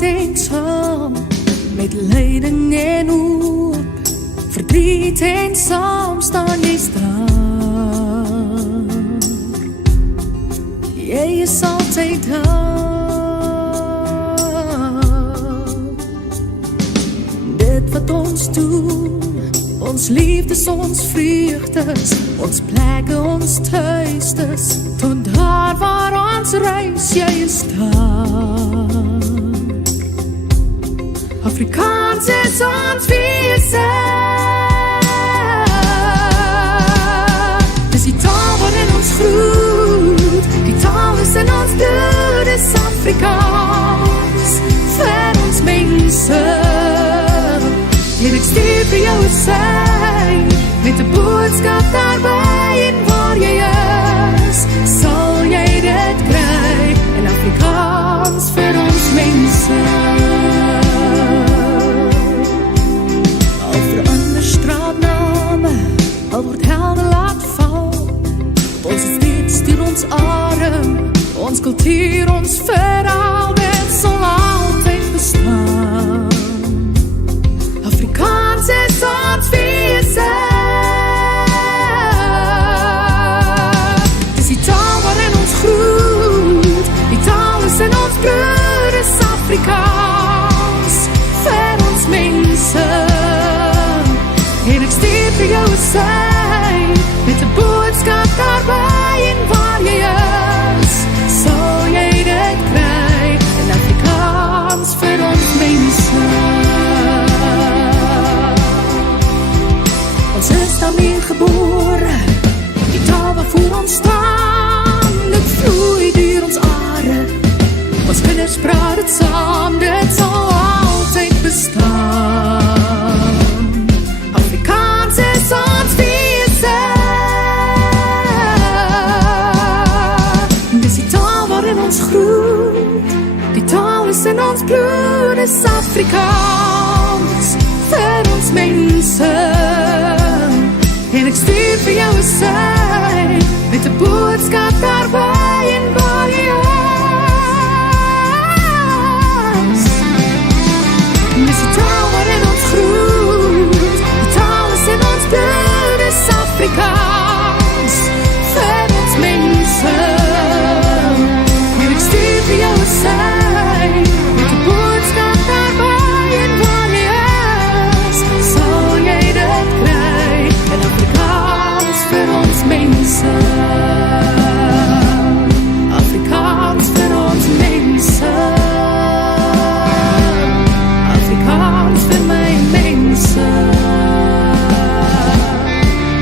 eenzaam, met lyding en hoop, verdriet en saam staan jy staan. Jy is altyd daar. Dit wat ons doen, ons liefdes, ons vreugdes, ons plekke, ons thuistes, tot daar waar ons reis, jy is daar. Afrikaans is ons wese. Dis die taal waarin ons groet, die taal is in ons bloed, is Afrikaans, vir ons mense. En ek stuur vir jou het sy, met 'n boodskap daarby, en waar jy is, sal jy dit kry, in Afrikaans vir ons mense. Al verander straatname, al word helde laat val, ons is steeds deur ons adem, ons kultuur, ons verhaal, dit sal altyd bestaan. Afrikaans is ons wese. Dis die taal waarin ons groet, die taal is in ons bloed, is Afrikaans, vir ons mense. En ek stuur vir jou sy, met 'n boodskap daarby, en waar jy is, sal jy dit kry, in Afrikaans vir ons mense. Ons is daarmee gebore, die taal waarvoor ons staan, dit vloei deur ons are, ons kinders praat het saam, dit sal altyd bestaan. Afrikaans is ons wese. Dis die taal waarin ons groet, die taal is in ons bloed, is Afrikaans, vir ons mense. En ek stuur vir jou sy, met 'n boodskap daarby, en waar jy is. Dis die taal waarin ons groet, die taal is in ons bloed, is Afrikaans, vir ons mense. En ek stuur vir jou sy, met 'n boodskap daarby, en waar jy is, sal jy dit kry, en Afrikaans vir ons mense. Afrikaans vir ons mense. Afrikaans vir my mense.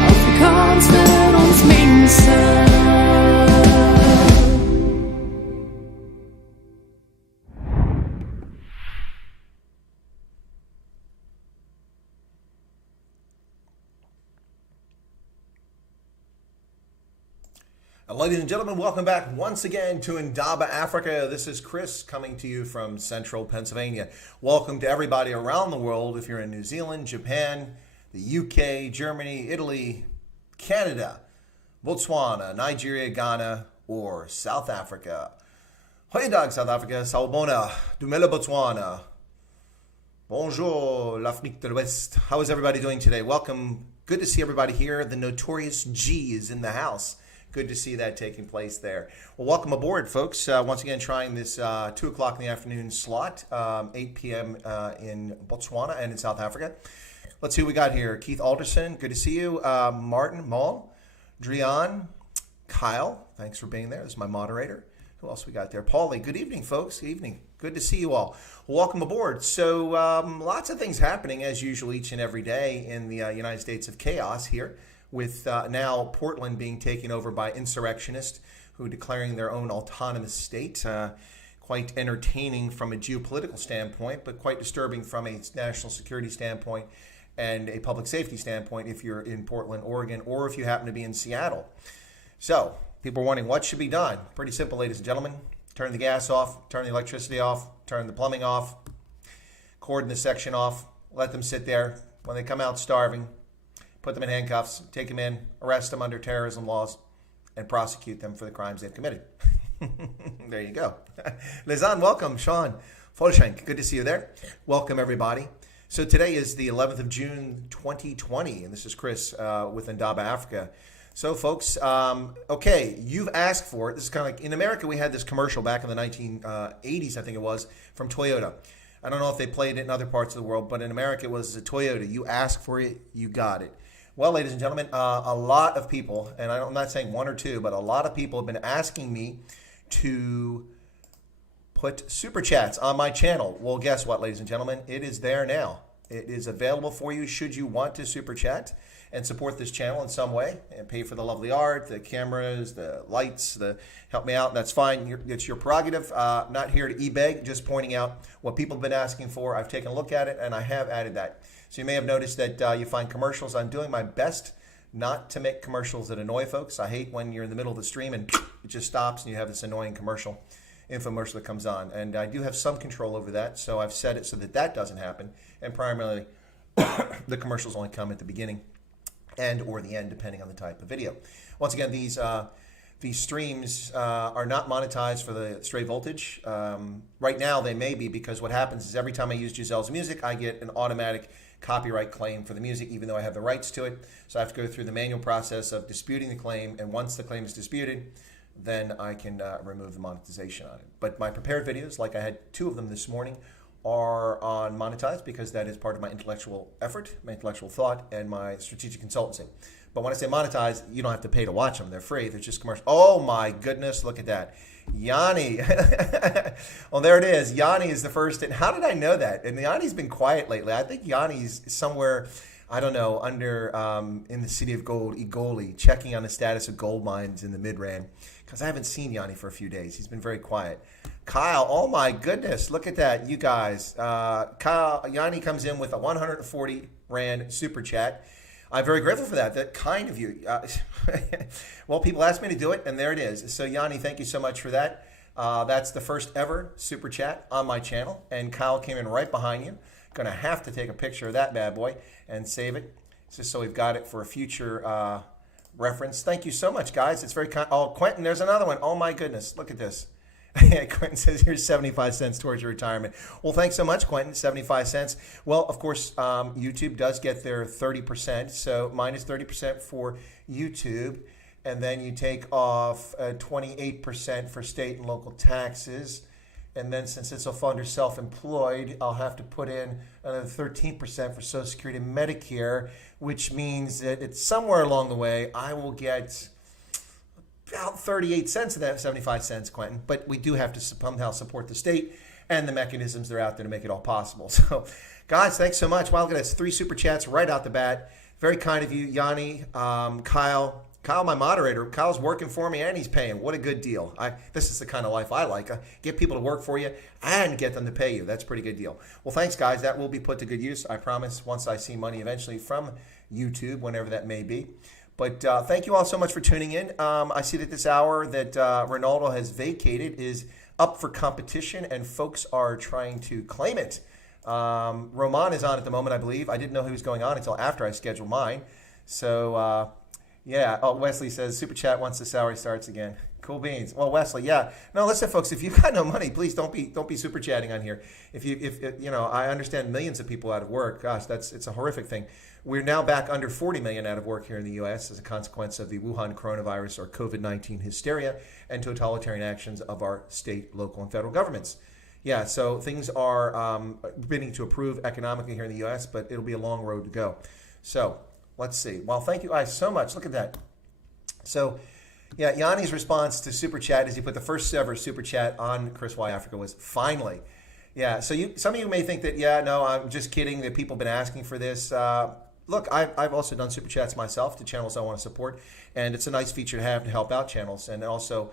Afrikaans vir ons mense. Ladies and gentlemen, welcome back once again to Indaba, Africa. This is Chris coming to you from central Pennsylvania. Welcome to everybody around the world. If you're in New Zealand, Japan, the UK, Germany, Italy, Canada, Botswana, Nigeria, Ghana, or South Africa. Goeiedag, South Africa. Sawubona, Dumela, Botswana. Bonjour, l'Afrique de l'Ouest. How is everybody doing today? Welcome. Good to see everybody here. The Notorious G is in the house. Good to see that taking place there. Well, welcome aboard, folks. Once again, trying this 2 o'clock in the afternoon slot, 8 p.m. In Botswana and in South Africa. Let's see what we got here. Keith Alderson, good to see you. Martin Mall, Drian, Kyle, thanks for being there. This is my moderator. Who else we got there? Paulie, good evening, folks. Good evening. Good to see you all. Welcome aboard. So lots of things happening, as usual, each and every day in the United States of chaos here, with now Portland being taken over by insurrectionists who are declaring their own autonomous state. Quite entertaining from a geopolitical standpoint, but quite disturbing from a national security standpoint and a public safety standpoint if you're in Portland, Oregon, or if you happen to be in Seattle. So people are wondering what should be done. Pretty simple, ladies and gentlemen. Turn the gas off, turn the electricity off, turn the plumbing off, cord in the section off, let them sit there. When they come out starving, put them in handcuffs, take them in, arrest them under terrorism laws, and prosecute them for the crimes they've committed. There you go. Lizanne, welcome. Sean, Volschenk, good to see you there. Welcome, everybody. So today is the 11th of June, 2020, and this is Chris with Indaba Africa. So, folks, okay, you've asked for it. This is kind of like, in America, we had this commercial back in the 1980s, I think it was, from Toyota. I don't know if they played it in other parts of the world, but in America, it was a Toyota. You asked for it, you got it. Well, ladies and gentlemen, a lot of people, and I'm not saying one or two, but a lot of people have been asking me to put super chats on my channel. Well, guess what, ladies and gentlemen? It is there now. It is available for you should you want to super chat and support this channel in some way and pay for the lovely art, the cameras, the lights, help me out. That's fine. It's your prerogative. Not here to e-beg, just pointing out what people have been asking for. I've taken a look at it and I have added that. So you may have noticed that you find commercials. I'm doing my best not to make commercials that annoy folks. I hate when you're in the middle of the stream and it just stops and you have this annoying infomercial that comes on. And I do have some control over that, so I've set it so that that doesn't happen. And primarily, the commercials only come at the beginning and or the end, depending on the type of video. Once again, these streams are not monetized for the straight voltage. Right now, they may be, because what happens is every time I use Giselle's music, I get an automatic copyright claim for the music, even though I have the rights to it. So I have to go through the manual process of disputing the claim, and once the claim is disputed, then I can remove the monetization on it. But my prepared videos, like I had 2 of them this morning, are on monetized because that is part of my intellectual effort, my intellectual thought, and my strategic consultancy. But when I say monetized, you don't have to pay to watch them. They're free. They're just commercial. Oh my goodness, look at that. Yanni. Well, there it is. Yanni is the first. And how did I know that? And Yanni's been quiet lately. I think Yanni's somewhere, I don't know, under in the city of gold, Igoli, checking on the status of gold mines in the Mid-Rand, because I haven't seen Yanni for a few days. He's been very quiet. Kyle, oh my goodness, look at that, you guys. Yanni comes in with a 140 Rand super chat. I'm very grateful for that. That kind of you. Well, people asked me to do it, and there it is. So, Yanni, thank you so much for that. That's the first ever super chat on my channel, and Kyle came in right behind you. Going to have to take a picture of that bad boy and save it, just so we've got it for a future reference. Thank you so much, guys. It's very kind. Oh, Quentin, there's another one. Oh, my goodness. Look at this. Quentin says here's 75 cents towards your retirement. Well, thanks so much, Quentin. 75 cents. Well, of course, YouTube does get their 30%. So minus 30% for YouTube. And then you take off 28% for state and local taxes. And then since it's a funder self-employed, I'll have to put in another 13% for Social Security and Medicare, which means that it's somewhere along the way I will get about 38 cents of that 75 cents, Quentin. But we do have to somehow support the state and the mechanisms that are out there to make it all possible. So, guys, thanks so much. Wow, look at this. 3 super chats right out the bat. Very kind of you, Yanni, Kyle. Kyle, my moderator. Kyle's working for me and he's paying. What a good deal. This is the kind of life I like. Get people to work for you and get them to pay you. That's a pretty good deal. Well, thanks, guys. That will be put to good use, I promise, once I see money eventually from YouTube, whenever that may be. But thank you all so much for tuning in. I see that this hour that Ronaldo has vacated is up for competition, and folks are trying to claim it. Roman is on at the moment, I believe. I didn't know he was going on until after I scheduled mine. So, yeah. Oh, Wesley says, Super Chat once the salary starts again. Cool beans. Well, Wesley, yeah. No, listen, folks, if you've got no money, please don't be super chatting on here. If you know, I understand millions of people out of work. Gosh, it's a horrific thing. We're now back under 40 million out of work here in the U.S. as a consequence of the Wuhan coronavirus or COVID-19 hysteria and totalitarian actions of our state, local, and federal governments. Yeah, so things are beginning to improve economically here in the U.S., but it'll be a long road to go. So let's see. Well, thank you guys so much. Look at that. So, yeah, Yanni's response to Super Chat is he put the first ever Super Chat on Chris Y Africa was finally. Yeah, so some of you may think that, yeah, no, I'm just kidding, that people have been asking for this. Look, I've also done Super Chats myself to channels I want to support, and it's a nice feature to have to help out channels. And also,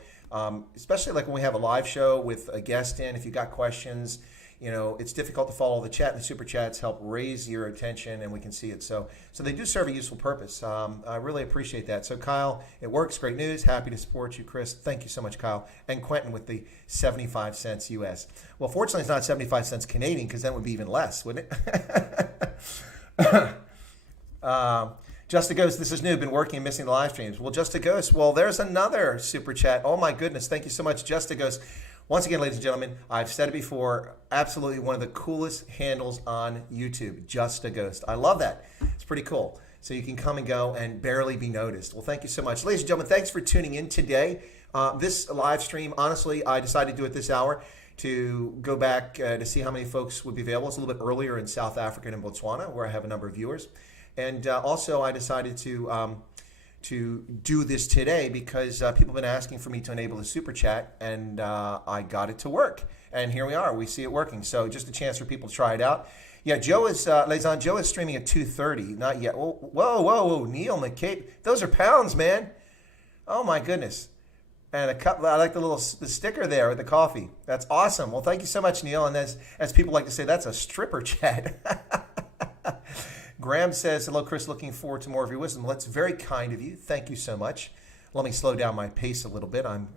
especially like when we have a live show with a guest in, if you got questions, you know, it's difficult to follow the chat, and the Super Chats help raise your attention, and we can see it. So they do serve a useful purpose. I really appreciate that. So, Kyle, it works. Great news. Happy to support you, Chris. Thank you so much, Kyle. And Quentin with the 75 cents U.S. Well, fortunately, it's not 75 cents Canadian, because that would be even less, wouldn't it? Just a Ghost, this is new. Been working and missing the live streams. Well, Just a Ghost, well, there's another Super Chat. Oh, my goodness. Thank you so much, Just a Ghost. Once again, ladies and gentlemen, I've said it before, absolutely one of the coolest handles on YouTube, Just a Ghost. I love that. It's pretty cool. So you can come and go and barely be noticed. Well, thank you so much. Ladies and gentlemen, thanks for tuning in today. This live stream, honestly, I decided to do it this hour to go back to see how many folks would be available. It's a little bit earlier in South Africa and in Botswana, where I have a number of viewers. And also, I decided to do this today because people have been asking for me to enable the super chat, and I got it to work. And here we are. We see it working. So just a chance for people to try it out. Yeah, Joe is, Joe is streaming at 2:30. Not yet. Whoa. Neil McCabe. Those are pounds, man. Oh, my goodness. And a cup. I like the sticker there with the coffee. That's awesome. Well, thank you so much, Neil. And as people like to say, that's a stripper chat. Graham says, hello, Chris, looking forward to more of your wisdom. Well, that's very kind of you. Thank you so much. Let me slow down my pace a little bit. I'm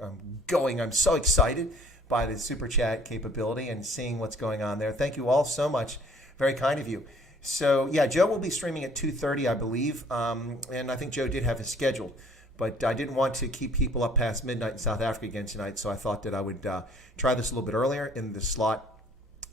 so excited by the super chat capability and seeing what's going on there. Thank you all so much. Very kind of you. So, yeah, Joe will be streaming at 2:30, I believe. And I think Joe did have his schedule. But I didn't want to keep people up past midnight in South Africa again tonight, so I thought that I would try this a little bit earlier in the slot.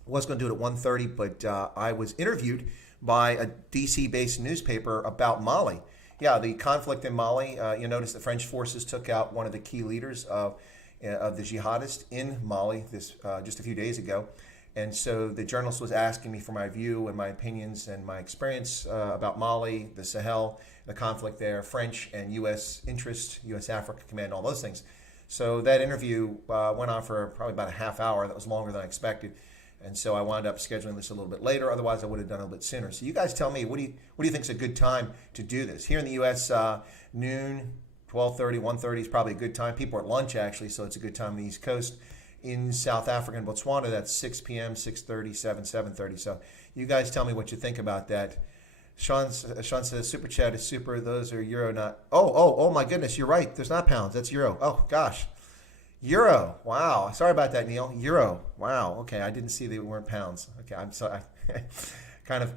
I was going to do it at 1:30, but I was interviewed by a DC-based newspaper about Mali. Yeah, the conflict in Mali. You notice the French forces took out one of the key leaders of the jihadists in Mali just a few days ago. And so the journalist was asking me for my view and my opinions and my experience about Mali, the Sahel, the conflict there, French and U.S. interest, U.S. Africa Command, all those things. So that interview went on for probably about a half hour. That was longer than I expected. And so I wound up scheduling this a little bit later. Otherwise, I would have done it a little bit sooner. So you guys tell me, what do you think is a good time to do this? Here in the U.S., noon, 12:30, 1:30 is probably a good time. People are at lunch, actually, so it's a good time on the East Coast. In South Africa and Botswana, that's 6 p.m., 6:30, 7:30. So you guys tell me what you think about that. Sean says, super chat is super. Those are euro, not... Oh, my goodness, you're right. There's not pounds. That's euro. Oh, gosh. Euro. Wow. Sorry about that, Neil. Euro. Wow. Okay, I didn't see they weren't pounds. Okay, I'm sorry. Kind of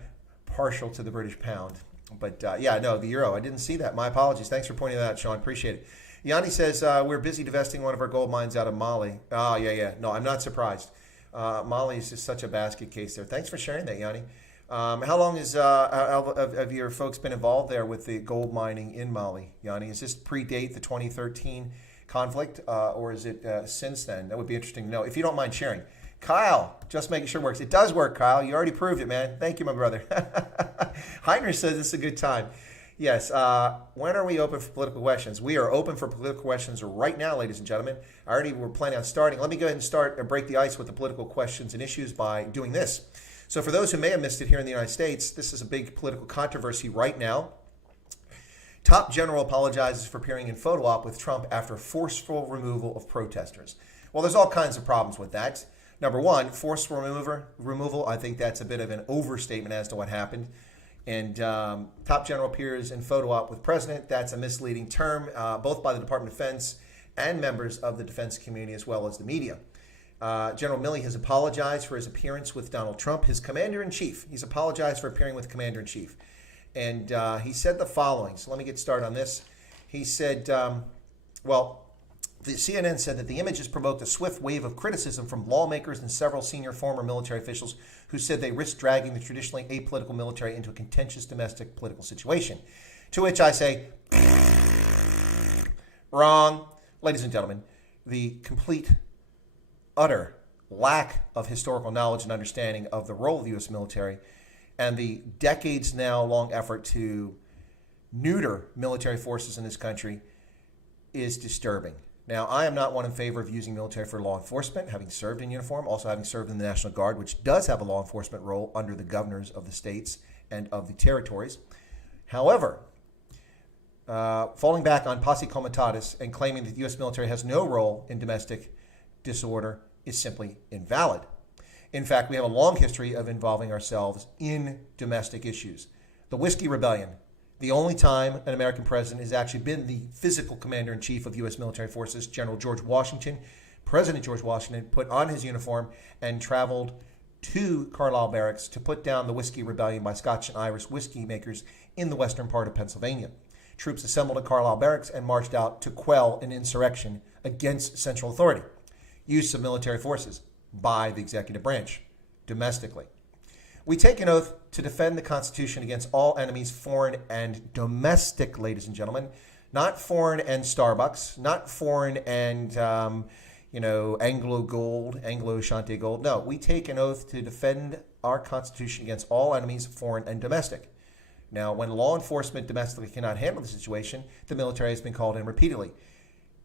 partial to the British pound. But, the euro. I didn't see that. My apologies. Thanks for pointing that out, Sean. Appreciate it. Yanni says, we're busy divesting one of our gold mines out of Mali. Oh, yeah. No, I'm not surprised. Mali is just such a basket case there. Thanks for sharing that, Yanni. How long have your folks been involved there with the gold mining in Mali, Yanni? Is this predate the 2013 conflict, or is it since then? That would be interesting to know, if you don't mind sharing. Kyle, just making sure it works. It does work, Kyle. You already proved it, man. Thank you, my brother. Heiner says it's a good time. Yes. When are we open for political questions? We are open for political questions right now, ladies and gentlemen. I already were planning on starting. Let me go ahead and start and break the ice with the political questions and issues by doing this. So for those who may have missed it here in the United States, this is a big political controversy right now. Top general apologizes for appearing in photo op with Trump after forceful removal of protesters. Well, there's all kinds of problems with that. Number one, forceful removal, I think that's a bit of an overstatement as to what happened. And top general appears in photo op with president. That's a misleading term, both by the Department of Defense and members of the defense community, as well as the media. General Milley has apologized for his appearance with Donald Trump, his commander-in-chief. He's apologized for appearing with commander-in-chief. And he said the following. So let me get started on this. He said, the CNN said that the images provoked a swift wave of criticism from lawmakers and several senior former military officials who said they risked dragging the traditionally apolitical military into a contentious domestic political situation. To which I say, wrong. Ladies and gentlemen, the complete, utter lack of historical knowledge and understanding of the role of the U.S. military and the decades now long effort to neuter military forces in this country is disturbing. Now, I am not one in favor of using military for law enforcement, having served in uniform, also having served in the National Guard, which does have a law enforcement role under the governors of the states and of the territories. However, falling back on posse comitatus and claiming that the U.S. military has no role in domestic disorder is simply invalid. In fact, we have a long history of involving ourselves in domestic issues. The Whiskey Rebellion, the only time an American president has actually been the physical commander-in-chief of U.S. military forces, President George Washington, put on his uniform and traveled to Carlisle Barracks to put down the Whiskey Rebellion by Scotch and Irish whiskey makers in the western part of Pennsylvania. Troops assembled at Carlisle Barracks and marched out to quell an insurrection against central authority. use of military forces by the executive branch domestically. We take an oath to defend the Constitution against all enemies, foreign and domestic, ladies and gentlemen. Not foreign and Starbucks, not foreign and, Anglo gold, Anglo Ashanti gold. No, we take an oath to defend our Constitution against all enemies, foreign and domestic. Now, when law enforcement domestically cannot handle the situation, the military has been called in repeatedly.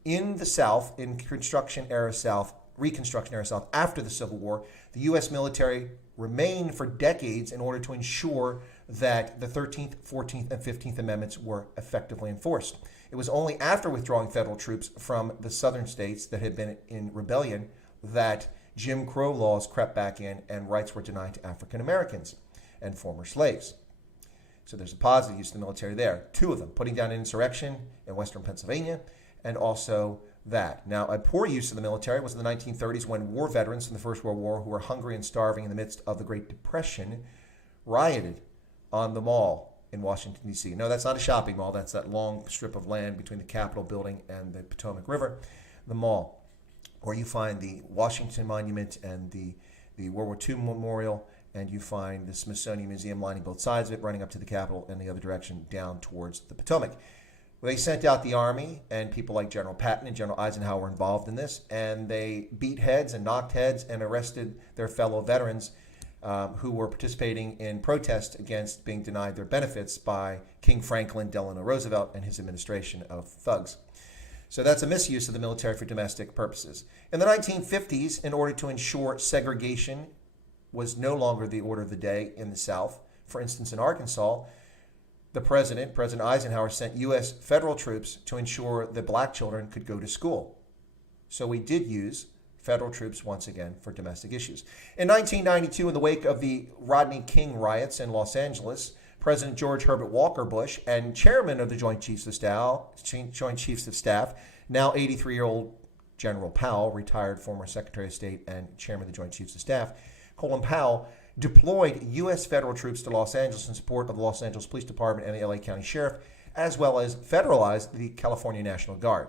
In the South, in Reconstruction era South, after the Civil War, the U.S. military remained for decades in order to ensure that the 13th, 14th, and 15th Amendments were effectively enforced. It was only after withdrawing federal troops from the southern states that had been in rebellion that Jim Crow laws crept back in and rights were denied to African Americans and former slaves. So there's a positive use of the military there. Two of them, putting down an insurrection in western Pennsylvania, and also that. Now, a poor use of the military was in the 1930s when war veterans from the First World War who were hungry and starving in the midst of the Great Depression rioted on the mall in Washington, D.C. No, that's not a shopping mall. That's that long strip of land between the Capitol building and the Potomac River, the mall, where you find the Washington Monument and the World War II Memorial, and you find the Smithsonian Museum lining both sides of it, running up to the Capitol and the other direction down towards the Potomac. They sent out the Army, and people like General Patton and General Eisenhower were involved in this, and they beat heads and knocked heads and arrested their fellow veterans who were participating in protest against being denied their benefits by King Franklin Delano Roosevelt and his administration of thugs. So that's a misuse of the military for domestic purposes. In the 1950s, in order to ensure segregation was no longer the order of the day in the South, for instance, in Arkansas, the President Eisenhower, sent U.S. federal troops to ensure that black children could go to school. So we did use federal troops once again for domestic issues. In 1992, in the wake of the Rodney King riots in Los Angeles, President George Herbert Walker Bush and Chairman of the Joint Chiefs of Staff, now 83-year-old General Powell, retired former Secretary of State and Chairman of the Joint Chiefs of Staff, Colin Powell, deployed U.S. federal troops to Los Angeles in support of the Los Angeles Police Department and the L.A. County Sheriff, as well as federalized the California National Guard.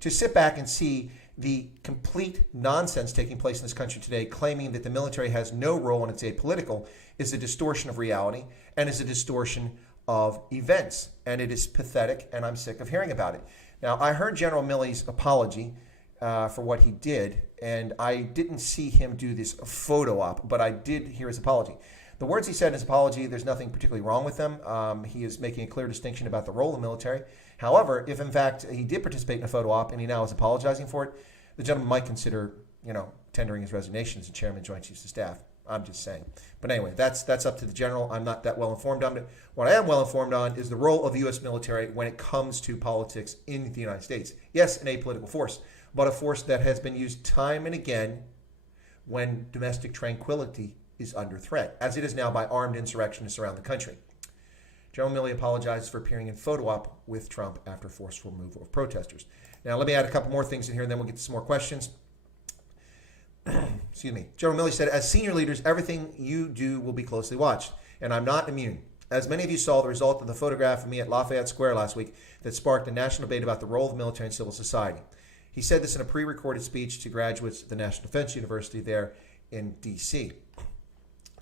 To sit back and see the complete nonsense taking place in this country today, claiming that the military has no role and it's apolitical, is a distortion of reality and is a distortion of events. And it is pathetic, and I'm sick of hearing about it. Now, I heard General Milley's apology for what he did, and I didn't see him do this photo op, but I did hear his apology. The words he said in his apology, there's nothing particularly wrong with them. He is making a clear distinction about the role of the military. However, if in fact he did participate in a photo op and he now is apologizing for it, the gentleman might consider, tendering his resignation as the Chairman of Joint Chiefs of Staff. I'm just saying. But anyway, that's up to the general. I'm not that well informed on it. What I am well informed on is the role of the U.S. military when it comes to politics in the United States. Yes, an apolitical force, but a force that has been used time and again when domestic tranquility is under threat, as it is now by armed insurrectionists around the country. General Milley apologizes for appearing in photo op with Trump after forceful removal of protesters. Now, let me add a couple more things in here, and then we'll get to some more questions. Excuse me. General Milley said, as senior leaders, everything you do will be closely watched, and I'm not immune. As many of you saw, the result of the photograph of me at Lafayette Square last week that sparked a national debate about the role of the military in civil society. He said this in a pre-recorded speech to graduates of the National Defense University there in D.C.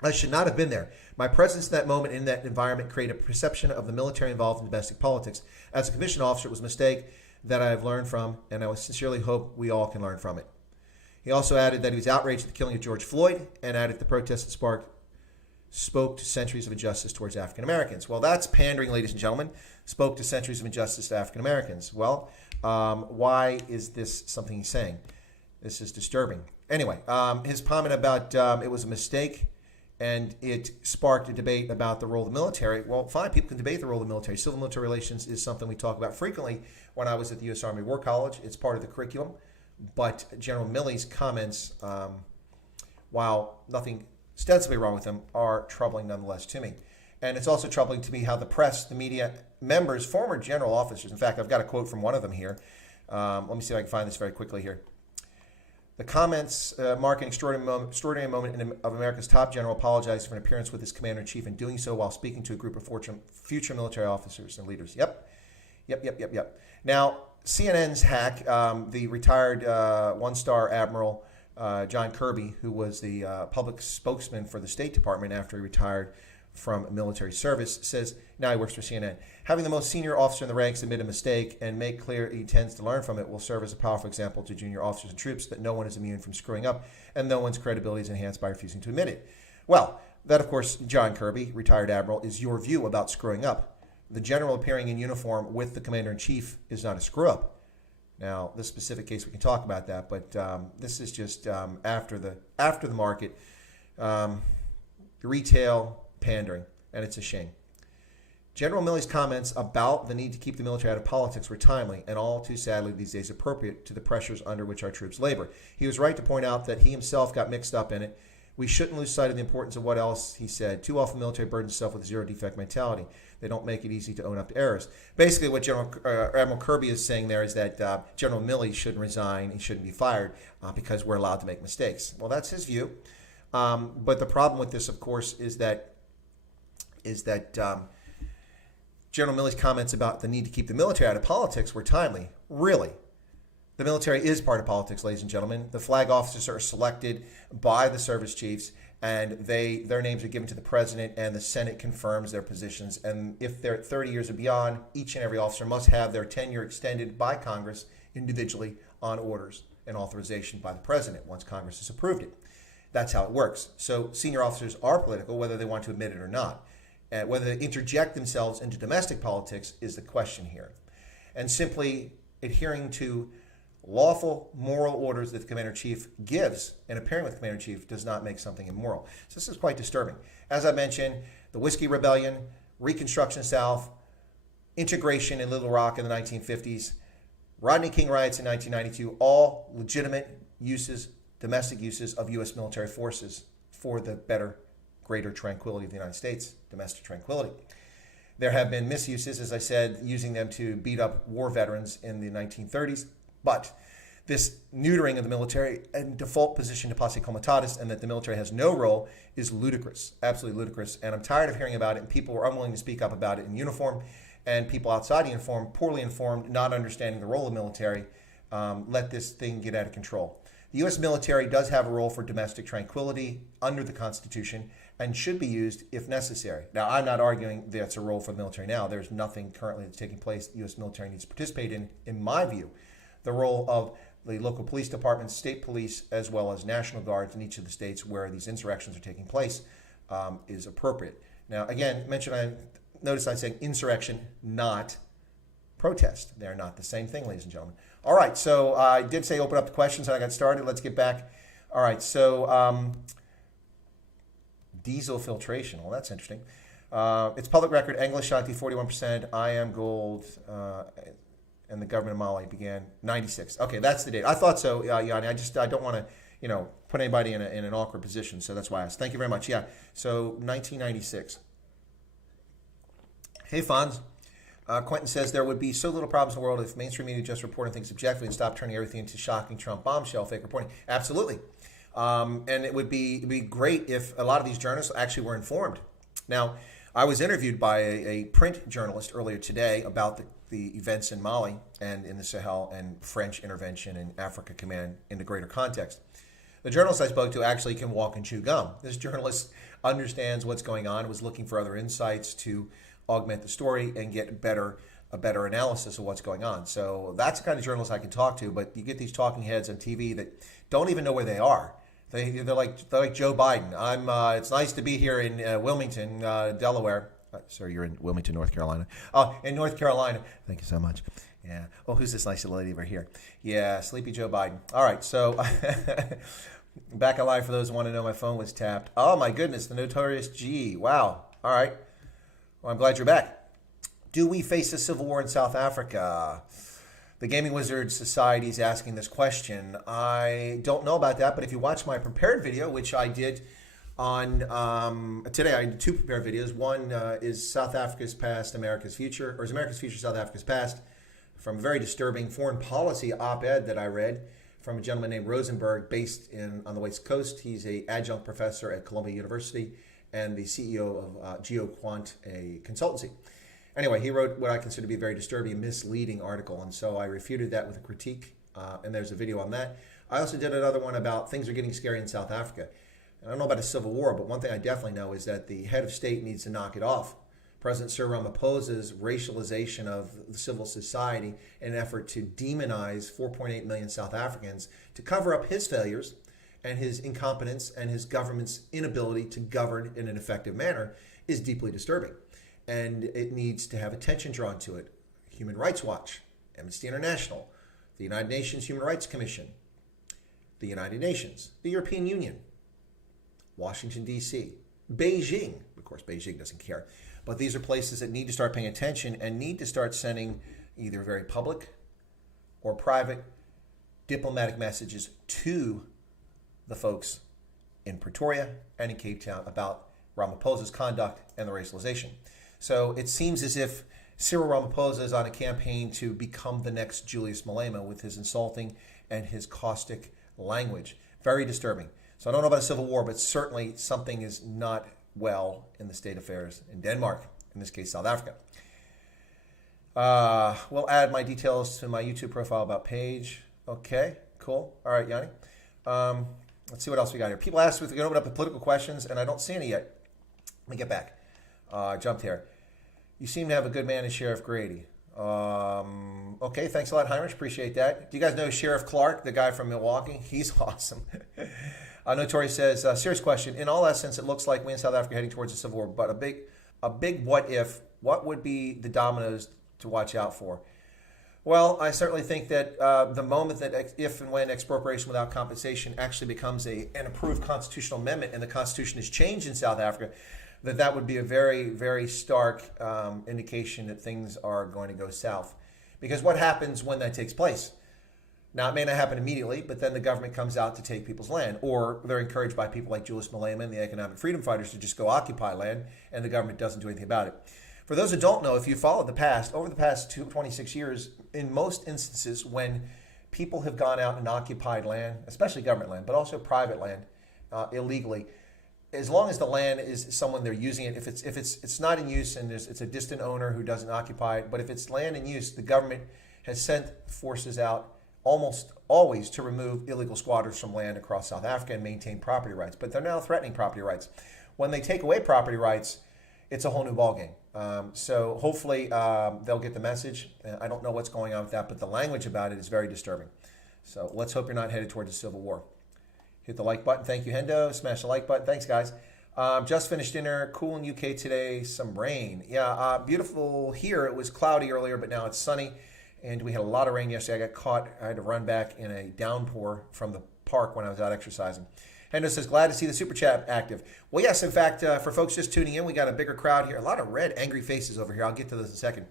I should not have been there. My presence in that moment, in that environment, created a perception of the military involved in domestic politics. As a commissioned officer, it was a mistake that I have learned from, and I sincerely hope we all can learn from it. He also added that he was outraged at the killing of George Floyd, and added the protests that sparked spoke to centuries of injustice towards African Americans. Well, that's pandering, ladies and gentlemen. Spoke to centuries of injustice to African Americans. Well, why is this something he's saying? This is disturbing. Anyway, his comment about it was a mistake and it sparked a debate about the role of the military. Well, fine, people can debate the role of the military. Civil-military relations is something we talk about frequently when I was at the U.S. Army War College. It's part of the curriculum. But General Milley's comments, while nothing ostensibly wrong with them, are troubling nonetheless to me. And it's also troubling to me how the press, the media, members, former general officers, in fact, I've got a quote from one of them here. Let me see if I can find this very quickly here. The comments mark an extraordinary moment of America's top general apologizing for an appearance with his commander-in-chief and doing so while speaking to a group of future military officers and leaders. Yep. Now, CNN's hack, the retired one-star admiral John Kirby, who was the public spokesman for the State Department after he retired from military service, says, now he works for CNN, having the most senior officer in the ranks admit a mistake and make clear he intends to learn from it will serve as a powerful example to junior officers and troops that no one is immune from screwing up and no one's credibility is enhanced by refusing to admit it. Well, that, of course, John Kirby, retired admiral, is your view about screwing up. The general appearing in uniform with the commander-in-chief is not a screw-up. Now, this specific case, we can talk about that, but this is just after the market, retail pandering, and it's a shame. General Milley's comments about the need to keep the military out of politics were timely and all too sadly these days appropriate to the pressures under which our troops labor. He was right to point out that he himself got mixed up in it. We shouldn't lose sight of the importance of what else he said. Too often the military burdens itself with a zero defect mentality. They don't make it easy to own up to errors. Basically what Admiral Kirby is saying there is that General Milley shouldn't resign, he shouldn't be fired because we're allowed to make mistakes. Well, that's his view. But the problem with this, of course, is that General Milley's comments about the need to keep the military out of politics were timely. Really. The military is part of politics, ladies and gentlemen. The flag officers are selected by the service chiefs, and their names are given to the president, and the Senate confirms their positions. And if they're at 30 years or beyond, each and every officer must have their tenure extended by Congress individually on orders and authorization by the president once Congress has approved it. That's how it works. So senior officers are political, whether they want to admit it or not. Whether they interject themselves into domestic politics is the question here. And simply adhering to lawful moral orders that the Commander-in-Chief gives and appearing with the Commander-in-Chief does not make something immoral. So this is quite disturbing. As I mentioned, the Whiskey Rebellion, Reconstruction South, integration in Little Rock in the 1950s, Rodney King riots in 1992, all legitimate uses, domestic uses of U.S. military forces for the better, greater tranquility of the United States, domestic tranquility. There have been misuses, as I said, using them to beat up war veterans in the 1930s. But this neutering of the military and default position to posse comitatus and that the military has no role is ludicrous, absolutely ludicrous. And I'm tired of hearing about it, and people are unwilling to speak up about it in uniform, and people outside the uniform, poorly informed, not understanding the role of the military, let this thing get out of control. The U.S. military does have a role for domestic tranquility under the Constitution and should be used if necessary. Now, I'm not arguing that's a role for the military now. There's nothing currently that's taking place the U.S. military needs to participate in my view. The role of the local police departments, state police, as well as National Guards in each of the states where these insurrections are taking place is appropriate. Now, again, notice I'm saying insurrection, not protest. They're not the same thing, ladies and gentlemen. All right, so I did say open up the questions and I got started. Let's get back. All right, so diesel filtration. Well, that's interesting. It's public record. Anglo Shanti, 41%. I am gold. And the government of Mali began 96. Okay, that's the date. I thought so, Yanni. I don't want to, put anybody in an awkward position, so that's why I asked. Thank you very much. Yeah, so 1996. Hey, Fonz. Quentin says there would be so little problems in the world if mainstream media just reported things objectively and stopped turning everything into shocking Trump bombshell fake reporting. Absolutely. And it would be great if a lot of these journalists actually were informed. Now, I was interviewed by a print journalist earlier today about the events in Mali and in the Sahel and French intervention in Africa Command in the greater context. The journalist I spoke to actually can walk and chew gum. This journalist understands what's going on, was looking for other insights to augment the story and get a better analysis of what's going on. So that's the kind of journalist I can talk to, but you get these talking heads on TV that don't even know where they are. They're like Joe Biden. It's nice to be here in Wilmington, Delaware. Sorry, you're in Wilmington, North Carolina. Oh, in North Carolina. Thank you so much. Yeah. Oh, who's this nice little lady over here? Yeah, Sleepy Joe Biden. All right, so back in line for those who want to know, my phone was tapped. Oh, my goodness, the Notorious G. Wow. All right. Well, I'm glad you're back. Do we face a civil war in South Africa? The Gaming Wizard Society is asking this question. I don't know about that, but if you watch my prepared video, which I did on today, I did two prepared videos. One is South Africa's Past, America's Future, or is America's Future, South Africa's Past, from a very disturbing foreign policy op-ed that I read from a gentleman named Rosenberg based on the West Coast. He's an adjunct professor at Columbia University and the CEO of GeoQuant, a consultancy. Anyway, he wrote what I consider to be a very disturbing, misleading article, and so I refuted that with a critique, and there's a video on that. I also did another one about things are getting scary in South Africa. I don't know about a civil war, but one thing I definitely know is that the head of state needs to knock it off. President Cyril Ramaphosa's racialization of civil society in an effort to demonize 4.8 million South Africans to cover up his failures and his incompetence and his government's inability to govern in an effective manner is deeply disturbing. And it needs to have attention drawn to it. Human Rights Watch, Amnesty International, the United Nations Human Rights Commission, the United Nations, the European Union, Washington, D.C., Beijing. Of course, Beijing doesn't care. But these are places that need to start paying attention and need to start sending either very public or private diplomatic messages to the folks in Pretoria and in Cape Town about Ramaphosa's conduct and the racialization. So it seems as if Cyril Ramaphosa is on a campaign to become the next Julius Malema with his insulting and his caustic language. Very disturbing. So I don't know about a civil war, but certainly something is not well in the state affairs in Denmark, in this case, South Africa. We'll add my details to my YouTube profile about page. Okay, cool. All right, Yanni. Let's see what else we got here. People asked if we can open up the political questions, and I don't see any yet. Let me get back. Jumped here. You seem to have a good man in Sheriff Grady. Okay, thanks a lot, Heinrich. Appreciate that. Do you guys know Sheriff Clark, the guy from Milwaukee? He's awesome. Notorious says, serious question. In all essence, it looks like we in South Africa are heading towards a civil war, but a big what if, what would be the dominoes to watch out for? Well, I certainly think that the moment that if and when expropriation without compensation actually becomes an approved constitutional amendment and the Constitution is changed in South Africa, that would be a very, very stark indication that things are going to go south. Because what happens when that takes place? Now, it may not happen immediately, but then the government comes out to take people's land, or they're encouraged by people like Julius Malema and the economic freedom fighters to just go occupy land, and the government doesn't do anything about it. For those who don't know, if you follow the past, over the past 26 years, in most instances when people have gone out and occupied land, especially government land, but also private land, illegally, as long as the land is someone they're using it, if it's not in use and it's a distant owner who doesn't occupy it, but if it's land in use, the government has sent forces out almost always to remove illegal squatters from land across South Africa and maintain property rights. But they're now threatening property rights. When they take away property rights, it's a whole new ballgame. So hopefully they'll get the message. I don't know what's going on with that, but the language about it is very disturbing. So let's hope you're not headed towards a civil war. Hit the like button. Thank you, Hendo. Smash the like button. Thanks, guys. Just finished dinner. Cool in UK today. Some rain. Yeah, beautiful here. It was cloudy earlier, but now it's sunny. And we had a lot of rain yesterday. I got caught. I had to run back in a downpour from the park when I was out exercising. Hendo says, glad to see the Super Chat active. Well, yes, in fact, for folks just tuning in, we got a bigger crowd here. A lot of red, angry faces over here. I'll get to those in a second.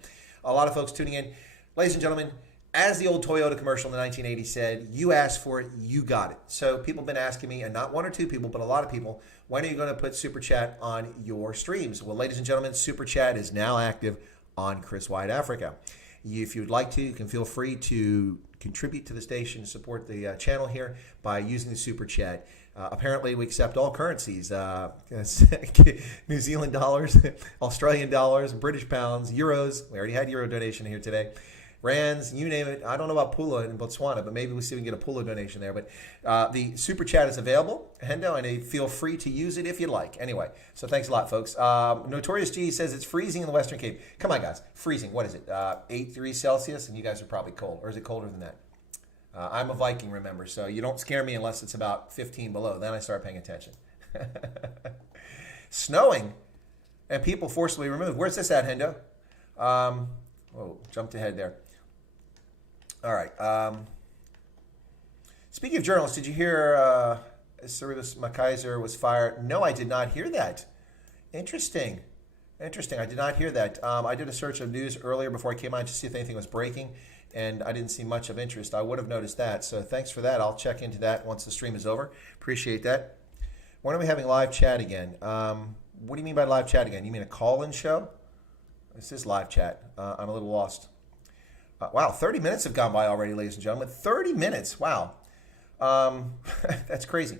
A lot of folks tuning in. Ladies and gentlemen, as the old Toyota commercial in the 1980s said, you asked for it, you got it. So people have been asking me, and not one or two people, but a lot of people, when are you going to put Super Chat on your streams? Well, ladies and gentlemen, Super Chat is now active on Chris White Africa. If you'd like to, you can feel free to contribute to the station, support the channel here by using the Super Chat. Apparently, we accept all currencies, New Zealand dollars, Australian dollars, British pounds, euros. We already had euro donation here today. Rands, you name it. I don't know about Pula in Botswana, but maybe we see if we can get a Pula donation there. But the Super Chat is available, Hendo, and feel free to use it if you'd like. Anyway, so thanks a lot, folks. Notorious G says it's freezing in the Western Cape. Come on, guys. Freezing. What is it? 8 degrees Celsius? And you guys are probably cold. Or is it colder than that? I'm a Viking, remember, so you don't scare me unless it's about 15 below. Then I start paying attention. Snowing and people forcibly removed. Where's this at, Hendo? Whoa, jumped ahead there. All right. Speaking of journalists, did you hear Cyrus Makaiser was fired? No, I did not hear that. Interesting. I did not hear that. I did a search of news earlier before I came on to see if anything was breaking, and I didn't see much of interest. I would have noticed that. So thanks for that. I'll check into that once the stream is over. Appreciate that. When are we having live chat again? What do you mean by live chat again? You mean a call-in show? This is live chat. I'm a little lost. Wow, 30 minutes have gone by already, ladies and gentlemen. 30 minutes. Wow. That's crazy.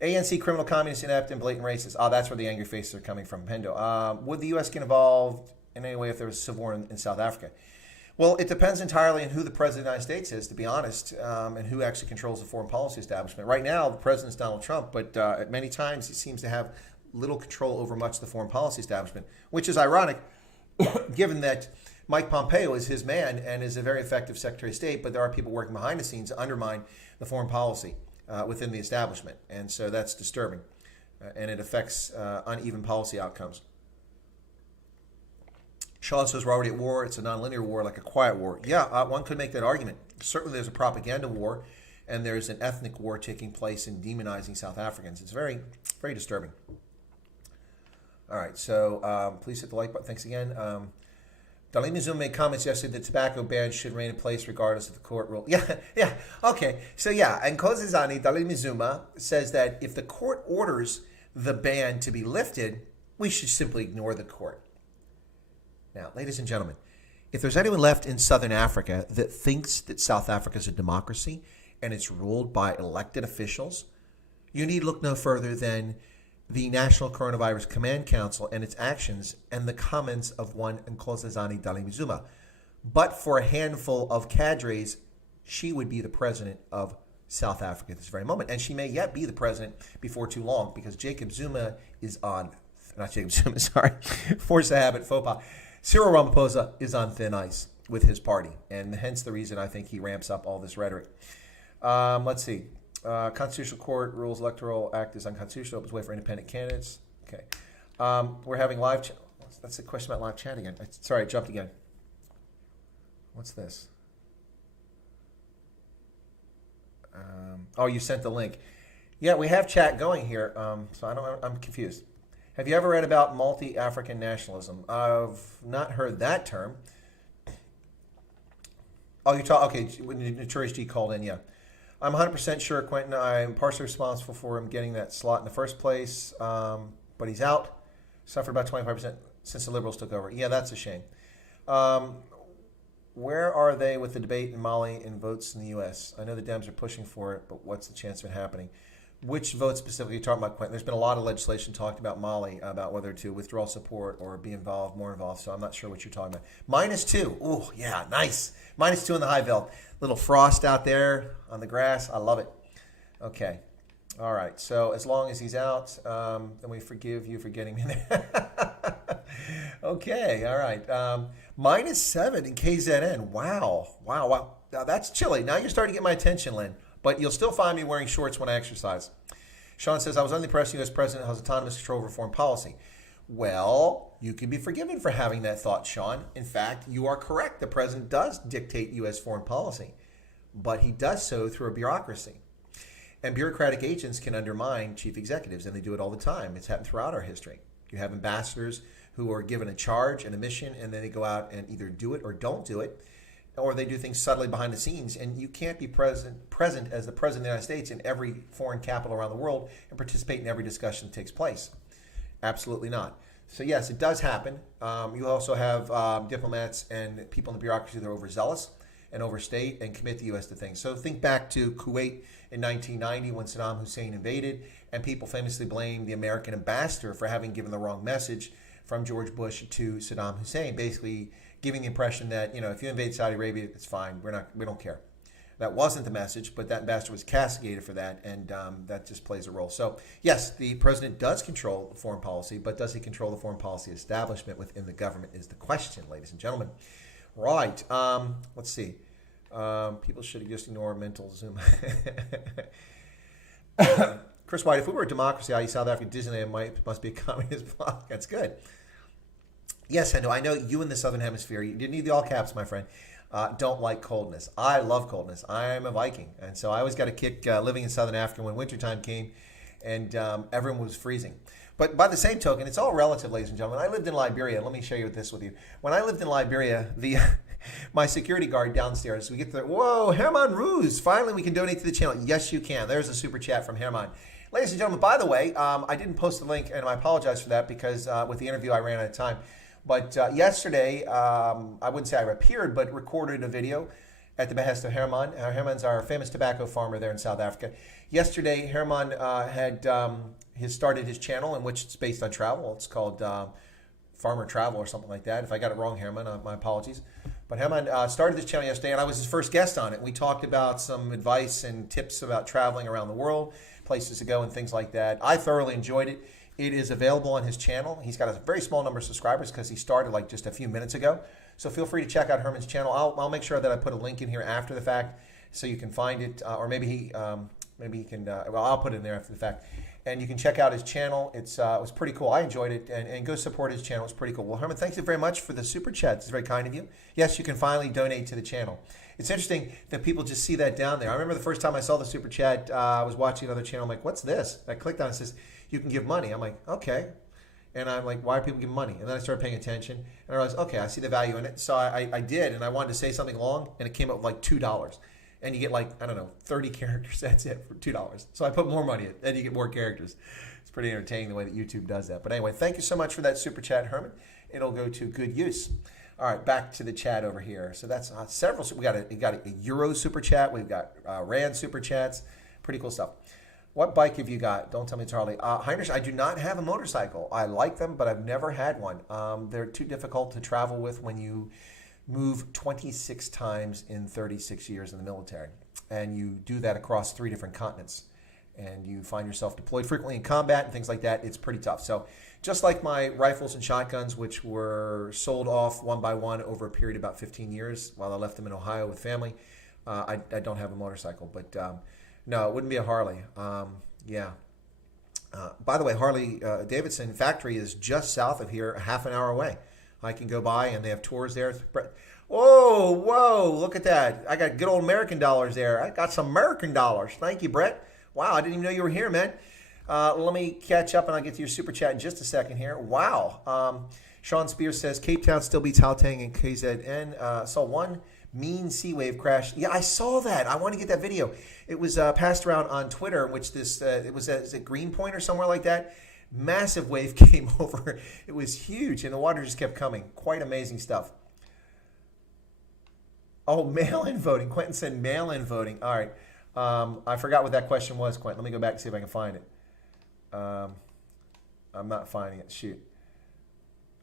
ANC, criminal, communist, inept, and blatant racist. That's where the angry faces are coming from. Hendo. Would the U.S. get involved in any way if there was a civil war in South Africa? Well, it depends entirely on who the president of the United States is, to be honest, and who actually controls the foreign policy establishment. Right now, the president's Donald Trump, but at many times he seems to have little control over much of the foreign policy establishment, which is ironic, given that Mike Pompeo is his man and is a very effective Secretary of State, but there are people working behind the scenes to undermine the foreign policy within the establishment, and so that's disturbing, and it affects uneven policy outcomes. Sean says we're already at war. It's a nonlinear war, like a quiet war. Yeah, one could make that argument. Certainly there's a propaganda war, and there's an ethnic war taking place in demonizing South Africans. It's very, very disturbing. All right, so please hit the like button. Thanks again. Dalimi Zoom made comments yesterday that tobacco ban should remain in place regardless of the court rule. Yeah, okay. So yeah, and Kozizani, Dalimi Zuma, says that if the court orders the ban to be lifted, we should simply ignore the court. Now, ladies and gentlemen, if there's anyone left in Southern Africa that thinks that South Africa is a democracy and it's ruled by elected officials, you need look no further than the National Coronavirus Command Council and its actions and the comments of one Nkosazana Dlamini Zuma. But for a handful of cadres, she would be the president of South Africa at this very moment. And she may yet be the president before too long because Jacob Zuma is on, not Jacob Zuma, sorry, force of habit, faux pas. Cyril Ramaphosa is on thin ice with his party, and hence the reason I think he ramps up all this rhetoric. Let's see. Constitutional Court rules Electoral Act is unconstitutional. Opens way for independent candidates. Okay. We're having live chat. That's a question about live chat again. Sorry, I jumped again. What's this? Oh, you sent the link. Yeah, we have chat going here, so I'm confused. Have you ever read about multi-African nationalism? I've not heard that term. Oh, you're talking, okay, when Notorious G called in, yeah. I'm 100% sure, Quentin, I'm partially responsible for him getting that slot in the first place, but he's out. Suffered about 25% since the Liberals took over. Yeah, that's a shame. Where are they with the debate in Mali and votes in the U.S.? I know the Dems are pushing for it, but what's the chance of it happening? Which vote specifically are you talking about, Quentin? There's been a lot of legislation talked about Mali, about whether to withdraw support or be involved, more involved, so I'm not sure what you're talking about. -2. Oh, yeah, nice. -2 in the high belt. Little frost out there on the grass. I love it. Okay. All right. So as long as he's out, then we forgive you for getting me there. Okay. All right. -7 in KZN. Wow. Now that's chilly. Now you're starting to get my attention, Lynn. But you'll still find me wearing shorts when I exercise. Sean says, I was under the impression the U.S. president has autonomous control over foreign policy. Well, you can be forgiven for having that thought, Sean. In fact, you are correct. The president does dictate U.S. foreign policy, but he does so through a bureaucracy. And bureaucratic agents can undermine chief executives, and they do it all the time. It's happened throughout our history. You have ambassadors who are given a charge and a mission, and then they go out and either do it or don't do it, or they do things subtly behind the scenes. And you can't be present as the president of the United States in every foreign capital around the world and participate in every discussion that takes place. Absolutely not. So yes, it does happen. You also have diplomats and people in the bureaucracy that are overzealous and overstate and commit the U.S. to things. So think back to Kuwait in 1990 when Saddam Hussein invaded, and people famously blamed the American ambassador for having given the wrong message from George Bush to Saddam Hussein, basically giving the impression that, you know, if you invade Saudi Arabia, it's fine. We don't care. That wasn't the message, but that ambassador was castigated for that, and that just plays a role. So, yes, the president does control foreign policy, but does he control the foreign policy establishment within the government is the question, ladies and gentlemen. Right. Let's see. People should just ignore mental Zoom. Chris White, if we were a democracy, i.e. South Africa, Disneyland must be a communist bloc. That's good. Yes, I know. I know you in the Southern Hemisphere, you didn't need the all caps, my friend, don't like coldness. I love coldness. I am a Viking. And so I always got a kick living in Southern Africa when wintertime came and everyone was freezing. But by the same token, it's all relative, ladies and gentlemen. I lived in Liberia. Let me share this with you. When I lived in Liberia, my security guard downstairs, we get the, whoa, Herman Roos. Finally, we can donate to the channel. Yes, you can. There's a super chat from Herman. Ladies and gentlemen, by the way, I didn't post the link, and I apologize for that because with the interview, I ran out of time. But yesterday, I wouldn't say I appeared, but recorded a video at the behest of Herman. Herman's our famous tobacco farmer there in South Africa. Yesterday, Herman had started his channel, in which it's based on travel. It's called Farmer Travel or something like that. If I got it wrong, Herman, my apologies. But Herman started this channel yesterday, and I was his first guest on it. We talked about some advice and tips about traveling around the world, places to go and things like that. I thoroughly enjoyed it. It is available on his channel. He's got a very small number of subscribers because he started like just a few minutes ago. So feel free to check out Herman's channel. I'll make sure that I put a link in here after the fact so you can find it, or maybe he can. Well, I'll put it in there after the fact, and you can check out his channel. It was pretty cool. I enjoyed it, and go support his channel. It's pretty cool. Well, Herman, thank you very much for the super chat. It's very kind of you. Yes, you can finally donate to the channel. It's interesting that people just see that down there. I remember the first time I saw the super chat. I was watching another channel. I'm like, what's this? I clicked on it. It says you can give money. I'm like, okay. And I'm like, why are people giving money? And then I started paying attention, and I realized, okay, I see the value in it. So I did, and I wanted to say something long, and it came up with like $2. And you get like, I don't know, 30 characters. That's it for $2. So I put more money in, and you get more characters. It's pretty entertaining the way that YouTube does that. But anyway, thank you so much for that super chat, Herman. It'll go to good use. All right, back to the chat over here. So that's several. We got a Euro super chat. We've got Rand super chats. Pretty cool stuff. What bike have you got? Don't tell me it's Harley. Heinrich, I do not have a motorcycle. I like them, but I've never had one. They're too difficult to travel with when you move 26 times in 36 years in the military. And you do that across 3 different continents. And you find yourself deployed frequently in combat and things like that. It's pretty tough. So just like my rifles and shotguns, which were sold off one by one over a period of about 15 years while I left them in Ohio with family, I don't have a motorcycle. But no, it wouldn't be a Harley. Yeah. By the way, Harley Davidson factory is just south of here, a half an hour away. I can go by, and they have tours there. Whoa, look at that. I got good old American dollars there. I got some American dollars. Thank you, Brett. Wow, I didn't even know you were here, man. Let me catch up, and I'll get to your super chat in just a second here. Wow. Sean Spears says, Cape Town still beats Gauteng and KZN. Saw one mean sea wave crash. Yeah, I saw that. I want to get that video. It was passed around on Twitter, which this, it was at Greenpoint or somewhere like that. Massive wave came over. It was huge, and the water just kept coming. Quite amazing stuff. Oh, mail-in voting. Quentin said mail-in voting. All right. I forgot what that question was, Quentin. Let me go back and see if I can find it. I'm not finding it. Shoot.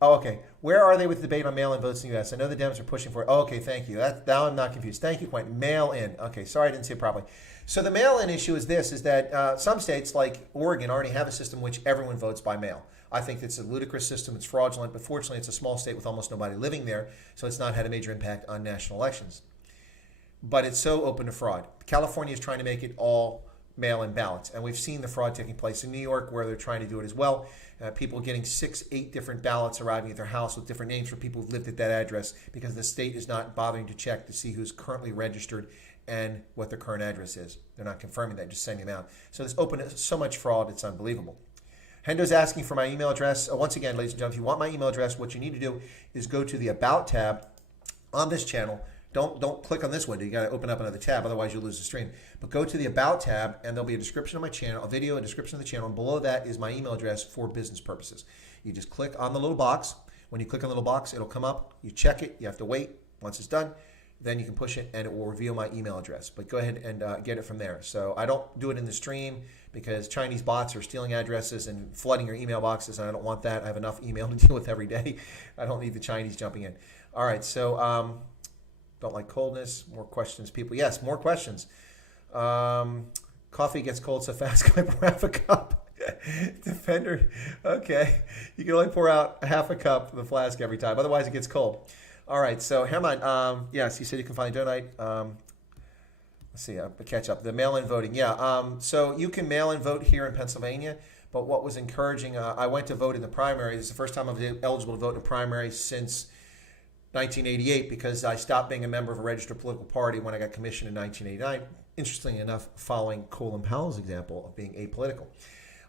Oh, okay. Where are they with the debate on mail-in votes in the U.S.? I know the Dems are pushing for it. Oh, okay, thank you. Now I'm not confused. Thank you, Quentin. Mail-in. Okay, sorry I didn't say it properly. So the mail-in issue is this, is that some states like Oregon already have a system in which everyone votes by mail. I think it's a ludicrous system. It's fraudulent, but fortunately it's a small state with almost nobody living there, so it's not had a major impact on national elections. But it's so open to fraud. California is trying to make it all mail-in ballots, and we've seen the fraud taking place in New York where they're trying to do it as well. People getting 6-8 different ballots arriving at their house with different names for people who've lived at that address because the state is not bothering to check to see who's currently registered and what their current address is. They're not confirming that, just sending them out. So it's open to so much fraud, it's unbelievable. Hendo's asking for my email address. Once again, ladies and gentlemen, if you want my email address, what you need to do is go to the About tab on this channel. Don't click on this window. You got to open up another tab, otherwise you'll lose the stream. But go to the About tab, and there'll be a description of my channel, a video, a description of the channel, and below that is my email address for business purposes. You just click on the little box. When you click on the little box, it'll come up. You check it. You have to wait. Once it's done, then you can push it, and it will reveal my email address. But go ahead and get it from there. So I don't do it in the stream because Chinese bots are stealing addresses and flooding your email boxes, and I don't want that. I have enough email to deal with every day. I don't need the Chinese jumping in. All right, so don't like coldness. More questions, people. Yes, more questions. Coffee gets cold so fast. Can I pour half a cup? Defender. Okay. You can only pour out half a cup of the flask every time. Otherwise, it gets cold. All right. So, Herman, yes, you said you can finally donate. Let's see. Catch up. The mail-in voting. Yeah. So you can mail-in vote here in Pennsylvania. But what was encouraging, I went to vote in the primary. This is the first time I was eligible to vote in a primary since 1988 because I stopped being a member of a registered political party when I got commissioned in 1989. Interestingly enough, following Colin Powell's example of being apolitical.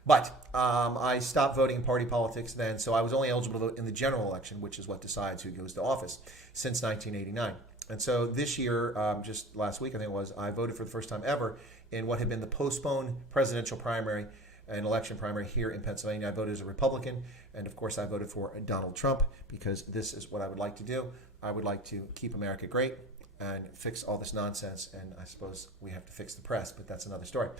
But I stopped voting in party politics then, so I was only eligible to vote in the general election, which is what decides who goes to office, since 1989. And so this year, just last week I think it was, I voted for the first time ever in what had been the postponed presidential primary an election primary here in Pennsylvania. I voted as a Republican, and of course I voted for Donald Trump because this is what I would like to do. I would like to keep America great and fix all this nonsense, and I suppose we have to fix the press, but that's another story.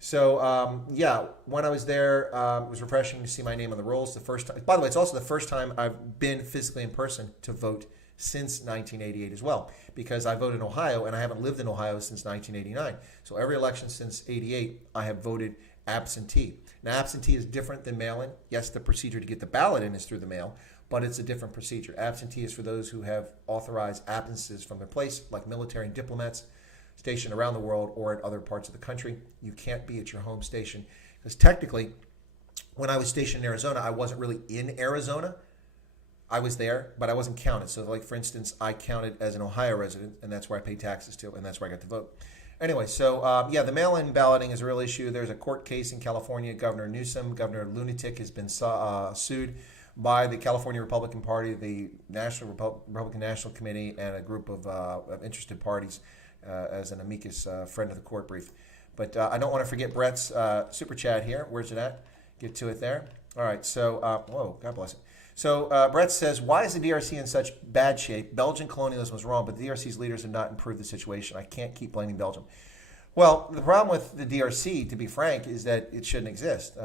So, yeah, when I was there, it was refreshing to see my name on the rolls the first time. By the way, it's also the first time I've been physically in person to vote since 1988 as well, because I voted in Ohio and I haven't lived in Ohio since 1989. So every election since 88, I have voted absentee. Now, absentee is different than mail-in. Yes, the procedure to get the ballot in is through the mail, but it's a different procedure. Absentee is for those who have authorized absences from their place, like military and diplomats stationed around the world or in other parts of the country. You can't be at your home station, because technically, when I was stationed in Arizona, I wasn't really in Arizona. I was there, but I wasn't counted. So, like, for instance, I counted as an Ohio resident, and that's where I paid taxes to, and that's where I got to vote. Anyway, so, yeah, the mail-in balloting is a real issue. There's a court case in California. Governor Newsom, Governor Lunatic, has been sued by the California Republican Party, the Republican National Committee, and a group of interested parties as an amicus friend of the court brief. But I don't want to forget Brett's super chat here. Where's it at? Get to it there. All right, so, whoa, God bless it. So Brett says, why is the DRC in such bad shape? Belgian colonialism was wrong, but the DRC's leaders have not improved the situation. I can't keep blaming Belgium. Well, the problem with the DRC, to be frank, is that it shouldn't exist.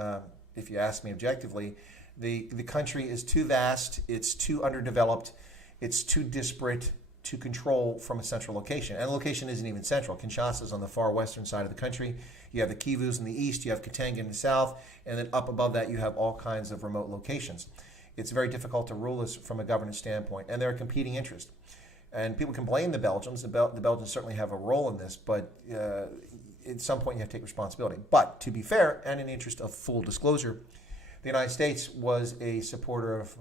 If you ask me objectively, the country is too vast, it's too underdeveloped, it's too disparate to control from a central location. And the location isn't even central. Kinshasa is on the far western side of the country. You have the Kivus in the east, you have Katanga in the south, and then up above that you have all kinds of remote locations. It's very difficult to rule this from a governance standpoint, and there are competing interests. And people can blame the Belgians. The Belgians certainly have a role in this, but at some point you have to take responsibility. But to be fair, and in the interest of full disclosure, the United States was a supporter of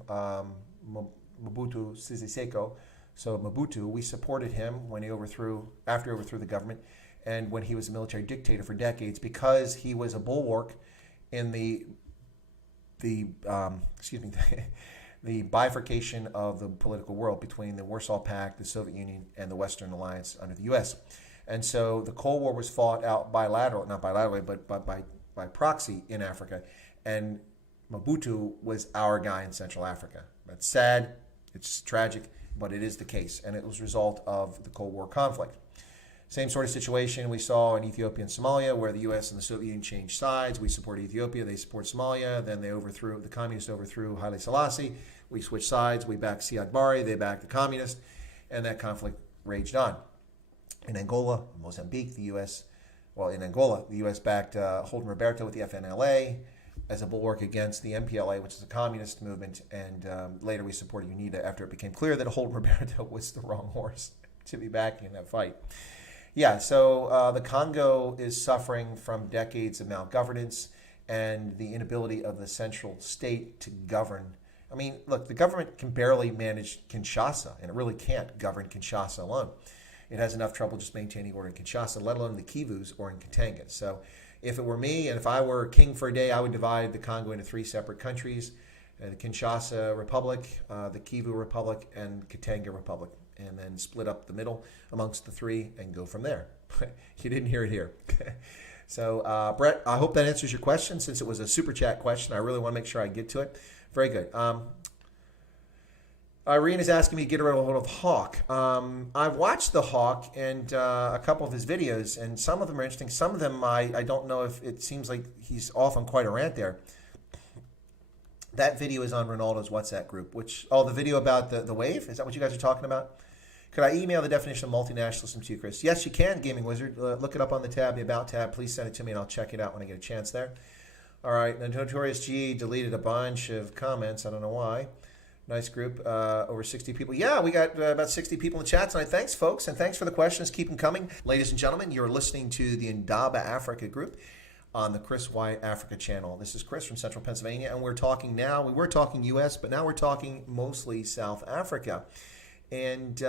Mobutu Sese Seko. So Mobutu, we supported him when after he overthrew the government, and when he was a military dictator for decades, because he was a bulwark in the bifurcation of the political world between the Warsaw Pact, the Soviet Union, and the Western Alliance under the U.S. And so the Cold War was fought out not bilaterally, but by proxy in Africa. And Mobutu was our guy in Central Africa. That's sad, it's tragic, but it is the case. And it was a result of the Cold War conflict. Same sort of situation we saw in Ethiopia and Somalia, where the U.S. and the Soviet Union changed sides. We support Ethiopia, they support Somalia. Then the communists overthrew Haile Selassie. We switched sides. We backed Siad Barre. They backed the communists. And that conflict raged on. In Angola, Mozambique, in Angola, the U.S. backed Holden Roberto with the FNLA as a bulwark against the MPLA, which is a communist movement. And later we supported UNITA after it became clear that Holden Roberto was the wrong horse to be backing in that fight. Yeah, so the Congo is suffering from decades of malgovernance and the inability of the central state to govern. I mean, look, the government can barely manage Kinshasa, and it really can't govern Kinshasa alone. It has enough trouble just maintaining order in Kinshasa, let alone the Kivus or in Katanga. So if it were me, and if I were king for a day, I would divide the Congo into three separate countries, the Kinshasa Republic, the Kivu Republic, and Katanga Republic, and then split up the middle amongst the three and go from there. You didn't hear it here. So, Brett, I hope that answers your question. Since it was a super chat question, I really want to make sure I get to it. Very good. Irene is asking me to get a hold of Hawk. I've watched the Hawk and a couple of his videos, and some of them are interesting. Some of them I don't know if it seems like he's off on quite a rant there. That video is on Ronaldo's WhatsApp group, the video about the wave? Is that what you guys are talking about? Could I email the definition of multinationalism to you, Chris? Yes, you can, Gaming Wizard. Look it up on the tab, the About tab. Please send it to me, and I'll check it out when I get a chance there. All right, the Notorious G deleted a bunch of comments. I don't know why. Nice group, over 60 people. Yeah, we got about 60 people in the chat tonight. Thanks, folks, and thanks for the questions. Keep them coming. Ladies and gentlemen, you're listening to the Indaba Africa group on the Chris Y Africa channel. This is Chris from Central Pennsylvania, and we were talking U.S., but now we're talking mostly South Africa. And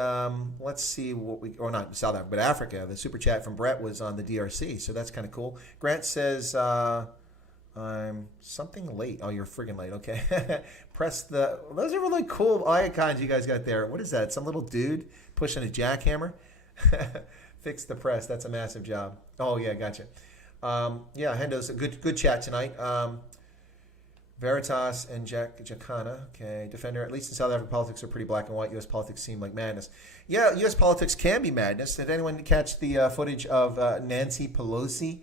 let's see not South Africa, but Africa. The super chat from Brett was on the DRC, so that's kind of cool. Grant says, I'm something late. Oh, you're friggin' late. Okay. Those are really cool icons you guys got there. What is that? Some little dude pushing a jackhammer? Fix the press. That's a massive job. Oh, yeah, gotcha. Yeah, Hendo's a good chat tonight. Veritas and Jacana, okay. Defender, at least in South African politics are pretty black and white. U.S. politics seem like madness. Yeah, U.S. politics can be madness. Did anyone catch the footage of Nancy Pelosi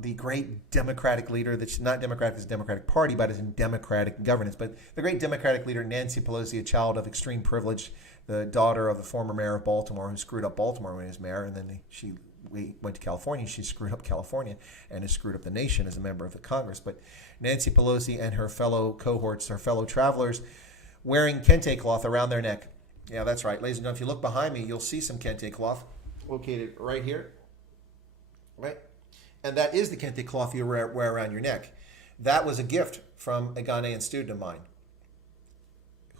the great Democratic leader that's not Democratic as a Democratic Party, but as in Democratic governance. But the great Democratic leader, Nancy Pelosi, a child of extreme privilege, the daughter of the former mayor of Baltimore who screwed up Baltimore when he was mayor, and then she went to California. She screwed up California and has screwed up the nation as a member of the Congress. But Nancy Pelosi and her fellow cohorts, her fellow travelers, wearing kente cloth around their neck. Yeah, that's right. Ladies and gentlemen, if you look behind me, you'll see some kente cloth located right here. Right? And that is the kente cloth you wear around your neck. That was a gift from a Ghanaian student of mine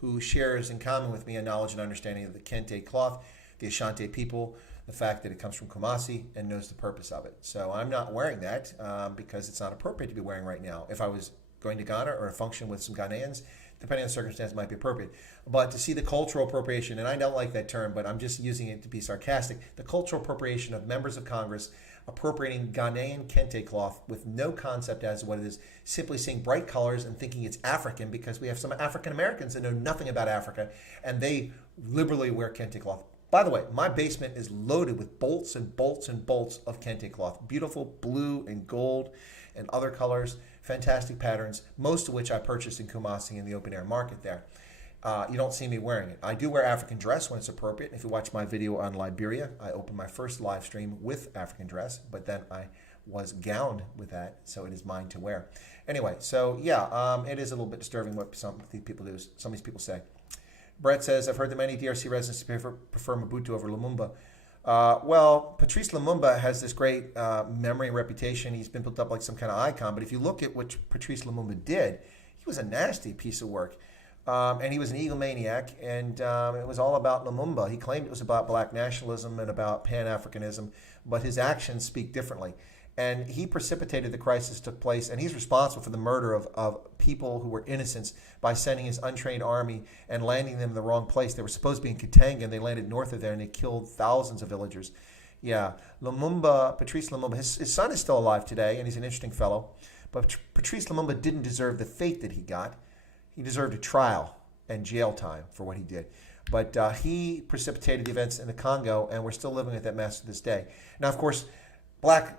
who shares in common with me a knowledge and understanding of the kente cloth, the Ashanti people, the fact that it comes from Kumasi, and knows the purpose of it. So I'm not wearing that because it's not appropriate to be wearing right now. If I was going to Ghana or a function with some Ghanaians, depending on the circumstance, it might be appropriate. But to see the cultural appropriation, and I don't like that term, but I'm just using it to be sarcastic, the cultural appropriation of members of Congress appropriating Ghanaian kente cloth with no concept as to what it is, simply seeing bright colors and thinking it's African because we have some African Americans that know nothing about Africa, and they liberally wear kente cloth. By the way, my basement is loaded with bolts and bolts and bolts of kente cloth. Beautiful blue and gold and other colors, fantastic patterns, most of which I purchased in Kumasi in the open air market there. You don't see me wearing it. I do wear African dress when it's appropriate. If you watch my video on Liberia, I opened my first live stream with African dress, but then I was gowned with that, so it is mine to wear. Anyway, so yeah, it is a little bit disturbing what some of these people do. Some of these people say. Brett says, I've heard that many DRC residents prefer Mobutu over Lumumba. Well, Patrice Lumumba has this great memory and reputation. He's been built up like some kind of icon. But if you look at what Patrice Lumumba did, he was a nasty piece of work. And he was an egomaniac, and it was all about Lumumba. He claimed it was about black nationalism and about Pan-Africanism, but his actions speak differently. And he precipitated the crisis that took place, and he's responsible for the murder of people who were innocents by sending his untrained army and landing them in the wrong place. They were supposed to be in Katanga, and they landed north of there, and they killed thousands of villagers. Yeah, Lumumba, Patrice Lumumba, his son is still alive today, and he's an interesting fellow. But Patrice Lumumba didn't deserve the fate that he got. He deserved a trial and jail time for what he did. But he precipitated the events in the Congo, and we're still living with that mess to this day. Now, of course, black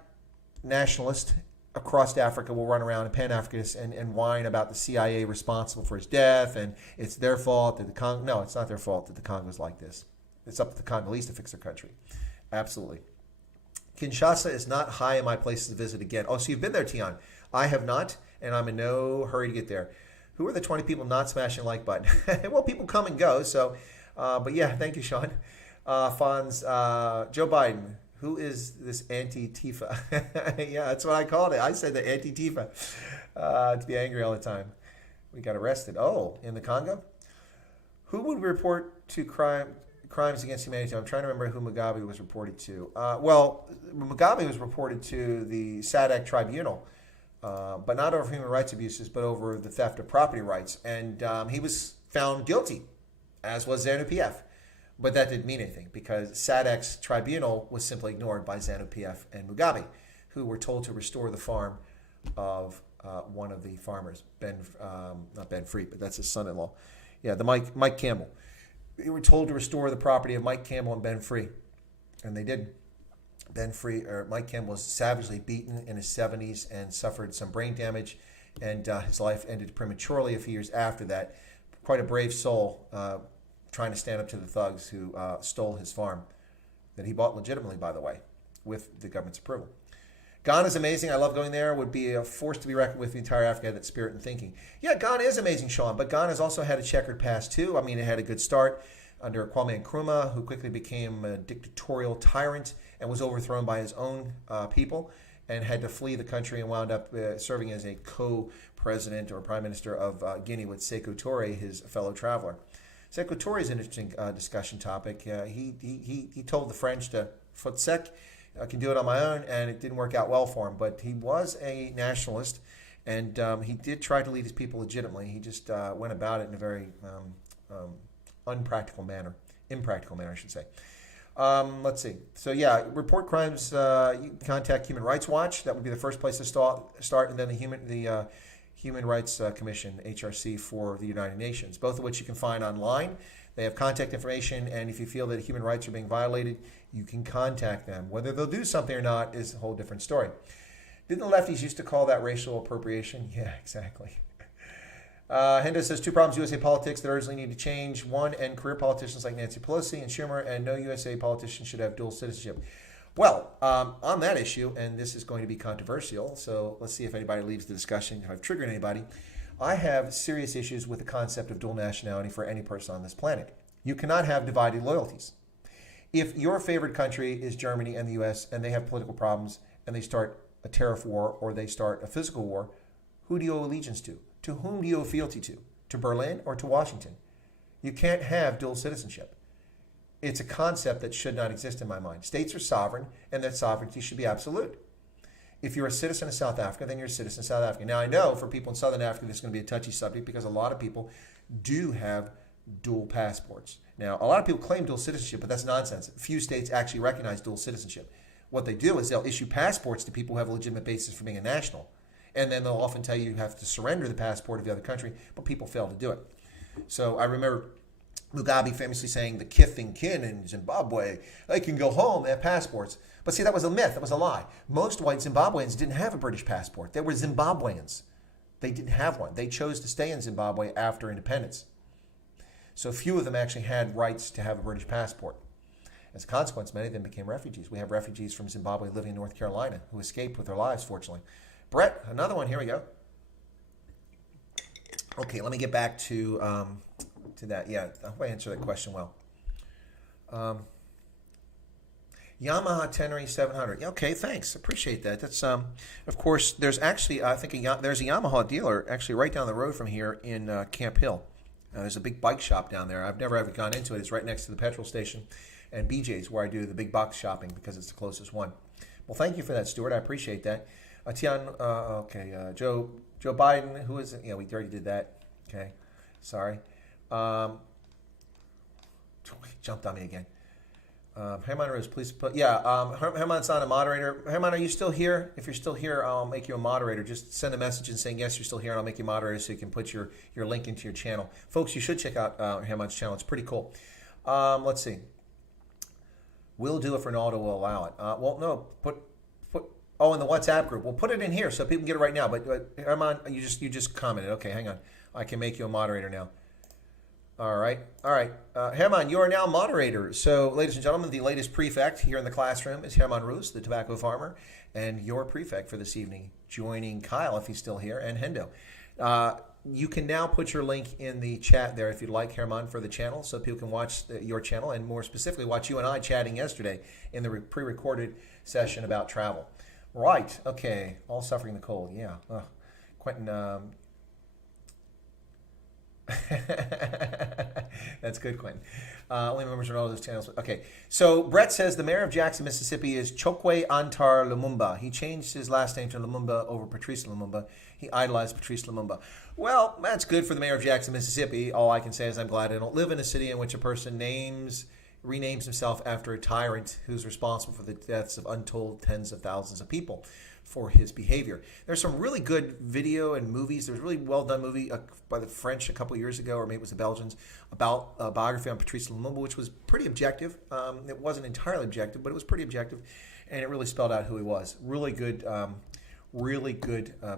nationalists across Africa will run around and Pan-Africanists and whine about the CIA responsible for his death, and it's their fault that the Congo... No, it's not their fault that the Congo's like this. It's up to the Congolese to fix their country. Absolutely. Kinshasa is not high in my places to visit again. Oh, so you've been there, Tian. I have not, and I'm in no hurry to get there. Who are the 20 people not smashing the like button? Well, people come and go, so... but yeah, thank you, Sean. Fonz, Joe Biden... Who is this anti-Tifa? Yeah, that's what I called it. I said the anti-Tifa to be angry all the time. We got arrested. Oh, in the Congo? Who would report to crimes against humanity? I'm trying to remember who Mugabe was reported to. Well, Mugabe was reported to the SADC tribunal, but not over human rights abuses, but over the theft of property rights. And he was found guilty, as was ZANU-PF. But that didn't mean anything because SADC's tribunal was simply ignored by ZANU-PF and Mugabe, who were told to restore the farm of one of the farmers, not Ben Free, but that's his son-in-law. Yeah, the Mike Campbell. They were told to restore the property of Mike Campbell and Ben Free, and they didn't. Mike Campbell was savagely beaten in his 70s and suffered some brain damage, and his life ended prematurely a few years after that. Quite a brave soul. Trying to stand up to the thugs who stole his farm that he bought legitimately, by the way, with the government's approval. Ghana is amazing. I love going there. Would be a force to be reckoned with. The entire Africa had that spirit and thinking. Yeah, Ghana is amazing, Sean, but Ghana has also had a checkered past, too. I mean, it had a good start under Kwame Nkrumah, who quickly became a dictatorial tyrant and was overthrown by his own people and had to flee the country and wound up serving as a co-president or prime minister of Guinea with Sékou Touré, his fellow traveler. Sékou Touré is an interesting discussion topic. He told the French to foot sec, I can do it on my own, and it didn't work out well for him. But he was a nationalist, and he did try to lead his people legitimately. He just went about it in a very impractical manner, I should say. Let's see. So yeah, report crimes. You contact Human Rights Watch. That would be the first place to start, and then the Human Rights Commission, HRC, for the United Nations, both of which you can find online. They have contact information, and if you feel that human rights are being violated, you can contact them. Whether they'll do something or not is a whole different story. Didn't the lefties used to call that racial appropriation? Yeah, exactly. Hendo says 2 problems USA politics that urgently need to change. 1, end career politicians like Nancy Pelosi and Schumer, and no USA politician should have dual citizenship. Well, on that issue, and this is going to be controversial, so let's see if anybody leaves the discussion, if I've triggered anybody. I have serious issues with the concept of dual nationality for any person on this planet. You cannot have divided loyalties. If your favorite country is Germany and the US and they have political problems and they start a tariff war or they start a physical war, who do you owe allegiance to? To whom do you owe fealty to? To Berlin or to Washington? You can't have dual citizenship. It's a concept that should not exist in my mind. States are sovereign, and that sovereignty should be absolute. If you're a citizen of South Africa, then you're a citizen of South Africa. Now, I know for people in Southern Africa, this is going to be a touchy subject because a lot of people do have dual passports. Now, a lot of people claim dual citizenship, but that's nonsense. Few states actually recognize dual citizenship. What they do is they'll issue passports to people who have a legitimate basis for being a national. And then they'll often tell you have to surrender the passport of the other country, but people fail to do it. So I remember Mugabe famously saying the kith and kin in Zimbabwe, they can go home, they have passports. But see, that was a myth, that was a lie. Most white Zimbabweans didn't have a British passport. They were Zimbabweans. They didn't have one. They chose to stay in Zimbabwe after independence. So few of them actually had rights to have a British passport. As a consequence, many of them became refugees. We have refugees from Zimbabwe living in North Carolina who escaped with their lives, fortunately. Brett, another one. Here we go. Okay, let me get back to that. Yeah, I hope I answered that question well. Yamaha Tenere 700. Yeah, okay, thanks. Appreciate that. That's of course. There's actually I think there's a Yamaha dealer actually right down the road from here in Camp Hill. There's a big bike shop down there. I've never ever gone into it. It's right next to the petrol station and BJ's where I do the big box shopping because it's the closest one. Well, thank you for that, Stuart. I appreciate that. Joe Biden, who is it? Yeah, we already did that. Okay, sorry. Jumped on me again. Herman Roos, please put, Herman's not a moderator. Herman, are you still here? If you're still here, I'll make you a moderator. Just send a message and saying, yes, you're still here, and I'll make you a moderator so you can put your link into your channel. Folks, you should check out Herman's channel. It's pretty cool. Let's see. We'll do if Ronaldo will allow it. Well, no, in the WhatsApp group. We'll put it in here so people can get it right now. But Herman, you just commented. Okay, hang on. I can make you a moderator now. All right. Herman, you are now moderator. So, ladies and gentlemen, the latest prefect here in the classroom is Herman Roos, the tobacco farmer, and your prefect for this evening, joining Kyle, if he's still here, and Hendo. You can now put your link in the chat there if you'd like, Herman, for the channel, so people can watch your channel, and more specifically, watch you and I chatting yesterday in the pre-recorded session about travel. Right. Okay. All suffering the cold. Yeah. Quentin. That's good, Quentin. Only members of all those channels. Okay. So Brett says the mayor of Jackson, Mississippi is Chokwe Antar Lumumba. He changed his last name to Lumumba over Patrice Lumumba. He idolized Patrice Lumumba. Well, that's good for the mayor of Jackson, Mississippi. All I can say is I'm glad I don't live in a city in which a person renames himself after a tyrant who's responsible for the deaths of untold tens of thousands of people for his behavior. There's some really good video and movies. There was a really well-done movie by the French a couple years ago, or maybe it was the Belgians, about a biography on Patrice Lumumba, which was pretty objective. It wasn't entirely objective, but it was pretty objective, and it really spelled out who he was. Really good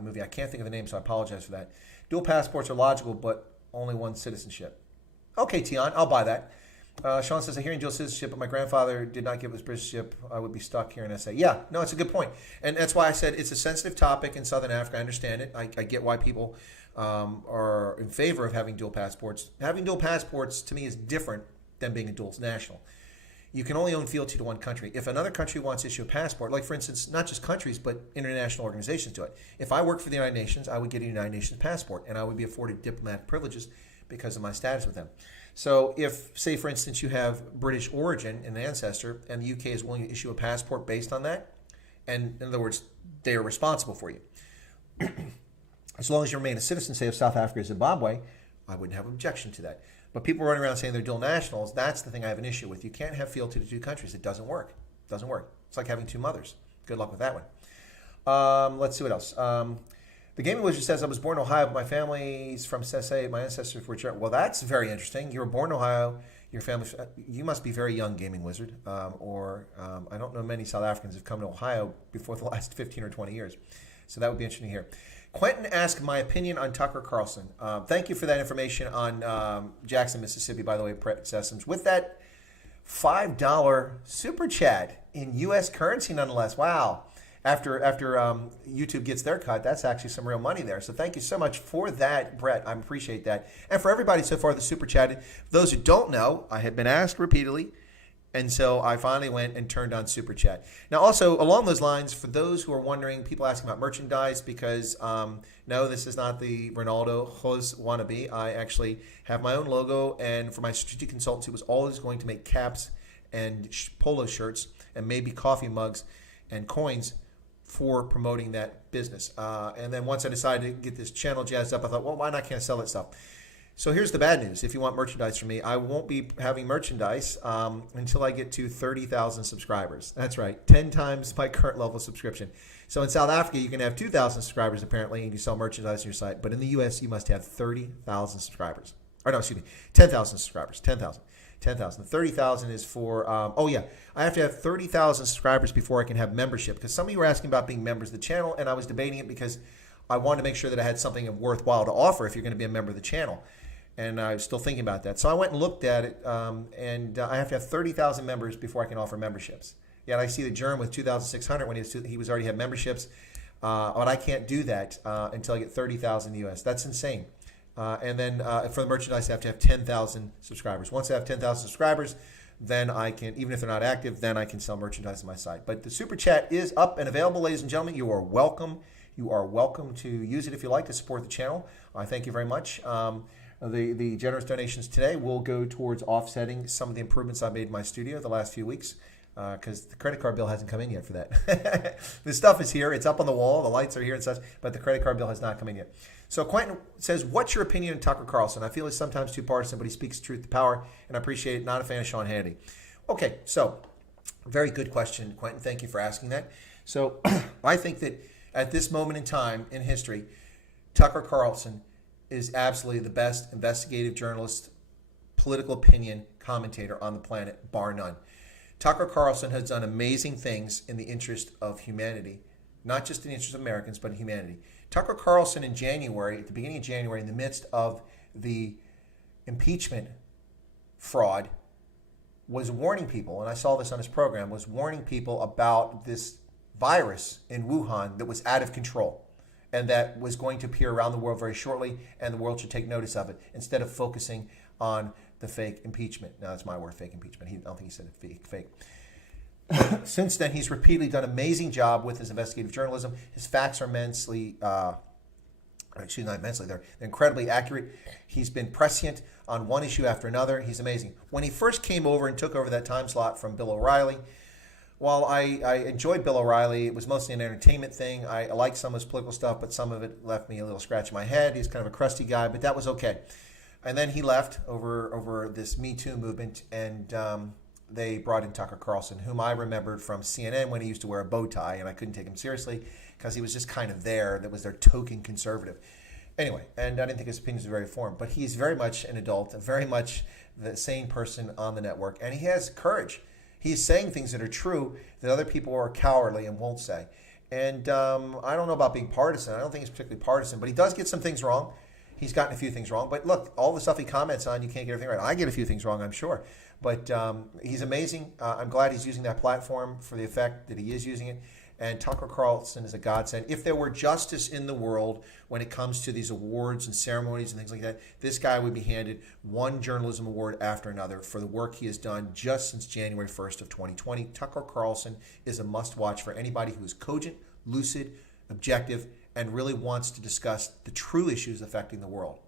movie. I can't think of the name, so I apologize for that. Dual passports are logical, but only one citizenship. Okay, Tian, I'll buy that. Sean says, I hear dual citizenship, but my grandfather did not give us citizenship. I would be stuck here in SA. Yeah, no, it's a good point. And that's why I said it's a sensitive topic in Southern Africa. I understand it. I get why people are in favor of having dual passports. Having dual passports, to me, is different than being a dual national. You can only own fealty to one country. If another country wants to issue a passport, like, for instance, not just countries, but international organizations do it. If I worked for the United Nations, I would get a United Nations passport, and I would be afforded diplomatic privileges because of my status with them. So if, say, for instance, you have British origin in the ancestor and the UK is willing to issue a passport based on that, and in other words, they are responsible for you. As long as you remain a citizen, say, of South Africa or Zimbabwe, I wouldn't have an objection to that. But people running around saying they're dual nationals, that's the thing I have an issue with. You can't have fealty to two countries. It doesn't work. It doesn't work. It's like having two mothers. Good luck with that one. Let's see what else. The Gaming Wizard says, I was born in Ohio, but my family's from SA. My ancestors were... Well, that's very interesting. You were born in Ohio. your family, you must be very young, Gaming Wizard, or I don't know many South Africans who've come to Ohio before the last 15 or 20 years. So that would be interesting to hear. Quentin asked my opinion on Tucker Carlson. Thank you for that information on Jackson, Mississippi, by the way, Brett Sessoms. With that $5 super chat in U.S. currency, nonetheless. Wow. After YouTube gets their cut, that's actually some real money there. So thank you so much for that, Brett. I appreciate that. And for everybody so far that super chatted, those who don't know, I had been asked repeatedly, and so I finally went and turned on super chat. Now, also along those lines, for those who are wondering, people asking about merchandise, because no, this is not the Ronaldo Jose wannabe. I actually have my own logo, and for my strategic consultancy, was always going to make caps and polo shirts and maybe coffee mugs and coins for promoting that business. And then once I decided to get this channel jazzed up, I thought, well, why not can't I sell that stuff? So here's the bad news. If you want merchandise from me, I won't be having merchandise until I get to 30,000 subscribers. That's right, 10 times my current level of subscription. So in South Africa, you can have 2,000 subscribers apparently, and you sell merchandise on your site. But in the U.S., you must have 30,000 subscribers. Or no, excuse me, 10,000 subscribers, 10,000. 10,000. 30,000 is for, I have to have 30,000 subscribers before I can have membership. Because some of you were asking about being members of the channel, and I was debating it because I wanted to make sure that I had something worthwhile to offer if you're going to be a member of the channel. And I was still thinking about that. So I went and looked at it, and I have to have 30,000 members before I can offer memberships. Yet I see the Germ with 2,600 when he was already had memberships, but I can't do that until I get 30,000 US. That's insane. And then for the merchandise, I have to have 10,000 subscribers. Once I have 10,000 subscribers, then I can, even if they're not active, then I can sell merchandise on my site. But the super chat is up and available, ladies and gentlemen. You are welcome. You are welcome to use it if you like to support the channel. I thank you very much. The generous donations today will go towards offsetting some of the improvements I made in my studio the last few weeks, because the credit card bill hasn't come in yet for that. The stuff is here. It's up on the wall. The lights are here and such, but the credit card bill has not come in yet. So Quentin says, what's your opinion on Tucker Carlson? I feel he's sometimes too partisan, but he speaks truth to power, and I appreciate it. Not a fan of Sean Hannity. Okay, so very good question, Quentin. Thank you for asking that. So I think that at this moment in time in history, Tucker Carlson is absolutely the best investigative journalist, political opinion commentator on the planet, bar none. Tucker Carlson has done amazing things in the interest of humanity, not just in the interest of Americans, but in humanity. Tucker Carlson in January, at the beginning of January, in the midst of the impeachment fraud, was warning people, and I saw this on his program, was warning people about this virus in Wuhan that was out of control and that was going to appear around the world very shortly, and the world should take notice of it instead of focusing on the fake impeachment. Now, that's my word, fake impeachment. I don't think he said it fake. Since then, he's repeatedly done an amazing job with his investigative journalism. His facts are they're incredibly accurate. He's been prescient on one issue after another. He's amazing. When he first came over and took over that time slot from Bill O'Reilly, while I enjoyed Bill O'Reilly, it was mostly an entertainment thing. I liked some of his political stuff, but some of it left me a little scratch in my head. He's kind of a crusty guy, but that was okay. And then he left over this Me Too movement, and they brought in Tucker Carlson, whom I remembered from CNN when he used to wear a bow tie, and I couldn't take him seriously because he was just kind of there. That was their token conservative. Anyway, and I didn't think his opinions were very formed, but he's very much an adult, very much the sane person on the network, and he has courage. He's saying things that are true that other people are cowardly and won't say. And I don't know about being partisan. I don't think he's particularly partisan, but he does get some things wrong. He's gotten a few things wrong. But look, all the stuff he comments on, you can't get everything right. I get a few things wrong, I'm sure. But he's amazing. I'm glad he's using that platform for the effect that he is using it. And Tucker Carlson is a godsend. If there were justice in the world when it comes to these awards and ceremonies and things like that, this guy would be handed one journalism award after another for the work he has done just since January 1st of 2020. Tucker Carlson is a must-watch for anybody who is cogent, lucid, objective, and really wants to discuss the true issues affecting the world.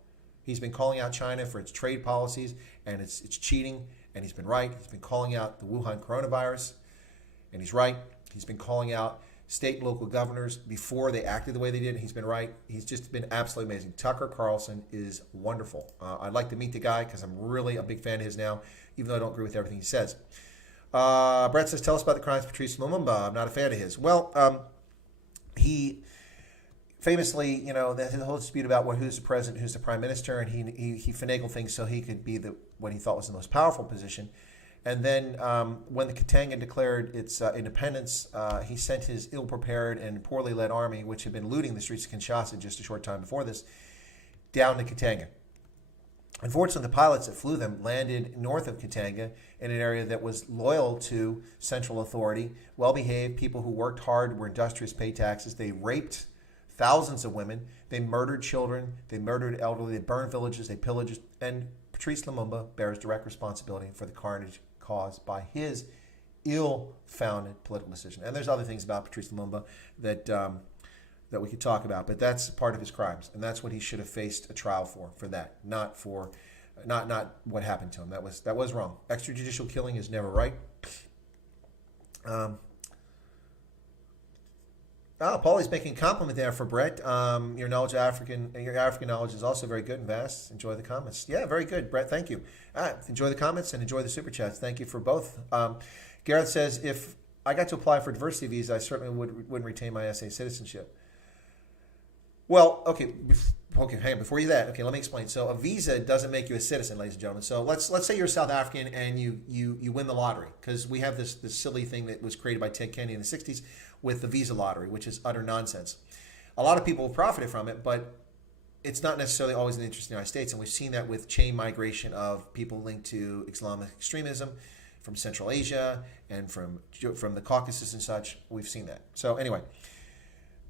He's been calling out China for its trade policies and its cheating, and he's been right. He's been calling out the Wuhan coronavirus, and he's right. He's been calling out state and local governors before they acted the way they did. He's been right. He's just been absolutely amazing. Tucker Carlson is wonderful. I'd like to meet the guy because I'm really a big fan of his now, even though I don't agree with everything he says. Brett says, tell us about the crimes of Patrice Lumumba. I'm not a fan of his. Well, he famously, the whole dispute about who's the president, who's the prime minister, and he finagled things so he could be what he thought was the most powerful position. And then when the Katanga declared its independence, he sent his ill-prepared and poorly led army, which had been looting the streets of Kinshasa just a short time before this, down to Katanga. Unfortunately, the pilots that flew them landed north of Katanga in an area that was loyal to central authority, well-behaved, people who worked hard, were industrious, paid taxes. They raped thousands of women. They murdered children. They murdered elderly. They burned villages. They pillaged. And Patrice Lumumba bears direct responsibility for the carnage caused by his ill-founded political decision. And there's other things about Patrice Lumumba that we could talk about, but that's part of his crimes, and that's what he should have faced a trial for that, not what happened to him. That was wrong. Extrajudicial killing is never right. Paulie's making a compliment there for Brett. Your African knowledge is also very good and vast. Enjoy the comments. Yeah, very good, Brett. Thank you. Enjoy the comments and enjoy the super chats. Thank you for both. Gareth says, if I got to apply for a diversity visa, I certainly wouldn't retain my SA citizenship. Well, okay, hang on, before you that, okay, let me explain. So a visa doesn't make you a citizen, ladies and gentlemen. So let's say you're South African and you win the lottery, because we have this silly thing that was created by Ted Kennedy in the 60s with the visa lottery, which is utter nonsense. A lot of people have profited from it, but it's not necessarily always in the interest of the United States, and we've seen that with chain migration of people linked to Islamic extremism from Central Asia and from the Caucasus and such. We've seen that. So anyway,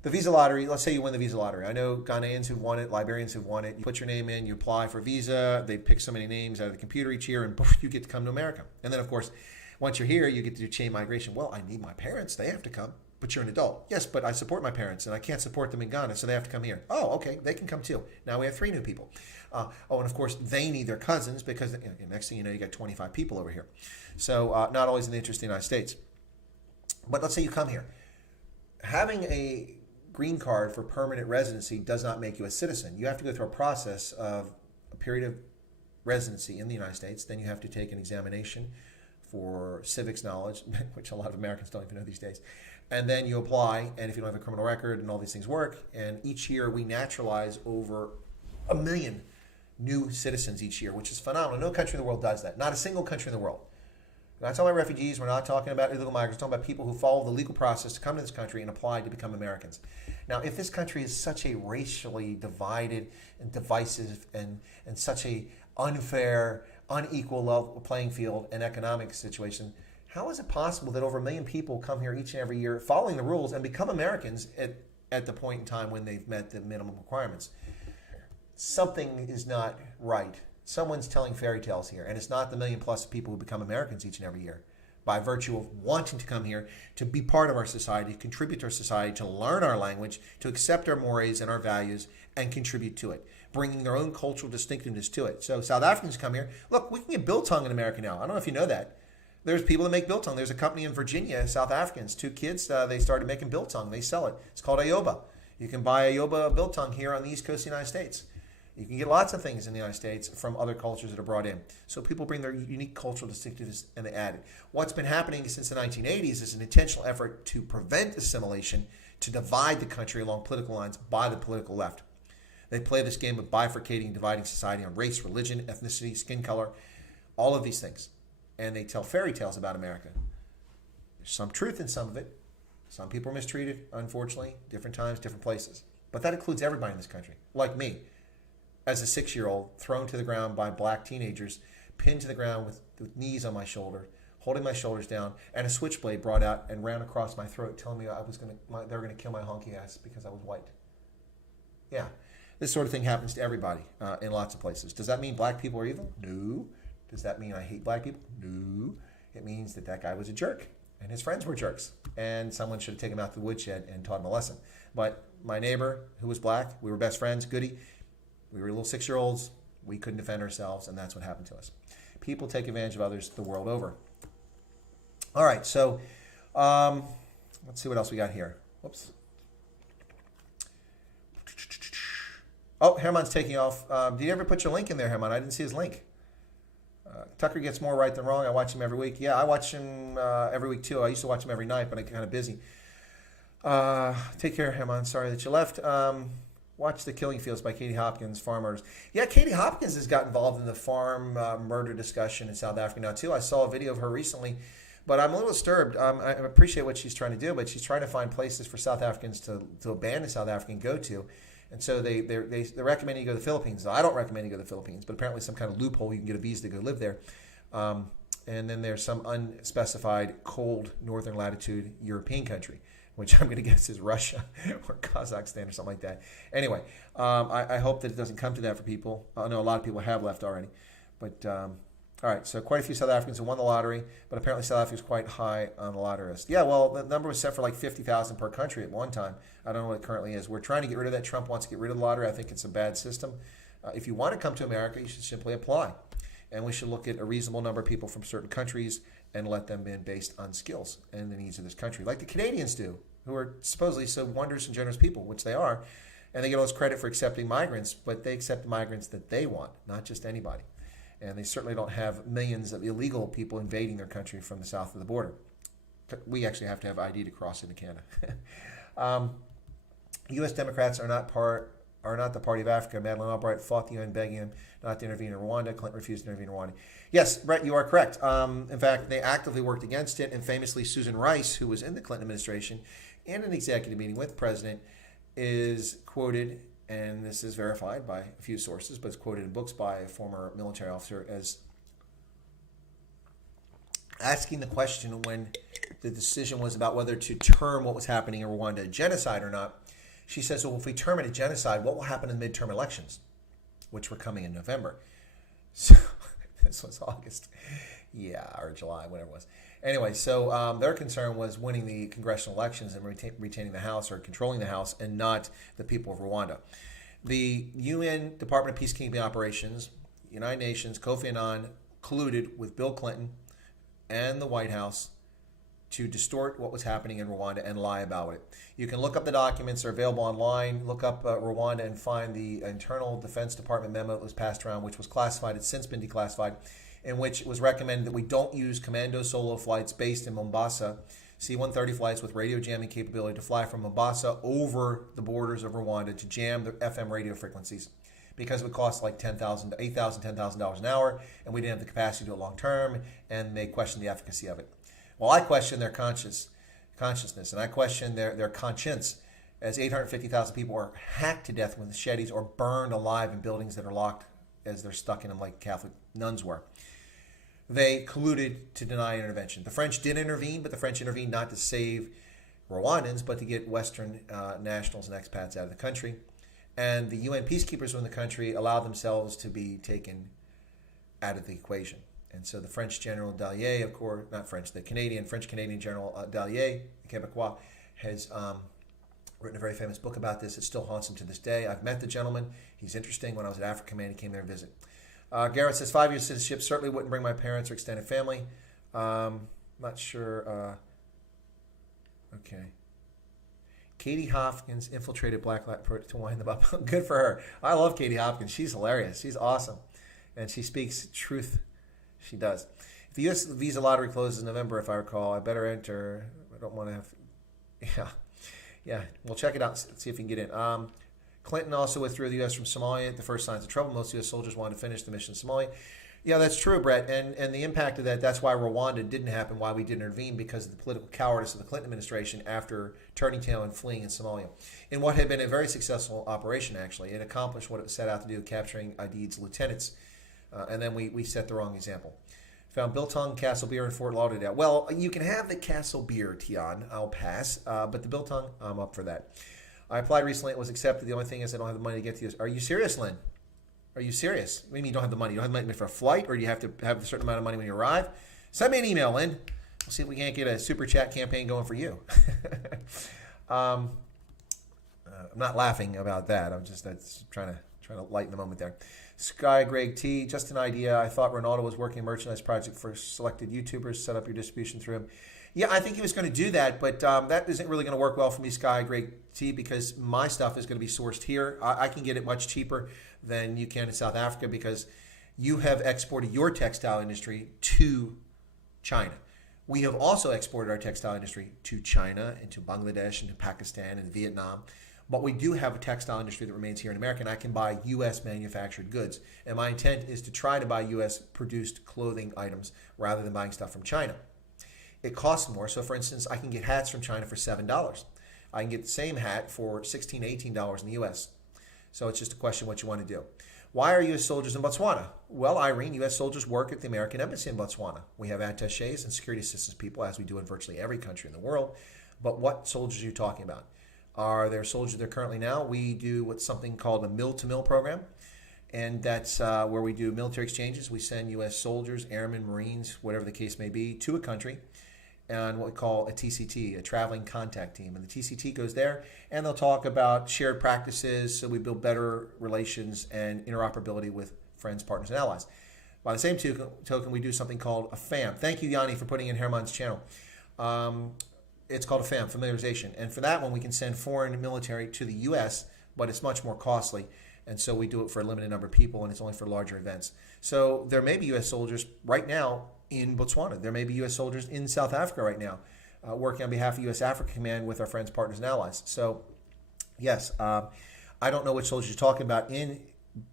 the visa lottery, let's say you win the visa lottery. I know Ghanaians who've won it, Liberians who've won it. You put your name in, you apply for a visa, they pick so many names out of the computer each year, and you get to come to America. And then, of course, once you're here, you get to do chain migration. Well, I need my parents. They have to come. But you're an adult. Yes, but I support my parents, and I can't support them in Ghana, so they have to come here. Oh, okay, they can come too. Now we have 3 new people. And of course, they need their cousins, because next thing you know, you got 25 people over here. So not always in the interest of the United States. But let's say you come here. Having a green card for permanent residency does not make you a citizen. You have to go through a process of a period of residency in the United States. Then you have to take an examination for civics knowledge, which a lot of Americans don't even know these days. And then you apply, and if you don't have a criminal record and all these things work, and each year we naturalize over 1 million new citizens each year, which is phenomenal. No country in the world does that. Not a single country in the world. We're not talking about refugees. We're not talking about illegal migrants. We're talking about people who follow the legal process to come to this country and apply to become Americans. Now, if this country is such a racially divided and divisive and such a unfair, unequal level playing field and economic situation, how is it possible that over 1 million people come here each and every year following the rules and become Americans at the point in time when they've met the minimum requirements? Something is not right. Someone's telling fairy tales here, and it's not the 1 million plus people who become Americans each and every year by virtue of wanting to come here to be part of our society, to contribute to our society, to learn our language, to accept our mores and our values and contribute to it, bringing their own cultural distinctiveness to it. So South Africans come here. Look, we can get biltong in America now. I don't know if you know that. There's people that make biltong. There's a company in Virginia, South Africans, 2 kids, they started making biltong. They sell it. It's called Ayoba. You can buy Ayoba biltong here on the East Coast of the United States. You can get lots of things in the United States from other cultures that are brought in. So people bring their unique cultural distinctiveness and they add it. What's been happening since the 1980s is an intentional effort to prevent assimilation, to divide the country along political lines by the political left. They play this game of bifurcating, dividing society on race, religion, ethnicity, skin color, all of these things. And they tell fairy tales about America. There's some truth in some of it. Some people are mistreated, unfortunately, different times, different places. But that includes everybody in this country, like me. As a 6-year-old, thrown to the ground by black teenagers, pinned to the ground with knees on my shoulder, holding my shoulders down, and a switchblade brought out and ran across my throat, telling me they were going to kill my honky ass because I was white. Yeah, this sort of thing happens to everybody in lots of places. Does that mean black people are evil? No. Does that mean I hate black people? No. It means that guy was a jerk, and his friends were jerks, and someone should have taken him out to the woodshed and taught him a lesson. But my neighbor, who was black, we were best friends, Goody. We were little 6-year-olds. We couldn't defend ourselves, and that's what happened to us. People take advantage of others the world over. All right, so let's see what else we got here. Whoops. Oh, Herman's taking off. Did you ever put your link in there, Herman? I didn't see his link. Tucker gets more right than wrong. I watch him every week. Yeah, I watch him every week too. I used to watch him every night, but I get kind of busy. Take care, Herman. Sorry that you left. Watch The Killing Fields by Katie Hopkins, farm murders. Yeah, Katie Hopkins has got involved in the farm murder discussion in South Africa now, too. I saw a video of her recently, but I'm a little disturbed. I appreciate what she's trying to do, but she's trying to find places for South Africans to abandon South Africa and go to. And so they recommend you go to the Philippines. I don't recommend you go to the Philippines, but apparently some kind of loophole you can get a visa to go live there. And then there's some unspecified cold northern latitude European country, which I'm going to guess is Russia or Kazakhstan or something like that. Anyway, I hope that it doesn't come to that for people. I know a lot of people have left already. But, all right, so quite a few South Africans have won the lottery, but apparently South Africa is quite high on the lottery list. Yeah, well, the number was set for like 50,000 per country at one time. I don't know what it currently is. We're trying to get rid of that. Trump wants to get rid of the lottery. I think it's a bad system. If you want to come to America, you should simply apply. And we should look at a reasonable number of people from certain countries and let them in based on skills and the needs of this country, like the Canadians do, who are supposedly so wondrous and generous people, which they are. And they get all this credit for accepting migrants, but they accept migrants that they want, not just anybody. And they certainly don't have millions of illegal people invading their country from the south of the border. We actually have to have ID to cross into Canada. U.S. Democrats are not the party of Africa. Madeleine Albright fought the UN begging him not to intervene in Rwanda. Clinton refused to intervene in Rwanda. Yes, Brett, you are correct. In fact, they actively worked against it, and famously Susan Rice, who was in the Clinton administration, in an executive meeting with the president, is quoted, and this is verified by a few sources, but it's quoted in books by a former military officer as asking the question when the decision was about whether to term what was happening in Rwanda a genocide or not. She says, well, if we term it a genocide, what will happen in midterm elections, which were coming in November? So this was August. Yeah, or July, whatever it was. Anyway, so their concern was winning the congressional elections and retaining the House or controlling the House and not the people of Rwanda. The UN Department of Peacekeeping Operations, United Nations, Kofi Annan colluded with Bill Clinton and the White House to distort what was happening in Rwanda and lie about it. You can look up the documents. They're available online. Look up Rwanda and find the Internal Defense Department memo that was passed around, which was classified. It's since been declassified, in which it was recommended that we don't use commando solo flights based in Mombasa, C-130 flights with radio jamming capability to fly from Mombasa over the borders of Rwanda to jam the FM radio frequencies, because it would cost like $8,000 to $10,000 an hour, and we didn't have the capacity to do it long term, and they questioned the efficacy of it. Well, I question their consciousness, and I question their conscience, as 850,000 people are hacked to death with machetes or burned alive in buildings that are locked as they're stuck in them like Catholic nuns were. They colluded to deny intervention. The French did intervene, but the French intervened not to save Rwandans, but to get Western nationals and expats out of the country. And the UN peacekeepers in the country allowed themselves to be taken out of the equation. And so the French General Dallier, of course, not French, the French-Canadian General Dallier, the Quebecois, has written a very famous book about this. It still haunts him to this day. I've met the gentleman. He's interesting. When I was at Africa Command, he came there to visit. Garrett says, 5-year citizenship certainly wouldn't bring my parents or extended family. Not sure. Okay. Katie Hopkins infiltrated Black Lives to wind them up. Good for her. I love Katie Hopkins. She's hilarious. She's awesome. And she speaks truth. She does. If the U.S. visa lottery closes in November, if I recall, I better enter. I don't want to have... Yeah. We'll check it out, see if we can get in. Clinton also withdrew the U.S. from Somalia at the first signs of trouble. Most U.S. soldiers wanted to finish the mission in Somalia. Yeah, that's true, Brett. And the impact of that's why Rwanda didn't happen, why we didn't intervene, because of the political cowardice of the Clinton administration after turning tail and fleeing in Somalia. In what had been a very successful operation, actually. It accomplished what it was set out to do, capturing Aidid's lieutenants. And then we set the wrong example. Found Biltong Castle Beer in Fort Lauderdale. Well, you can have the Castle Beer, Tian. I'll pass. But the Biltong, I'm up for that. I applied recently. It was accepted. The only thing is I don't have the money to get to you. Are you serious, Lynn? Are you serious? What do you mean you don't have the money? You don't have the money for a flight, or do you have to have a certain amount of money when you arrive? Send me an email, Lynn. We'll see if we can't get a super chat campaign going for you. I'm not laughing about that. I'm just trying to lighten the moment there. Sky Greg T, just an idea. I thought Ronaldo was working a merchandise project for selected YouTubers. Set up your distribution through him. Yeah, I think he was going to do that, but that isn't really going to work well for me, Sky Greg T, because my stuff is going to be sourced here. I can get it much cheaper than you can in South Africa, because you have exported your textile industry to China. We have also exported our textile industry to China and to Bangladesh and to Pakistan and Vietnam. But we do have a textile industry that remains here in America, and I can buy U.S. manufactured goods. And my intent is to try to buy U.S. produced clothing items rather than buying stuff from China. It costs more. So, for instance, I can get hats from China for $7. I can get the same hat for $16, $18 in the U.S. So it's just a question of what you want to do. Why are U.S. soldiers in Botswana? Well, Irene, U.S. soldiers work at the American Embassy in Botswana. We have attachés and security assistance people, as we do in virtually every country in the world. But what soldiers are you talking about? Are there soldiers there currently now? We do what's something called a mill-to-mill program, and that's where we do military exchanges. We send U.S. soldiers, airmen, Marines, whatever the case may be, to a country on what we call a TCT, a traveling contact team. And the TCT goes there, and they'll talk about shared practices so we build better relations and interoperability with friends, partners, and allies. By the same token, we do something called a FAM. Thank you, Yanni, for putting in Herman's channel. It's called a FAM, familiarization. And for that one, we can send foreign military to the U.S., but it's much more costly. And so we do it for a limited number of people, and it's only for larger events. So there may be U.S. soldiers right now in Botswana. There may be U.S. soldiers in South Africa right now, working on behalf of U.S. Africa Command with our friends, partners, and allies. So, yes, I don't know which soldiers you're talking about in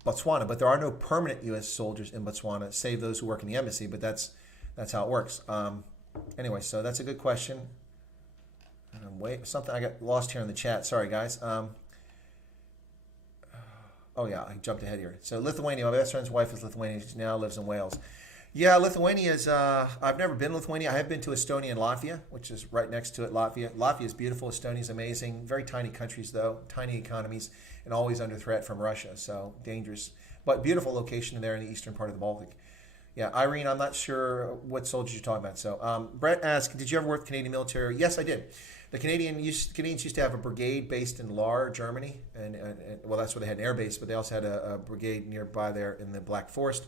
Botswana, but there are no permanent U.S. soldiers in Botswana, save those who work in the embassy, but that's how it works. Anyway, so that's a good question. Wait, something I got lost here in the chat. Sorry, guys. Oh, yeah, I jumped ahead here. So Lithuania, my best friend's wife is Lithuanian. She now lives in Wales. Yeah, Lithuania is, I've never been to Lithuania. I have been to Estonia and Latvia, which is right next to it, Latvia. Latvia is beautiful. Estonia is amazing. Very tiny countries, though, tiny economies, and always under threat from Russia, so dangerous. But beautiful location there in the eastern part of the Baltic. Yeah, Irene, I'm not sure what soldiers you're talking about. So Brett asked, did you ever work with the Canadian military? Yes, I did. The Canadians used to have a brigade based in Lahr, Germany, and well, that's where they had an air base, but they also had a brigade nearby there in the Black Forest.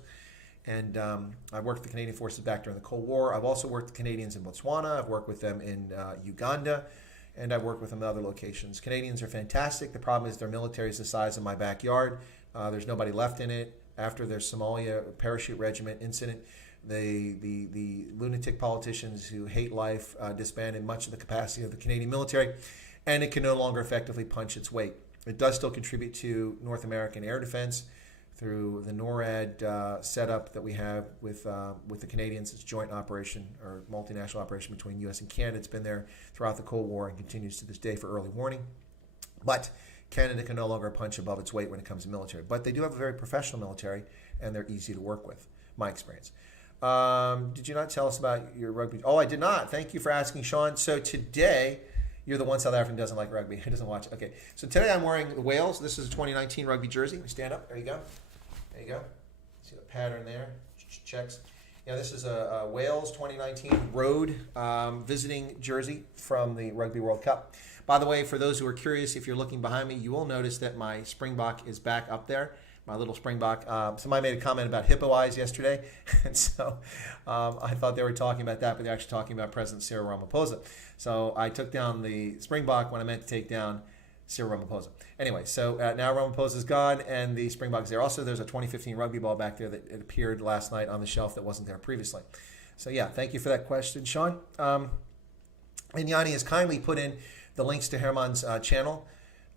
And I worked with the Canadian forces back during the Cold War. I've also worked with Canadians in Botswana. I've worked with them in Uganda, and I've worked with them in other locations. Canadians are fantastic. The problem is their military is the size of my backyard. There's nobody left in it. After their Somalia parachute regiment incident, the lunatic politicians who hate life disbanded much of the capacity of the Canadian military, and it can no longer effectively punch its weight. It does still contribute to North American air defense through the NORAD setup that we have with the Canadians. It's a joint operation or multinational operation between U.S. and Canada. It's been there throughout the Cold War and continues to this day for early warning. But Canada can no longer punch above its weight when it comes to military. But they do have a very professional military, and they're easy to work with, my experience. Did you not tell us about your rugby? Oh, I did not. Thank you for asking, Sean. So today, you're the one South African doesn't like rugby. He doesn't watch it. Okay. So today I'm wearing Wales. This is a 2019 rugby jersey. Stand up. There you go. There you go. See the pattern there? Checks. Yeah, this is a Wales 2019 road visiting jersey from the Rugby World Cup. By the way, for those who are curious, if you're looking behind me, you will notice that my Springbok is back up there. My little Springbok. Somebody made a comment about hippo eyes yesterday, and so I thought they were talking about that, but they're actually talking about President Cyril Ramaphosa. So I took down the Springbok when I meant to take down Cyril Ramaphosa. Anyway, so now Ramaphosa's gone, and the Springbok's there. Also, there's a 2015 rugby ball back there that appeared last night on the shelf that wasn't there previously. So yeah, thank you for that question, Sean. And Yanni has kindly put in the links to Herman's channel.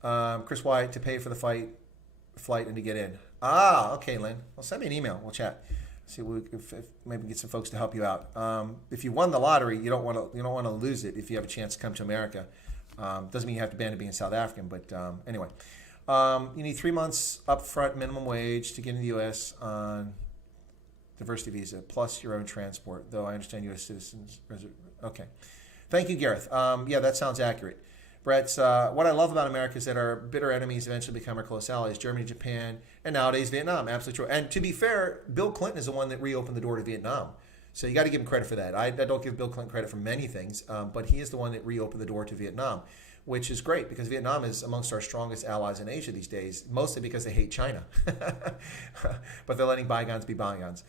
Chris Wyatt to pay for the flight and to get in. Ah, okay, Lynn. Well, send me an email. We'll chat. See if maybe get some folks to help you out. If you won the lottery, you don't want to lose it. If you have a chance to come to America, doesn't mean you have to ban to being South African. But anyway, you need 3 months upfront minimum wage to get in the U.S. on diversity visa plus your own transport. Though I understand U.S. citizens. Okay, thank you, Gareth. Yeah, that sounds accurate. Brett's, what I love about America is that our bitter enemies eventually become our close allies. Germany, Japan, and nowadays Vietnam. Absolutely true. And to be fair, Bill Clinton is the one that reopened the door to Vietnam. So you got to give him credit for that. I don't give Bill Clinton credit for many things, but he is the one that reopened the door to Vietnam, which is great because Vietnam is amongst our strongest allies in Asia these days, mostly because they hate China. But they're letting bygones be bygones.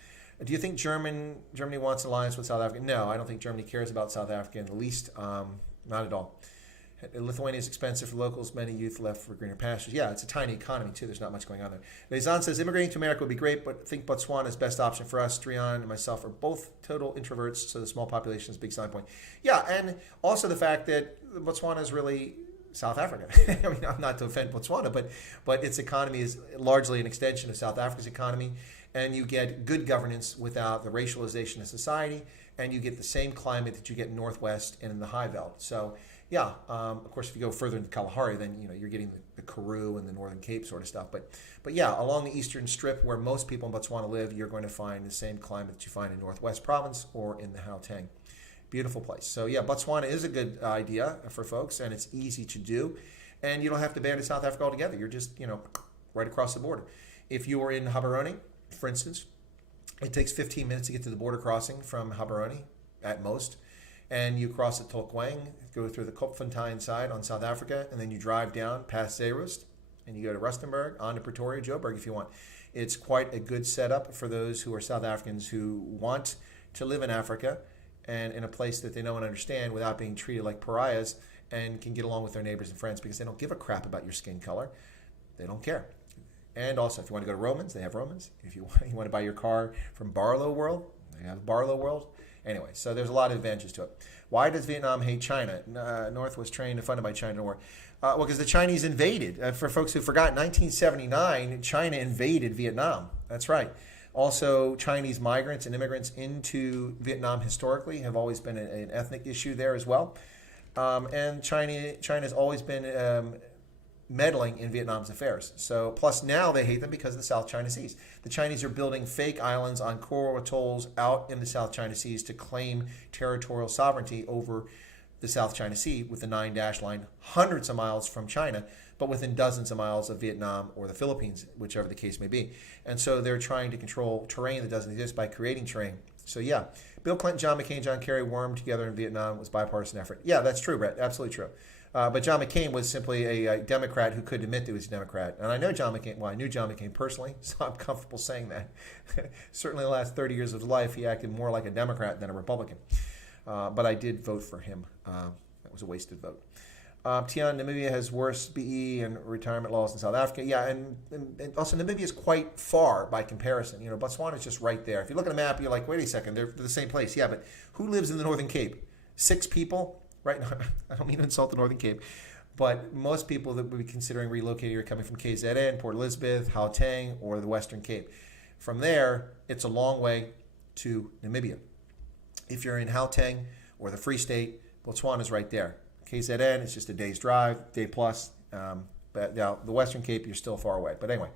Do you think Germany wants an alliance with South Africa? No, I don't think Germany cares about South Africa in the least. Not at all. Lithuania is expensive for locals. Many youth left for greener pastures. Yeah, it's a tiny economy, too. There's not much going on there. Rezan says, immigrating to America would be great, but I think Botswana is best option for us. Drian and myself are both total introverts, so the small population is a big selling point. Yeah, and also the fact that Botswana is really South Africa. I mean, I'm not to offend Botswana, but its economy is largely an extension of South Africa's economy, and you get good governance without the racialization of society, and you get the same climate that you get in Northwest and in the High Veld. So, yeah, of course, if you go further into Kalahari, then you're getting the Karoo and the Northern Cape sort of stuff. But yeah, along the Eastern Strip, where most people in Botswana live, you're going to find the same climate that you find in Northwest Province or in the Gauteng. Beautiful place. So yeah, Botswana is a good idea for folks, and it's easy to do, and you don't have to abandon South Africa altogether. You're just right across the border. If you are in Gaborone, for instance, it takes 15 minutes to get to the border crossing from Gaborone at most. And you cross at Tolkwang, go through the Kopfontein side on South Africa, and then you drive down past Zeerust, and you go to Rustenburg, on to Pretoria, Joburg if you want. It's quite a good setup for those who are South Africans who want to live in Africa and in a place that they know and understand without being treated like pariahs, and can get along with their neighbors and friends because they don't give a crap about your skin color. They don't care. And also, if you want to go to Romans, they have Romans. If you want to buy your car from Barlow World, they have Barlow World. Anyway, so there's a lot of advantages to it. Why does Vietnam hate China? North was trained and funded by China to war. Well, because the Chinese invaded. For folks who forgot, 1979, China invaded Vietnam. That's right. Also, Chinese migrants and immigrants into Vietnam historically have always been an ethnic issue there as well. And China's always been meddling in Vietnam's affairs. So, plus now they hate them because of the South China Seas. The Chinese are building fake islands on coral atolls out in the South China Seas to claim territorial sovereignty over the South China Sea with the 9-dash line, hundreds of miles from China, but within dozens of miles of Vietnam or the Philippines, whichever the case may be. And so they're trying to control terrain that doesn't exist by creating terrain. So yeah, Bill Clinton, John McCain, John Kerry wormed together in Vietnam was bipartisan effort. Yeah, that's true, Brett. Absolutely true. But John McCain was simply a Democrat who couldn't admit that he was a Democrat. And I know John McCain, well, I knew John McCain personally, so I'm comfortable saying that. Certainly the last 30 years of his life, he acted more like a Democrat than a Republican. But I did vote for him. That was a wasted vote. Tian, Namibia has worse BE and retirement laws than South Africa. Yeah, and also Namibia is quite far by comparison. Botswana is just right there. If you look at a map, you're like, wait a second, they're the same place. Yeah, but who lives in the Northern Cape? 6 people? Right now, I don't mean to insult the Northern Cape, but most people that would be considering relocating are coming from KZN, Port Elizabeth, Gauteng, or the Western Cape. From there, it's a long way to Namibia. If you're in Gauteng or the Free State, Botswana's right there. KZN, it's just a day's drive, day plus. But now the Western Cape, you're still far away. But anyway,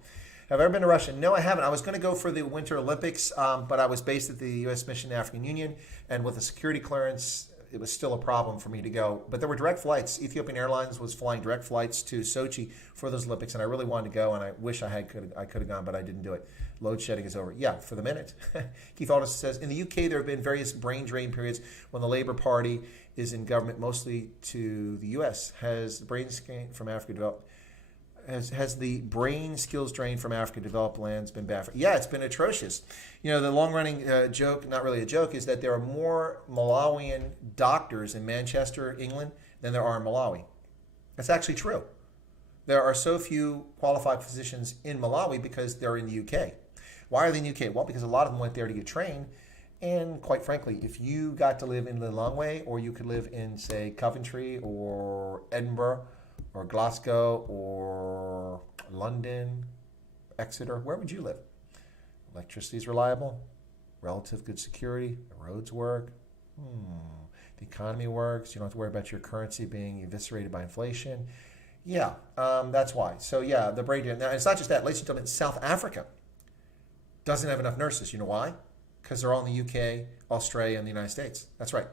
have I ever been to Russia? No, I haven't. I was going to go for the Winter Olympics, but I was based at the U.S. Mission to the African Union, and with a security clearance, it was still a problem for me to go. But there were direct flights. Ethiopian Airlines was flying direct flights to Sochi for those Olympics, and I really wanted to go, and I wish I could have gone, but I didn't do it. Load shedding is over. Yeah, for the minute. Keith Aldous says, in the UK, there have been various brain drain periods when the Labour Party is in government, mostly to the US. Has the brain drain from Africa developed? Has the brain skills drain from Africa developed lands been bad? Yeah, it's been atrocious. The long-running joke, not really a joke, is that there are more Malawian doctors in Manchester, England, than there are in Malawi. That's actually true. There are so few qualified physicians in Malawi because they're in the UK. Why are they in the UK? Well, because a lot of them went there to get trained. And quite frankly, if you got to live in Lilongwe, or you could live in, say, Coventry or Edinburgh, or Glasgow, or London, Exeter, where would you live? Electricity is reliable, relative good security, the roads work, the economy works, you don't have to worry about your currency being eviscerated by inflation. Yeah, that's why. So yeah, the brain drain. Now, it's not just that. Ladies and gentlemen, South Africa doesn't have enough nurses. You know why? Because they're all in the UK, Australia, and the United States. That's right.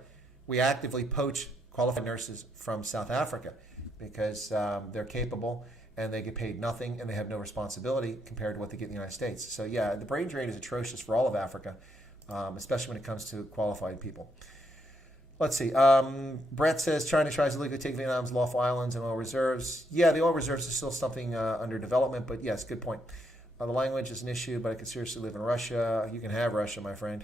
We actively poach qualified nurses from South Africa because they're capable and they get paid nothing and they have no responsibility compared to what they get in the United States. So yeah, the brain drain is atrocious for all of Africa, especially when it comes to qualified people. Let's see. Brett says China tries to legally take Vietnam's lawful islands and oil reserves. Yeah, the oil reserves are still something under development, but yes, good point. The language is an issue, but I could seriously live in Russia. You can have Russia, my friend.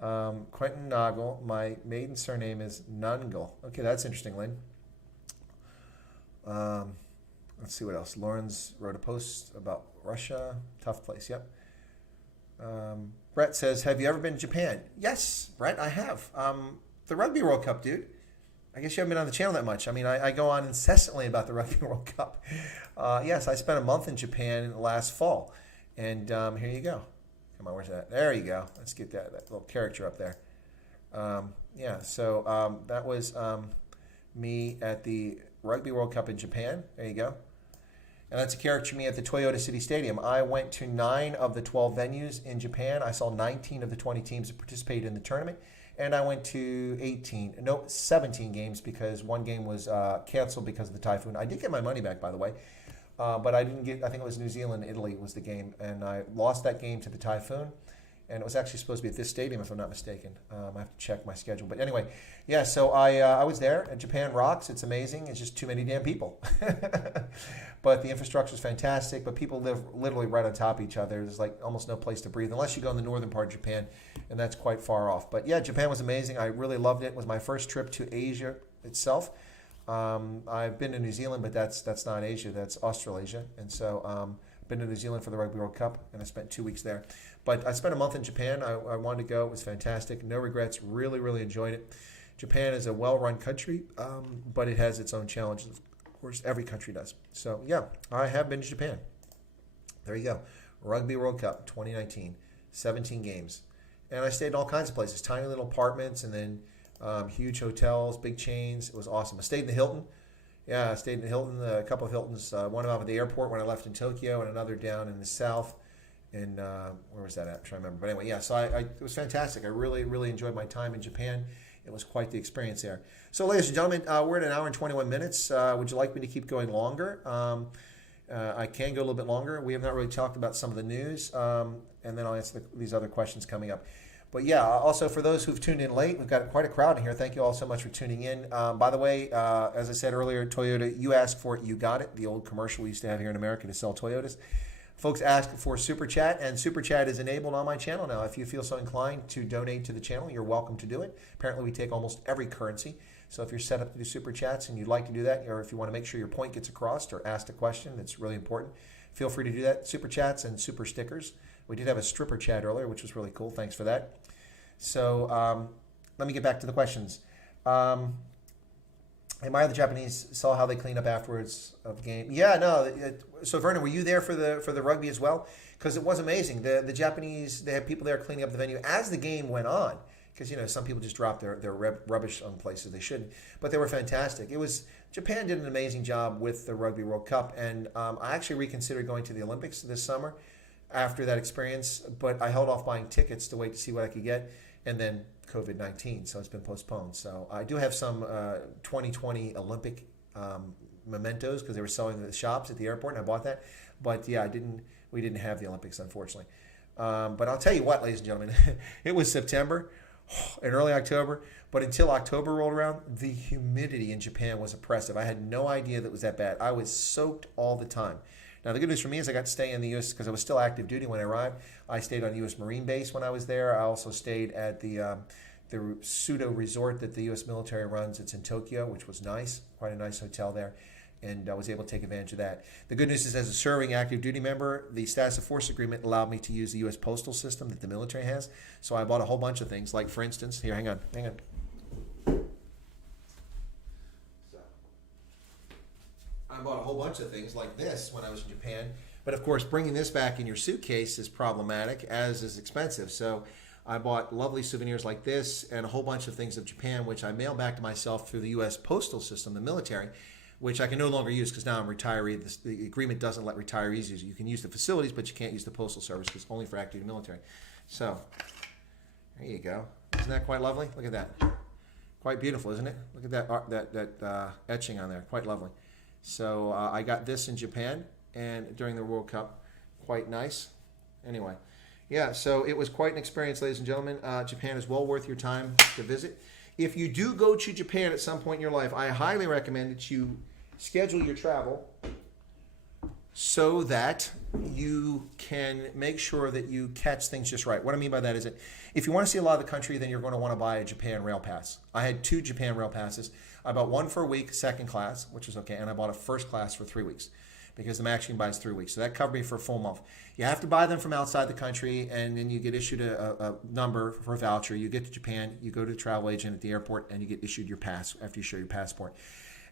Quentin Nagel. My maiden surname is Nungel. Okay, that's interesting, Lynn. Let's see what else. Lawrence wrote a post about Russia. Tough place. Yep. Brett says, have you ever been to Japan? Yes, Brett, I have. The Rugby World Cup, dude. I guess you haven't been on the channel that much. I mean, I go on incessantly about the Rugby World Cup. Yes, I spent a month in Japan last fall. And here you go. Come on, where's that? There you go. Let's get that little character up there. So that was me at the Rugby World Cup in Japan. There you go. And that's a character me at the Toyota City Stadium. I went to 9 of the 12 venues in Japan. I saw 19 of the 20 teams that participated in the tournament. And I went to 17 games because one game was canceled because of the typhoon. I did get my money back, by the way. But I didn't get, I think it was New Zealand, Italy was the game. And I lost that game to the typhoon. And it was actually supposed to be at this stadium, if I'm not mistaken. I have to check my schedule. But anyway, yeah, so I was there. And Japan rocks. It's amazing. It's just too many damn people. But the infrastructure is fantastic. But people live literally right on top of each other. There's like almost no place to breathe, unless you go in the northern part of Japan. And that's quite far off. But yeah, Japan was amazing. I really loved it. It was my first trip to Asia itself. I've been to New Zealand, but that's not Asia. That's Australasia. And so been to New Zealand for the Rugby World Cup, and I spent 2 weeks there. But I spent a month in Japan. I wanted to go. It was fantastic. No regrets. Really, really enjoyed it. Japan is a well-run country, but it has its own challenges. Of course, every country does. So, yeah, I have been to Japan. There you go. Rugby World Cup 2019, 17 games. And I stayed in all kinds of places, tiny little apartments, and then huge hotels, big chains. It was awesome. I stayed in the Hilton. Yeah, I stayed in the Hilton, a couple of Hiltons, one of them at the airport when I left in Tokyo, and another down in the south. And where was that at? I'm trying to remember. But anyway, yeah, so it was fantastic. I really, really enjoyed my time in Japan. It was quite the experience there. So, ladies and gentlemen, we're at 1 hour and 21 minutes. Would you like me to keep going longer? I can go a little bit longer. We have not really talked about some of the news, and then I'll answer these other questions coming up. But yeah, also for those who've tuned in late, we've got quite a crowd in here. Thank you all so much for tuning in. By the way, as I said earlier, Toyota, you asked for it, you got it. The old commercial we used to have here in America to sell Toyotas. Folks asked for Super Chat, and Super Chat is enabled on my channel now. If you feel so inclined to donate to the channel, you're welcome to do it. Apparently, we take almost every currency. So if you're set up to do Super Chats and you'd like to do that, or if you want to make sure your point gets across or asked a question that's really important, feel free to do that. Super Chats and Super Stickers. We did have a stripper chat earlier, which was really cool. Thanks for that. So let me get back to the questions. Admire the Japanese, saw how they clean up afterwards of the game. Yeah, no. So Vernon, were you there for the rugby as well? Because it was amazing. The Japanese, they had people there cleaning up the venue as the game went on. Because some people just drop their rubbish on places they shouldn't. But they were fantastic. Japan did an amazing job with the Rugby World Cup, and I actually reconsidered going to the Olympics this summer after that experience. But I held off buying tickets to wait to see what I could get. And then COVID-19, so it's been postponed. So I do have some 2020 Olympic mementos because they were selling in the shops at the airport, and I bought that. But yeah, we didn't have the Olympics, unfortunately. But I'll tell you what, ladies and gentlemen, it was September and early October, but until October rolled around, the humidity in Japan was oppressive. I had no idea that it was that bad. I was soaked all the time. Now, the good news for me is I got to stay in the U.S. because I was still active duty when I arrived. I stayed on U.S. Marine Base when I was there. I also stayed at the pseudo resort that the U.S. military runs. It's in Tokyo, which was nice, quite a nice hotel there, and I was able to take advantage of that. The good news is, as a serving active duty member, the status of force agreement allowed me to use the U.S. postal system that the military has. So I bought a whole bunch of things, like, for instance, here, hang on. I bought a whole bunch of things like this when I was in Japan. But of course, bringing this back in your suitcase is problematic, as is expensive. So I bought lovely souvenirs like this and a whole bunch of things of Japan, which I mailed back to myself through the U.S. postal system, the military, which I can no longer use because now I'm a retiree. The agreement doesn't let retirees use it. You can use the facilities, but you can't use the postal service because it's only for active duty military. So there you go. Isn't that quite lovely? Look at that. Quite beautiful, isn't it? Look at that art, that etching on there. Quite lovely. So I got this in Japan and during the World Cup. Quite nice. Anyway, yeah, so it was quite an experience, ladies and gentlemen. Japan is well worth your time to visit. If you do go to Japan at some point in your life, I highly recommend that you schedule your travel so that you can make sure that you catch things just right. What I mean by that is that if you want to see a lot of the country, then you're going to want to buy a Japan Rail Pass. I had 2 Japan Rail Passes. I bought one for a week, second class, which is okay, and I bought a first class for 3 weeks because the max you can buy is 3 weeks. So that covered me for a full month. You have to buy them from outside the country, and then you get issued a number for a voucher. You get to Japan, you go to the travel agent at the airport, and you get issued your pass after you show your passport.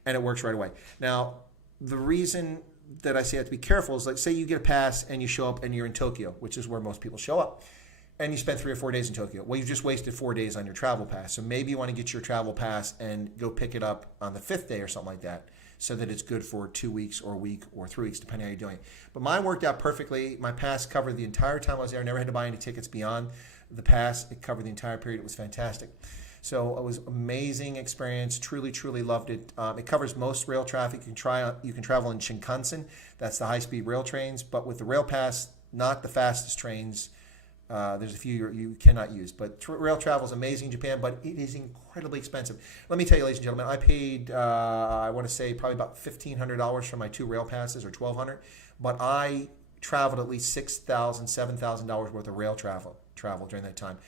And it works right away. Now, the reason that I say you have to be careful is, like, say you get a pass and you show up and you're in Tokyo, which is where most people show up, and you spend 3 or 4 days in Tokyo. Well, you've just wasted 4 days on your travel pass. So maybe you want to get your travel pass and go pick it up on the 5th day or something like that, so that it's good for 2 weeks or a week or 3 weeks, depending on how you're doing. But mine worked out perfectly. My pass covered the entire time I was there. I never had to buy any tickets beyond the pass. It covered the entire period. It was fantastic. So it was an amazing experience. Truly, truly loved it. It covers most rail traffic. You can travel in Shinkansen. That's the high-speed rail trains. But with the rail pass, not the fastest trains. There's a few you cannot use. But rail travel is amazing in Japan, but it is incredibly expensive. Let me tell you, ladies and gentlemen, I paid, I want to say, probably about $1,500 for my 2 rail passes, or $1,200. But I traveled at least $6,000, $7,000 worth of rail travel during that time.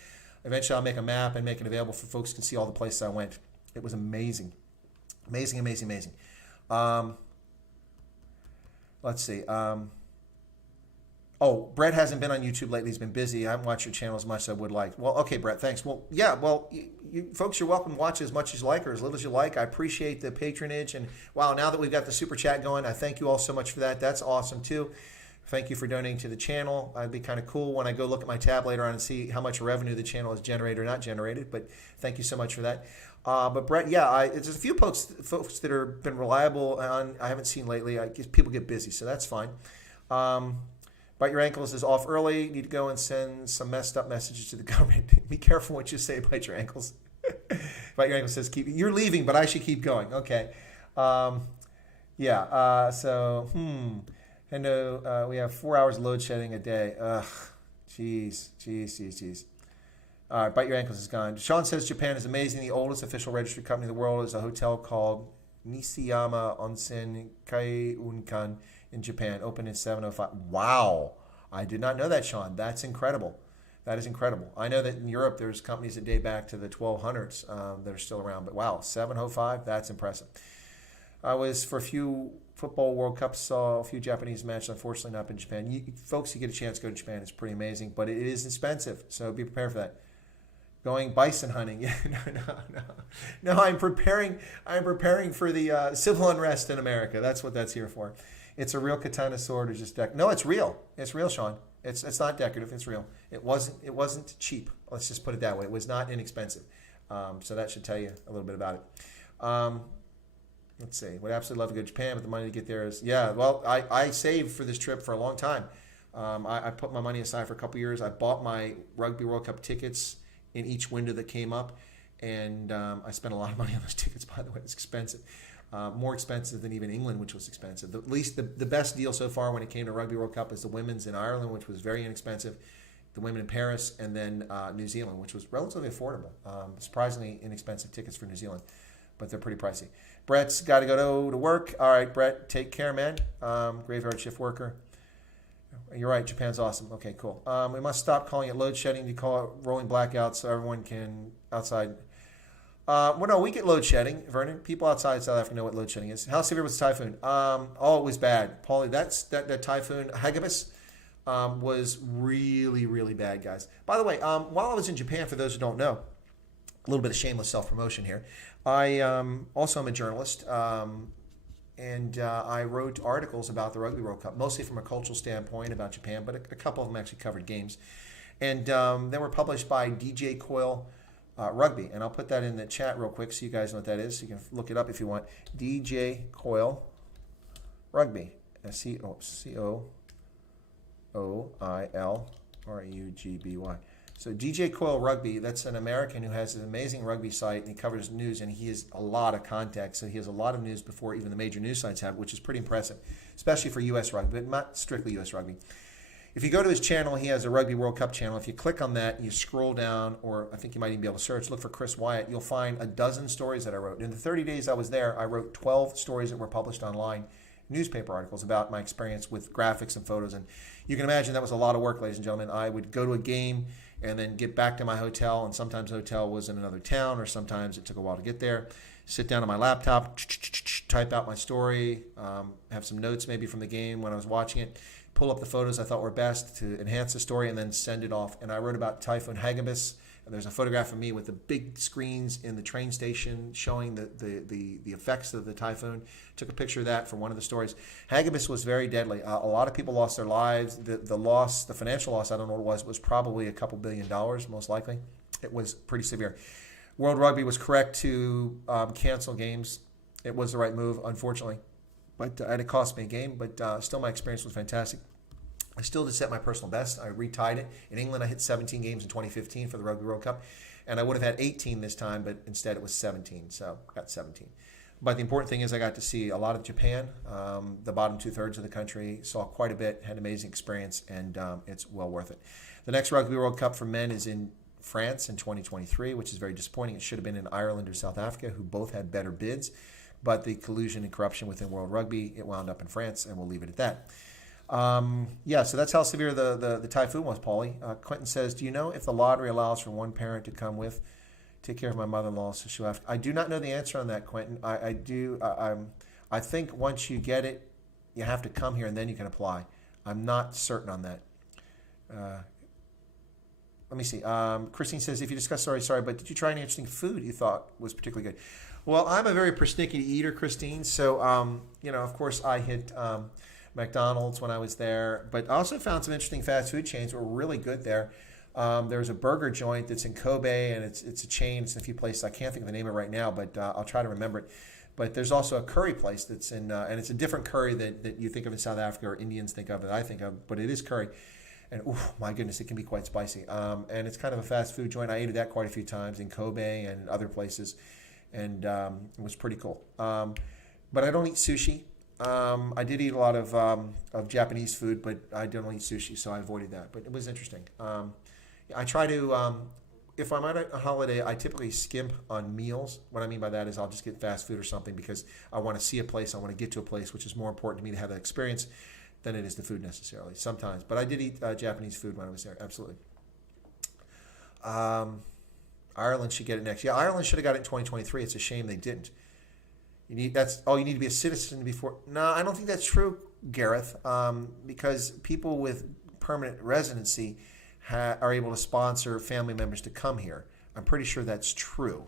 Eventually, I'll make a map and make it available for folks who can see all the places I went. It was amazing. Amazing, amazing, amazing. Let's see. Brett hasn't been on YouTube lately. He's been busy. I haven't watched your channel as much as I would like. Well, okay, Brett, thanks. Well, yeah, you folks, you're welcome to watch as much as you like or as little as you like. I appreciate the patronage. And, wow, now that we've got the Super Chat going, I thank you all so much for that. That's awesome, too. Thank you for donating to the channel. It'd be kind of cool when I go look at my tab later on and see how much revenue the channel has generated or not generated. But thank you so much for that. But Brett, yeah, there's a few folks that have been reliable on. I haven't seen lately. I guess people get busy, so that's fine. Bite Your Ankles is off early. Need to go and send some messed up messages to the government. Be careful what you say. Bite Your Ankles. Bite Your Ankles says you're leaving, but I should keep going. Okay. I know we have 4 hours load shedding a day. Ugh, jeez. All right, Bite Your Ankles is gone. Sean says Japan is amazing. The oldest official registered company in the world is a hotel called Nishiyama Onsen Kaiunkan in Japan, opened in 705. Wow, I did not know that, Sean. That's incredible. That is incredible. I know that in Europe there's companies that date back to the 1200s that are still around, but wow, 705, that's impressive. I was for a few football World Cups, saw a few Japanese matches, unfortunately not in Japan. Folks, you get a chance to go to Japan, it's pretty amazing, but it is expensive, so be prepared for that. Going bison hunting. Yeah, no. I'm preparing for the civil unrest in America. That's what that's here for. It's a real katana sword, or just no, it's real. It's real, Sean. It's not decorative. It's real. It wasn't cheap. Let's just put it that way. It was not inexpensive. So that should tell you a little bit about it. Let's see. Would absolutely love to go to Japan, but the money to get there is, yeah. Well, I saved for this trip for a long time. I put my money aside for a couple years. I bought my Rugby World Cup tickets in each window that came up, and I spent a lot of money on those tickets, by the way. It's expensive. More expensive than even England, which was expensive. At least the best deal so far when it came to Rugby World Cup is the women's in Ireland, which was very inexpensive, the women in Paris, and then New Zealand, which was relatively affordable. Surprisingly inexpensive tickets for New Zealand, but they're pretty pricey. Brett's got to go to work. All right, Brett, take care, man. Graveyard shift worker. You're right, Japan's awesome. Okay, cool. We must stop calling it load shedding. You call it rolling blackouts so everyone can outside. Well, no, we get load shedding, Vernon. People outside South Africa know what load shedding is. How severe was the typhoon? It was bad. Paulie, that typhoon, Hagibis, was really, really bad, guys. By the way, while I was in Japan, for those who don't know, a little bit of shameless self-promotion here. I also am a journalist, and I wrote articles about the Rugby World Cup, mostly from a cultural standpoint about Japan, but a couple of them actually covered games. And they were published by DJ Coyle Rugby, and I'll put that in the chat real quick so you guys know what that is. You can look it up if you want. DJ Coyle Rugby, COOILRUGBY. So DJ Coyle Rugby, that's an American who has an amazing rugby site, and he covers news, and he has a lot of contacts, so he has a lot of news before even the major news sites have, which is pretty impressive, especially for U.S. rugby, but not strictly U.S. rugby. If you go to his channel, he has a Rugby World Cup channel. If you click on that, you scroll down, or I think you might even be able to search, look for Chris Wyatt, you'll find a dozen stories that I wrote. In the 30 days I was there, I wrote 12 stories that were published online, newspaper articles about my experience with graphics and photos. And you can imagine that was a lot of work, ladies and gentlemen. I would go to a game and then get back to my hotel, and sometimes the hotel was in another town, or sometimes it took a while to get there. sit down on my laptop, type out my story, have some notes maybe from the game when I was watching it, pull up the photos I thought were best to enhance the story, and then send it off. And I wrote about Typhoon Hagibis. There's a photograph of me with the big screens in the train station showing the effects of the typhoon. Took a picture of that for one of the stories. Hagibis was very deadly. A lot of people lost their lives. The loss, the financial loss, I don't know what it was probably a couple $2 billion, most likely. It was pretty severe. World Rugby was correct to cancel games. It was the right move, unfortunately. But and it cost me a game, but still my experience was fantastic. I still did set my personal best. I retied it. In England, I hit 17 games in 2015 for the Rugby World Cup. And I would have had 18 this time, but instead it was 17. So I got 17. But the important thing is I got to see a lot of Japan, the bottom two-thirds of the country, saw quite a bit, had an amazing experience, and it's well worth it. The next Rugby World Cup for men is in France in 2023, which is very disappointing. It should have been in Ireland or South Africa, who both had better bids. But the collusion and corruption within World Rugby, it wound up in France, and we'll leave it at that. So that's how severe the typhoon was, Paulie. Quentin says, do you know if the lottery allows for one parent to come with, take care of my mother-in-law, so she'll have to... I do not know the answer on that, Quentin. I think once you get it, you have to come here and then you can apply. I'm not certain on that. Let me see. Christine says, if you discuss, sorry, but did you try any interesting food you thought was particularly good? Well, I'm a very persnickety eater, Christine. So, of course, I hit McDonald's when I was there. But I also found some interesting fast food chains that were really good there. There's a burger joint that's in Kobe, and it's a chain. It's in a few places. I can't think of the name of it right now, but I'll try to remember it. But there's also a curry place that's in, and it's a different curry that you think of in South Africa or Indians think of that I think of, but it is curry. And my goodness, it can be quite spicy. And it's kind of a fast food joint. I ate at that quite a few times in Kobe and other places, and it was pretty cool. But I don't eat sushi. I did eat a lot of Japanese food, but I don't eat sushi, so I avoided that. But it was interesting. I try to, if I'm at a holiday, I typically skimp on meals. What I mean by that is I'll just get fast food or something because I want to see a place, I want to get to a place, which is more important to me to have that experience than it is the food necessarily, sometimes. But I did eat Japanese food when I was there, absolutely. Ireland should get it next. Yeah, Ireland should have got it in 2023. It's a shame they didn't. You need to be a citizen before. No, I don't think that's true, Gareth, because people with permanent residency are able to sponsor family members to come here. I'm pretty sure that's true.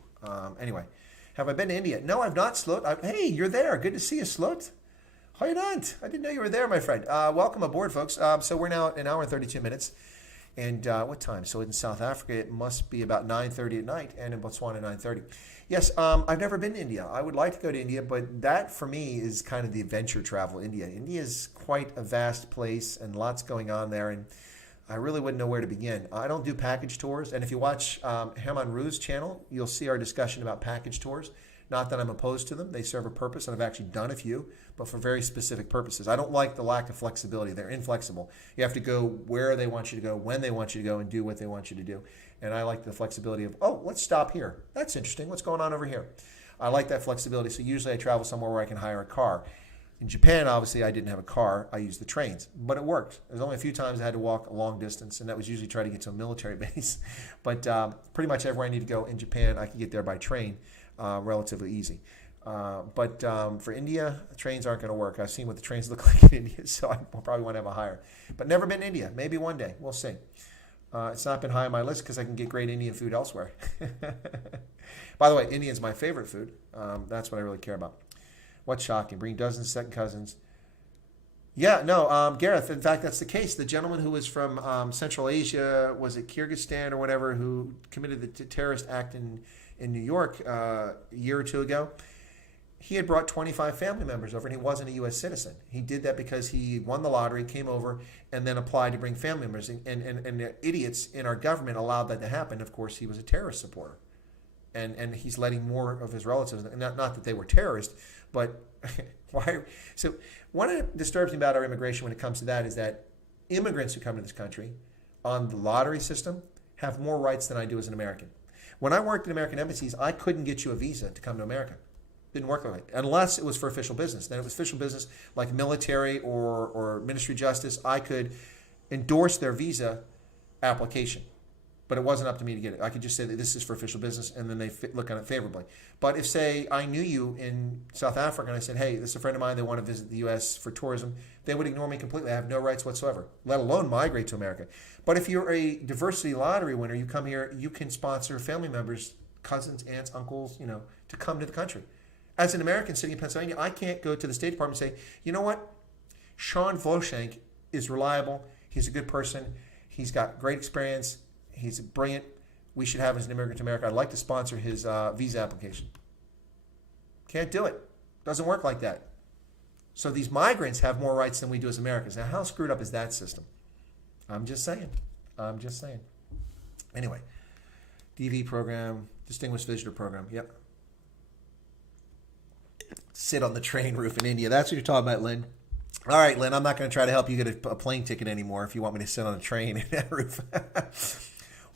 Anyway, have I been to India? No, I've not, Sloat. Hey, you're there. Good to see you, Sloat. How you doing? I didn't know you were there, my friend. Welcome aboard, folks. So we're now at an hour and 32 minutes. And what time? So in South Africa, it must be about 9:30 at night, and in Botswana, 9:30. Yes, I've never been to India. I would like to go to India, but that, for me, is kind of the adventure travel, India. India is quite a vast place and lots going on there, and I really wouldn't know where to begin. I don't do package tours, and if you watch Herman Roos' channel, you'll see our discussion about package tours. Not that I'm opposed to them. They serve a purpose, and I've actually done a few, but for very specific purposes. I don't like the lack of flexibility. They're inflexible. You have to go where they want you to go, when they want you to go, and do what they want you to do. And I like the flexibility of, let's stop here. That's interesting. What's going on over here? I like that flexibility, so usually I travel somewhere where I can hire a car. In Japan, obviously, I didn't have a car. I used the trains, but it worked. There's only a few times I had to walk a long distance, and that was usually try to get to a military base. But pretty much everywhere I need to go in Japan, I can get there by train. Relatively easy. But for India, trains aren't going to work. I've seen what the trains look like in India, so I probably want to have a hire. But never been to India. Maybe one day. We'll see. It's not been high on my list because I can get great Indian food elsewhere. By the way, Indian's my favorite food. That's what I really care about. What's shocking? Bring dozens of second cousins. Yeah, no, Gareth, in fact, that's the case. The gentleman who was from Central Asia, was it Kyrgyzstan or whatever, who committed the terrorist act in New York a year or two ago, he had brought 25 family members over, and he wasn't a U.S. citizen. He did that because he won the lottery, came over, and then applied to bring family members. And the idiots in our government allowed that to happen. Of course, he was a terrorist supporter. And he's letting more of his relatives, not that they were terrorists, but why? So one of the disturbs me about our immigration when it comes to that is that immigrants who come to this country on the lottery system have more rights than I do as an American. When I worked in American embassies, I couldn't get you a visa to come to America. Didn't work like that, unless it was for official business. Then it was official business like military or Ministry of Justice. I could endorse their visa application. but it wasn't up to me to get it. I could just say that this is for official business, and then they look at it favorably. But if, say, I knew you in South Africa and I said, hey, this is a friend of mine, they want to visit the U.S. for tourism, they would ignore me completely. I have no rights whatsoever, let alone migrate to America. But if you're a diversity lottery winner, you come here, you can sponsor family members, cousins, aunts, uncles, to come to the country. As an American sitting in Pennsylvania, I can't go to the State Department and say, you know what, Sean Voshank is reliable, he's a good person, he's got great experience, he's brilliant, we should have him as an immigrant to America. I'd like to sponsor his visa application. Can't do it. Doesn't work like that. So these migrants have more rights than we do as Americans. Now, how screwed up is that system? I'm just saying. Anyway, DV program, Distinguished Visitor Program. Yep. Sit on the train roof in India. That's what you're talking about, Lynn. All right, Lynn, I'm not going to try to help you get a plane ticket anymore if you want me to sit on a train in that roof.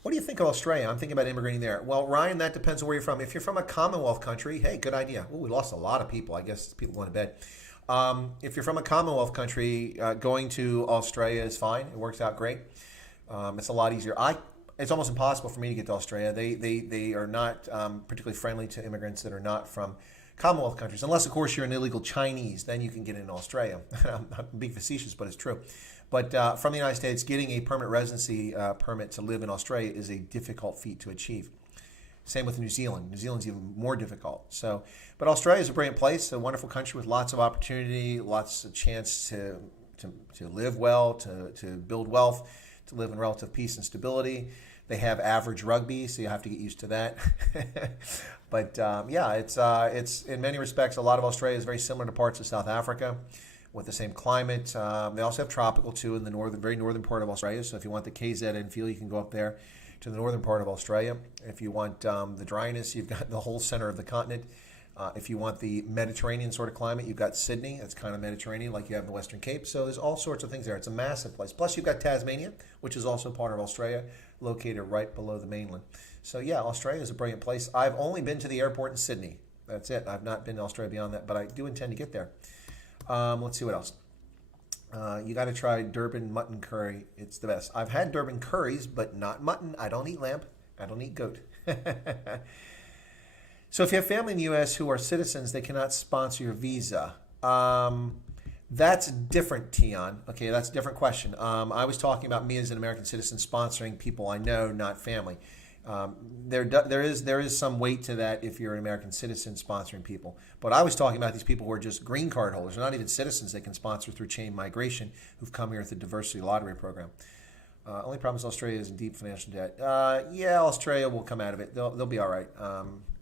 What do you think of Australia? I'm thinking about immigrating there. Well, Ryan, that depends on where you're from. If you're from a Commonwealth country, hey, good idea. Oh, we lost a lot of people. I guess people going to bed. If you're from a Commonwealth country, going to Australia is fine. It works out great. It's a lot easier. It's almost impossible for me to get to Australia. They are not particularly friendly to immigrants that are not from Commonwealth countries, unless, of course, you're an illegal Chinese. Then you can get into Australia. I'm being facetious, but it's true. But from the United States, getting a permanent residency permit to live in Australia is a difficult feat to achieve. Same with New Zealand. New Zealand's even more difficult. But Australia is a brilliant place, a wonderful country with lots of opportunity, lots of chance to live well, to build wealth, to live in relative peace and stability. They have average rugby, so you have to get used to that. But it's in many respects, a lot of Australia is very similar to parts of South Africa with the same climate. They also have tropical too in the very northern part of Australia. So if you want the KZN feel, you can go up there to the northern part of Australia. If you want the dryness, you've got the whole center of the continent. If you want the Mediterranean sort of climate, you've got Sydney. That's kind of Mediterranean like you have in the Western Cape. So there's all sorts of things there. It's a massive place. Plus you've got Tasmania, which is also part of Australia, located right below the mainland. So yeah, Australia is a brilliant place. I've only been to the airport in Sydney. That's it. I've not been to Australia beyond that, but I do intend to get there. Let's see what else. You got to try Durban mutton curry. It's the best. I've had Durban curries, but not mutton. I don't eat lamb. I don't eat goat. So if you have family in the U.S. who are citizens, they cannot sponsor your visa. That's different, Tion. Okay, that's a different question. I was talking about me as an American citizen sponsoring people I know, not family. There is some weight to that if you're an American citizen sponsoring people. But I was talking about these people who are just green card holders. They're not even citizens they can sponsor through chain migration who've come here with the diversity lottery program. Only problem is Australia is in deep financial debt. Yeah, Australia will come out of it. They'll be all right,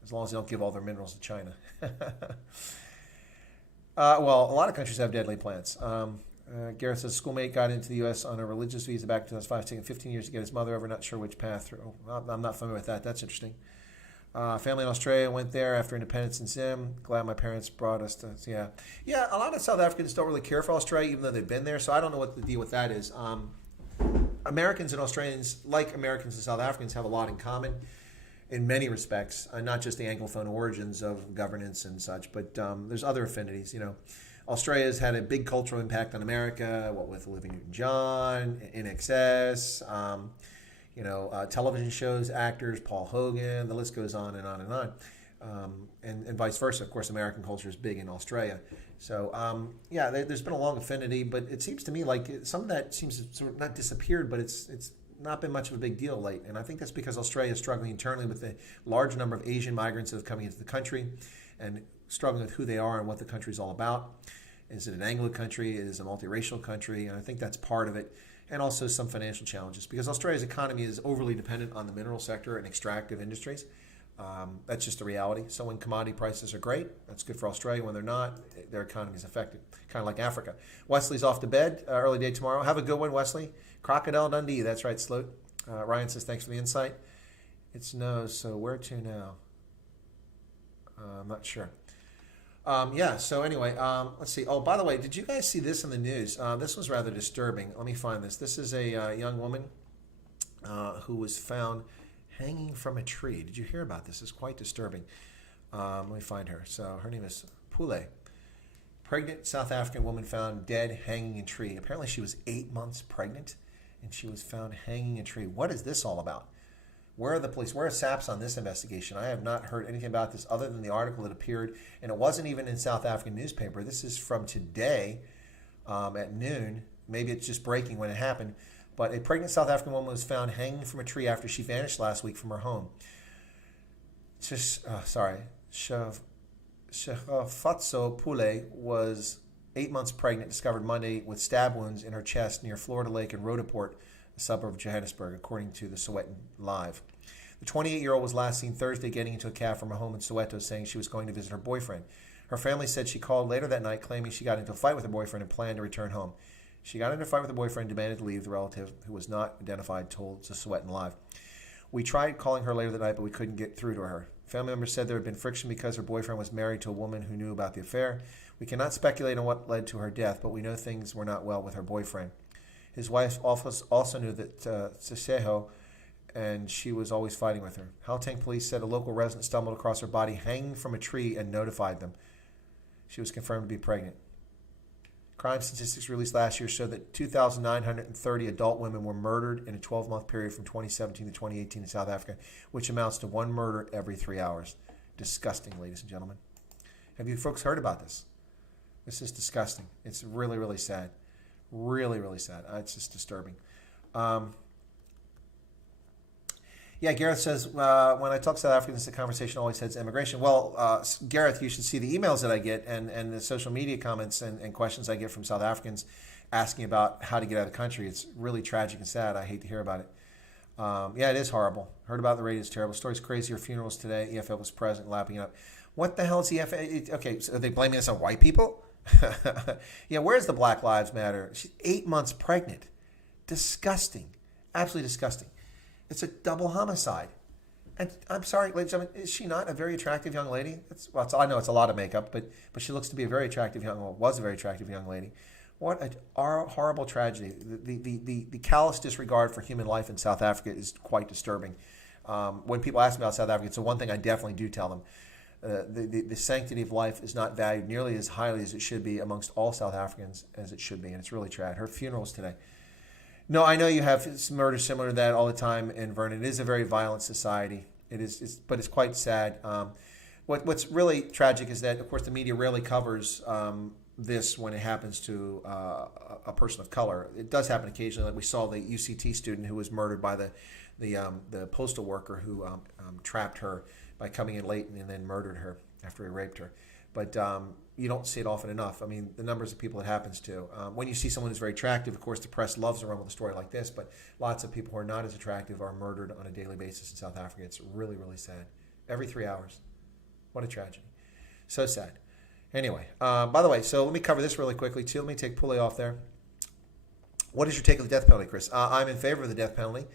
as long as they don't give all their minerals to China. Well, a lot of countries have deadly plants. Gareth says, schoolmate got into the U.S. on a religious visa back in 2005, taking 15 years to get his mother over, not sure which path through. I'm not familiar with that. That's interesting. Family in Australia went there after independence in Zim. Glad my parents brought us to, yeah. Yeah, a lot of South Africans don't really care for Australia, even though they've been there, so I don't know what the deal with that is. Americans and Australians, like Americans and South Africans, have a lot in common in many respects, not just the Anglophone origins of governance and such, but there's other affinities, Australia's had a big cultural impact on America, what with Olivia Newton-John, INXS, television shows, actors, Paul Hogan, the list goes on and on and on. And vice versa. Of course, American culture is big in Australia. So, there's been a long affinity, but it seems to me like some of that seems to sort of not disappeared, but it's not been much of a big deal late. And I think that's because Australia is struggling internally with the large number of Asian migrants that are coming into the country and struggling with who they are and what the country is all about. Is it an Anglo country? Is it a multiracial country? And I think that's part of it. And also some financial challenges because Australia's economy is overly dependent on the mineral sector and extractive industries. That's just a reality. So when commodity prices are great, that's good for Australia. When they're not, their economy is affected, kind of like Africa. Wesley's off to bed, early day tomorrow. Have a good one, Wesley. Crocodile Dundee, that's right, Sloat. Ryan says, thanks for the insight. It's no, so where to now? I'm not sure. So anyway, let's see. Oh, by the way, did you guys see this in the news? This was rather disturbing. Let me find this. This is a young woman who was found hanging from a tree. Did you hear about this? It's quite disturbing. Let me find her. So her name is Pule. Pregnant South African woman found dead hanging in a tree. Apparently she was 8 months pregnant and she was found hanging in a tree. What is this all about? Where are the police? Where are SAPs on this investigation? I have not heard anything about this other than the article that appeared, and it wasn't even in South African newspaper. This is from today at noon. Maybe it's just breaking when it happened. But a pregnant South African woman was found hanging from a tree after she vanished last week from her home. Shefatso Pule was 8 months pregnant, discovered Monday with stab wounds in her chest near Florida Lake and Rhodoport, a suburb of Johannesburg, according to the Sowetan Live. The 28-year-old was last seen Thursday getting into a cab from her home in Soweto, saying she was going to visit her boyfriend. Her family said she called later that night, claiming she got into a fight with her boyfriend and planned to return home. She got into a fight with her boyfriend and demanded to leave, the relative, who was not identified, told the Sowetan Live. We tried calling her later that night, but we couldn't get through to her. Family members said there had been friction because her boyfriend was married to a woman who knew about the affair. We cannot speculate on what led to her death, but we know things were not well with her boyfriend. His wife also knew that Siseho, and she was always fighting with her. Gauteng police said a local resident stumbled across her body hanging from a tree and notified them. She was confirmed to be pregnant. Crime statistics released last year showed that 2,930 adult women were murdered in a 12-month period from 2017 to 2018 in South Africa, which amounts to one murder every 3 hours. Disgusting, ladies and gentlemen. Have you folks heard about this? This is disgusting. It's really, really sad. Really, really sad. It's just disturbing. Gareth says, when I talk to South Africans, the conversation always heads to immigration. Well, Gareth, you should see the emails that I get and the social media comments and questions I get from South Africans asking about how to get out of the country. It's really tragic and sad. I hate to hear about it. It is horrible. Heard about the radio. It's terrible. Stories crazier. Funerals today. EFL was present, lapping it up. What the hell is EFL? Okay, so are they blaming this on white people? Where's the Black Lives Matter? She's 8 months pregnant. Disgusting. Absolutely disgusting. It's a double homicide. And I'm sorry, ladies and gentlemen, is she not a very attractive young lady? I know it's a lot of makeup, but she looks to be a very attractive was a very attractive young lady. What a horrible tragedy. The callous disregard for human life in South Africa is quite disturbing. When people ask me about South Africa, it's the one thing I definitely do tell them. The sanctity of life is not valued nearly as highly as it should be amongst all South Africans as it should be, and it's really sad. Her funeral's today. No, I know you have murders similar to that all the time in Vernon. It is a very violent society. But it's quite sad. What's really tragic is that, of course, the media rarely covers this when it happens to a person of color. It does happen occasionally. Like we saw the UCT student who was murdered by the postal worker who trapped her by coming in late and then murdered her after he raped her. But you don't see it often enough. I mean, the numbers of people it happens to. When you see someone who's very attractive, of course, the press loves to run with a story like this, but lots of people who are not as attractive are murdered on a daily basis in South Africa. It's really, really sad. Every 3 hours. What a tragedy. So sad. Anyway, by the way, so let me cover this really quickly, too. Let me take Pule off there. What is your take of the death penalty, Chris? I'm in favor of the death penalty.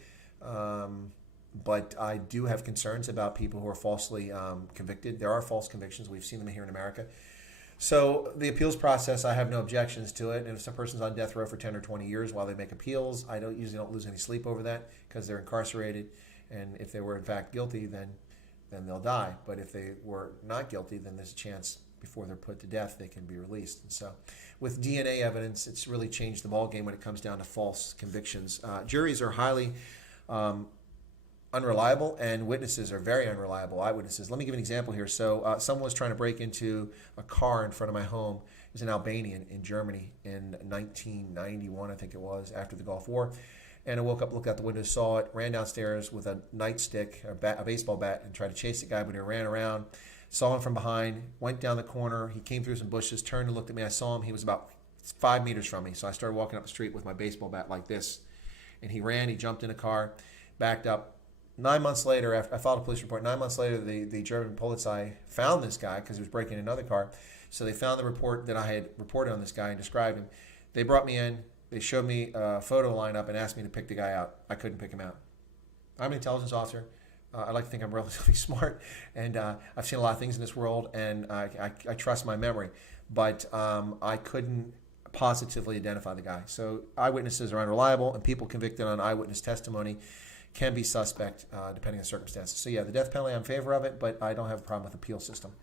But I do have concerns about people who are falsely convicted. There are false convictions. We've seen them here in America. So the appeals process, I have no objections to it. And if some person's on death row for 10 or 20 years while they make appeals, I usually don't lose any sleep over that because they're incarcerated. And if they were in fact guilty, then they'll die. But if they were not guilty, then there's a chance before they're put to death they can be released. And so with DNA evidence, it's really changed the ballgame when it comes down to false convictions. Juries are highly unreliable, and witnesses are very unreliable, eyewitnesses. Let me give an example here. So someone was trying to break into a car in front of my home. It was an Albanian in Germany in 1991, I think it was, after the Gulf War. And I woke up, looked out the window, saw it, ran downstairs with a nightstick, a baseball bat, and tried to chase the guy, but he ran around, saw him from behind, went down the corner. He came through some bushes, turned and looked at me. I saw him. He was about 5 meters from me. So I started walking up the street with my baseball bat like this. And he ran, he jumped in a car, backed up. 9 months later, after I filed a police report, 9 months later, the German Polizei found this guy because he was breaking another car. So they found the report that I had reported on this guy and described him. They brought me in. They showed me a photo lineup and asked me to pick the guy out. I couldn't pick him out. I'm an intelligence officer. I like to think I'm relatively smart, and I've seen a lot of things in this world, and I trust my memory. But I couldn't positively identify the guy. So eyewitnesses are unreliable, and people convicted on eyewitness testimony can be suspect depending on the circumstances. So yeah, the death penalty, I'm in favor of it, but I don't have a problem with the appeal system.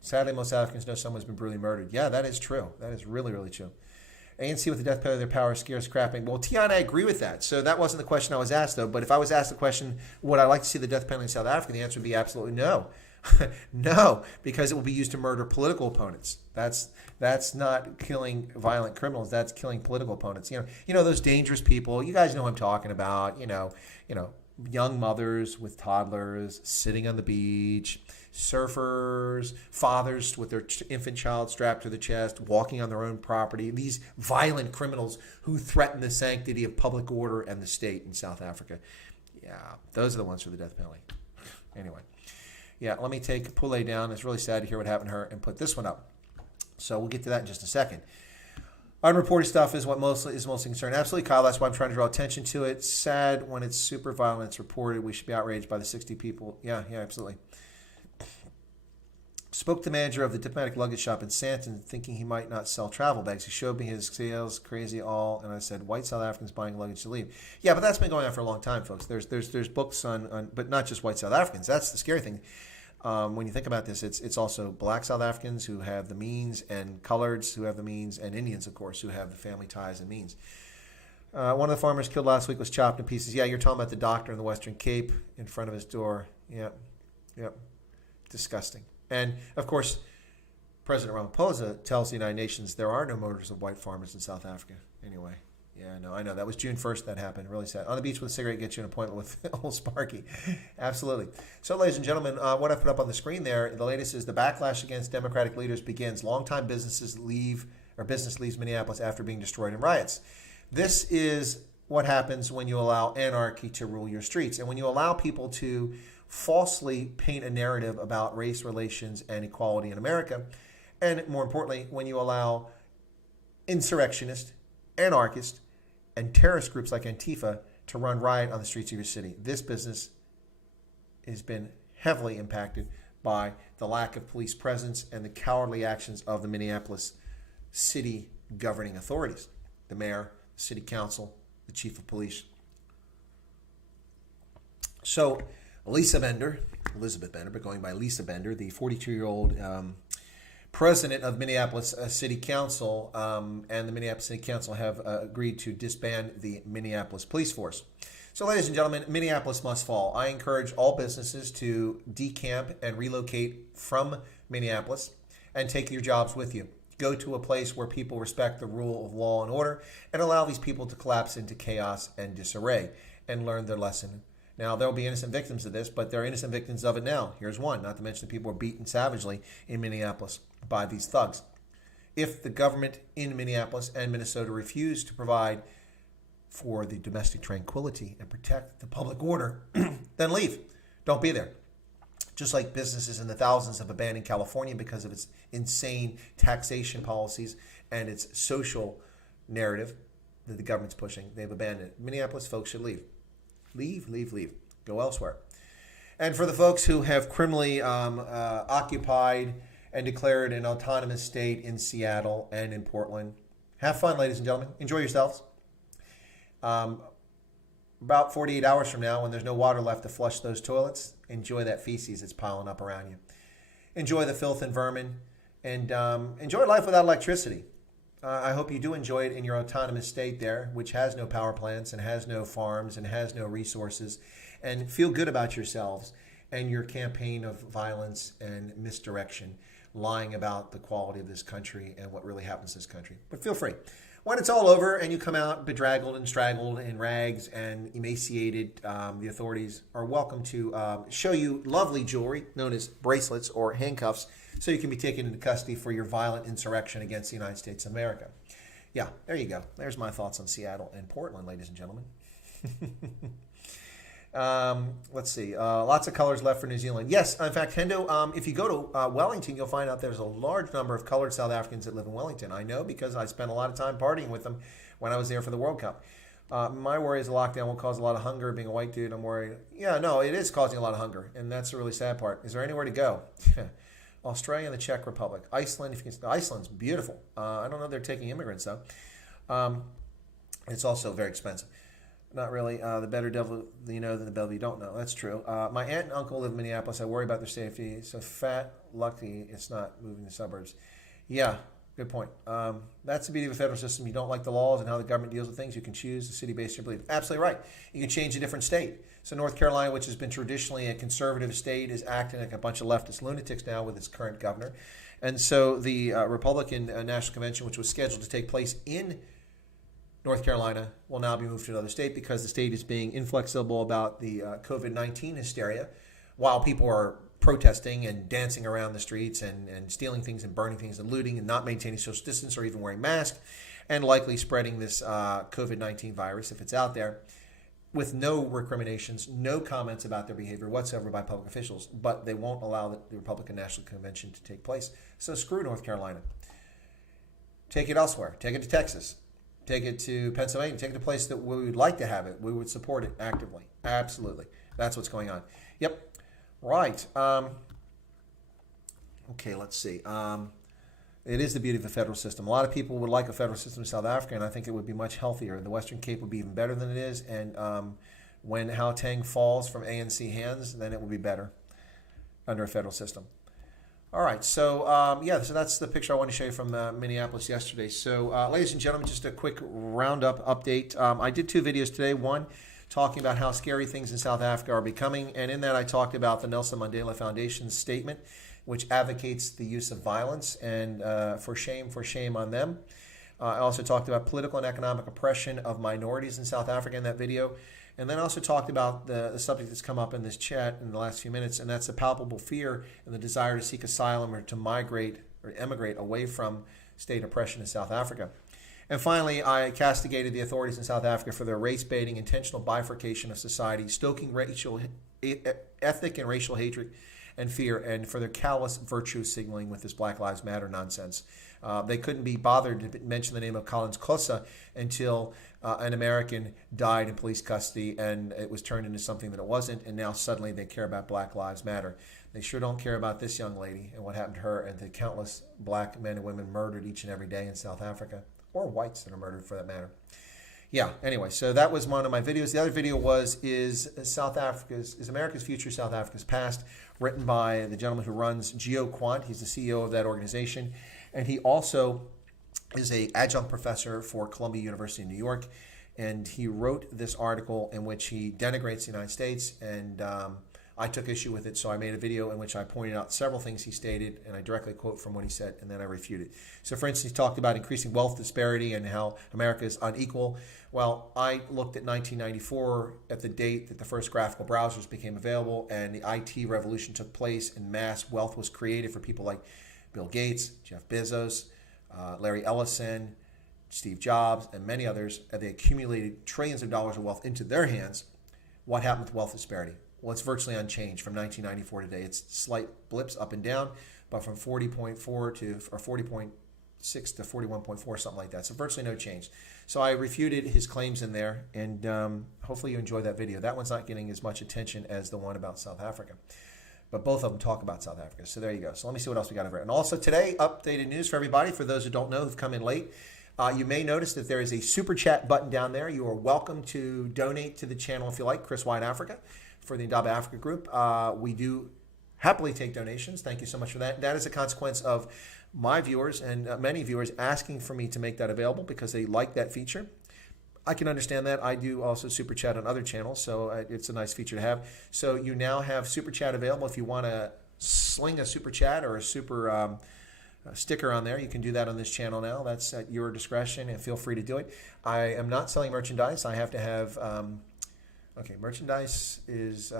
Sadly, most South Africans know someone's been brutally murdered. Yeah, that is true. That is really, really true. ANC with the death penalty, their power is scarce crapping. Well, Tiana, I agree with that. So that wasn't the question I was asked, though. But if I was asked the question, would I like to see the death penalty in South Africa, the answer would be absolutely no. No, because it will be used to murder political opponents. That's not killing violent criminals. That's killing political opponents. You know those dangerous people. You guys know who I'm talking about. You know, young mothers with toddlers sitting on the beach, surfers, fathers with their infant child strapped to the chest, walking on their own property. These violent criminals who threaten the sanctity of public order and the state in South Africa. Yeah, those are the ones for the death penalty. Anyway. Yeah, let me take Poulet down. It's really sad to hear what happened to her, and put this one up. So we'll get to that in just a second. Unreported stuff is what is mostly concerned. Absolutely, Kyle. That's why I'm trying to draw attention to it. Sad when it's super violent. It's reported. We should be outraged by the 60 people. Yeah, absolutely. Spoke to the manager of the diplomatic luggage shop in Santon, thinking he might not sell travel bags. He showed me his sales, crazy all, and I said, "White South Africans buying luggage to leave." Yeah, but that's been going on for a long time, folks. There's books on, but not just white South Africans. That's the scary thing. When you think about this, it's also black South Africans who have the means, and coloreds who have the means, and Indians, of course, who have the family ties and means. One of the farmers killed last week was chopped in pieces. Yeah, you're talking about the doctor in the Western Cape in front of his door. Yep. Disgusting. And, of course, President Ramaphosa tells the United Nations there are no murders of white farmers in South Africa. Anyway, yeah, I know. That was June 1st that happened. Really sad. On the beach with a cigarette gets you an appointment with old Sparky. Absolutely. So, ladies and gentlemen, what I put up on the screen there, the latest is the backlash against Democratic leaders begins. Longtime business leaves Minneapolis after being destroyed in riots. This is what happens when you allow anarchy to rule your streets, and when you allow people to falsely paint a narrative about race relations and equality in America, and more importantly, when you allow insurrectionists, anarchists, and terrorist groups like Antifa to run riot on the streets of your city. This business has been heavily impacted by the lack of police presence and the cowardly actions of the Minneapolis city governing authorities, the mayor, the city council, the chief of police. So Elizabeth Bender, but going by Lisa Bender, the 42-year-old president of Minneapolis City Council, and the Minneapolis City Council have agreed to disband the Minneapolis Police Force. So, ladies and gentlemen, Minneapolis must fall. I encourage all businesses to decamp and relocate from Minneapolis and take your jobs with you. Go to a place where people respect the rule of law and order and allow these people to collapse into chaos and disarray and learn their lesson. Now, there will be innocent victims of this, but there are innocent victims of it now. Here's one, not to mention the people were beaten savagely in Minneapolis by these thugs. If the government in Minneapolis and Minnesota refuse to provide for the domestic tranquility and protect the public order, then leave. Don't be there. Just like businesses in the thousands have abandoned California because of its insane taxation policies and its social narrative that the government's pushing, they've abandoned it. Minneapolis folks should leave. Leave. Go elsewhere. And for the folks who have criminally occupied and declared an autonomous state in Seattle and in Portland, have fun, ladies and gentlemen. Enjoy yourselves. About 48 hours from now, when there's no water left to flush those toilets, enjoy that feces that's piling up around you. Enjoy the filth and vermin, and enjoy life without electricity. I hope you do enjoy it in your autonomous state there, which has no power plants and has no farms and has no resources, and feel good about yourselves and your campaign of violence and misdirection, lying about the quality of this country and what really happens in this country. But feel free. When it's all over and you come out bedraggled and straggled in rags and emaciated, the authorities are welcome to show you lovely jewelry known as bracelets or handcuffs, so you can be taken into custody for your violent insurrection against the United States of America. Yeah, there you go. There's my thoughts on Seattle and Portland, ladies and gentlemen. Let's see. Lots of colors left for New Zealand. Yes, in fact, Hendo, if you go to Wellington, you'll find out there's a large number of colored South Africans that live in Wellington. I know because I spent a lot of time partying with them when I was there for the World Cup. My worry is the lockdown will cause a lot of hunger. Being a white dude, I'm worried. Yeah, no, it is causing a lot of hunger, and that's the really sad part. Is there anywhere to go? Australia and the Czech Republic. Iceland, if you can. Iceland's beautiful. I don't know if they're taking immigrants, though. It's also very expensive. Not really. The better devil you know than the devil you don't know. That's true. My aunt and uncle live in Minneapolis. I worry about their safety. So lucky it's not moving to suburbs. Yeah, Good point. That's the beauty of a federal system. You don't like the laws and how the government deals with things, you can choose the city based on your belief. Absolutely right. You can change a different state. So North Carolina, which has been traditionally a conservative state, is acting like a bunch of leftist lunatics now with its current governor. And so the Republican National Convention, which was scheduled to take place in North Carolina, will now be moved to another state because the state is being inflexible about the COVID-19 hysteria while people are protesting and dancing around the streets and stealing things and burning things and looting and not maintaining social distance or even wearing masks and likely spreading this COVID-19 virus if it's out there with no recriminations, no comments about their behavior whatsoever by public officials, but they won't allow the Republican National Convention to take place. So screw North Carolina. Take it elsewhere. Take it to Texas. Take it to Pennsylvania. Take it to a place that we would like to have it. We would support it actively. Absolutely. That's what's going on. Yep. Right. Okay, let's see. It is the beauty of the federal system. A lot of people would like a federal system in South Africa, and I think it would be much healthier. The Western Cape would be even better than it is, and when Gauteng falls from ANC hands, then it will be better under a federal system. All right, so so that's the picture I want to show you from Minneapolis yesterday. So ladies and gentlemen, just a quick roundup update. I did 2 videos today. One talking about how scary things in South Africa are becoming, and in that I talked about the Nelson Mandela Foundation's statement, which advocates the use of violence, and for shame on them. I also talked about political and economic oppression of minorities in South Africa in that video. And then I also talked about the subject that's come up in this chat in the last few minutes, and that's the palpable fear and the desire to seek asylum or to migrate or emigrate away from state oppression in South Africa. And finally, I castigated the authorities in South Africa for their race-baiting, intentional bifurcation of society, stoking ethnic and racial hatred and fear, and for their callous virtue signaling with this Black Lives Matter nonsense. They couldn't be bothered to mention the name of Collins Kosa until an American died in police custody and it was turned into something that it wasn't, and now suddenly they care about Black Lives Matter. They sure don't care about this young lady and what happened to her and the countless black men and women murdered each and every day in South Africa, or whites that are murdered for that matter. Yeah, anyway, so that was one of my videos. The other video is America's Future, South Africa's Past, written by the gentleman who runs GeoQuant. He's the CEO of that organization. And he also is an adjunct professor for Columbia University in New York. And he wrote this article in which he denigrates the United States, and I took issue with it, so I made a video in which I pointed out several things he stated, and I directly quote from what he said, and then I refuted. So for instance, he talked about increasing wealth disparity and how America is unequal. Well, I looked at 1994 at the date that the first graphical browsers became available and the IT revolution took place and mass wealth was created for people like Bill Gates, Jeff Bezos, Larry Ellison, Steve Jobs, and many others. They accumulated trillions of dollars of wealth into their hands. What happened with wealth disparity? Well, it's virtually unchanged from 1994 to today. It's slight blips up and down, but from 40.4 to 40.6 to 41.4, something like that. So virtually no change. So I refuted his claims in there, and hopefully you enjoyed that video. That one's not getting as much attention as the one about South Africa, but both of them talk about South Africa. So there you go. So let me see what else we got over here. And also today, updated news for everybody. For those who don't know, who've come in late, you may notice that there is a super chat button down there. You are welcome to donate to the channel if you like, Chris White Africa, for the Indaba Africa group. We do happily take donations. Thank you so much for that. That is a consequence of my viewers and many viewers asking for me to make that available because they like that feature. I can understand that. I do also super chat on other channels, so it's a nice feature to have. So you now have super chat available. If you want to sling a super chat or a super sticker on there, you can do that on this channel now. That's at your discretion, and feel free to do it. I am not selling merchandise. I have to have merchandise is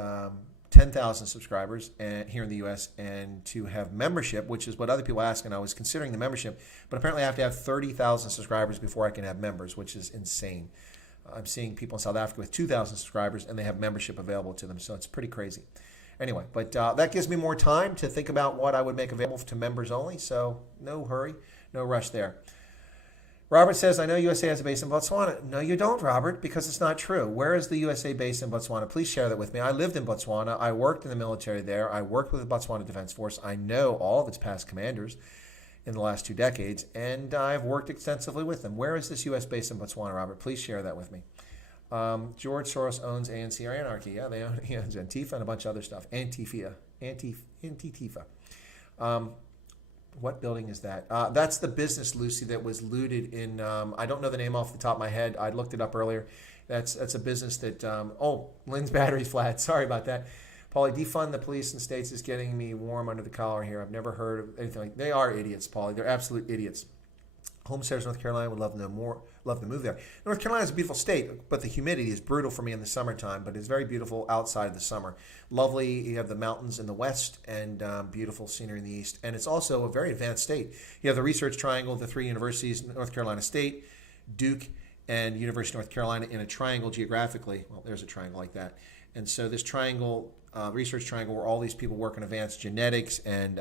10,000 subscribers here in the U.S. and to have membership, which is what other people ask, and I was considering the membership, but apparently I have to have 30,000 subscribers before I can have members, which is insane. I'm seeing people in South Africa with 2,000 subscribers and they have membership available to them, so it's pretty crazy. Anyway, but that gives me more time to think about what I would make available to members only, so no hurry, no rush there. Robert says, I know USA has a base in Botswana. No, you don't, Robert, because it's not true. Where is the USA base in Botswana? Please share that with me. I lived in Botswana. I worked in the military there. I worked with the Botswana Defense Force. I know all of its past commanders in the last 2 decades, and I've worked extensively with them. Where is this U.S. base in Botswana, Robert? Please share that with me. George Soros owns ANC or Anarchy. Yeah, he owns Antifa and a bunch of other stuff. Antifa. What building is that? That's the business, Lucy, that was looted in, I don't know the name off the top of my head. I looked it up earlier. That's a business that, Lynn's battery's flat. Sorry about that. Paulie, defund the police in states is getting me warm under the collar here. I've never heard of anything like. They are idiots, Paulie. They're absolute idiots. Homesteaders, North Carolina, would love to know more. Love to move there. North Carolina is a beautiful state, but the humidity is brutal for me in the summertime. But it's very beautiful outside of the summer. Lovely. You have the mountains in the west and beautiful scenery in the east. And it's also a very advanced state. You have the Research Triangle, the three universities: North Carolina State, Duke, and University of North Carolina in a triangle geographically. Well, there's a triangle like that. And so this triangle, research triangle, where all these people work in advanced genetics and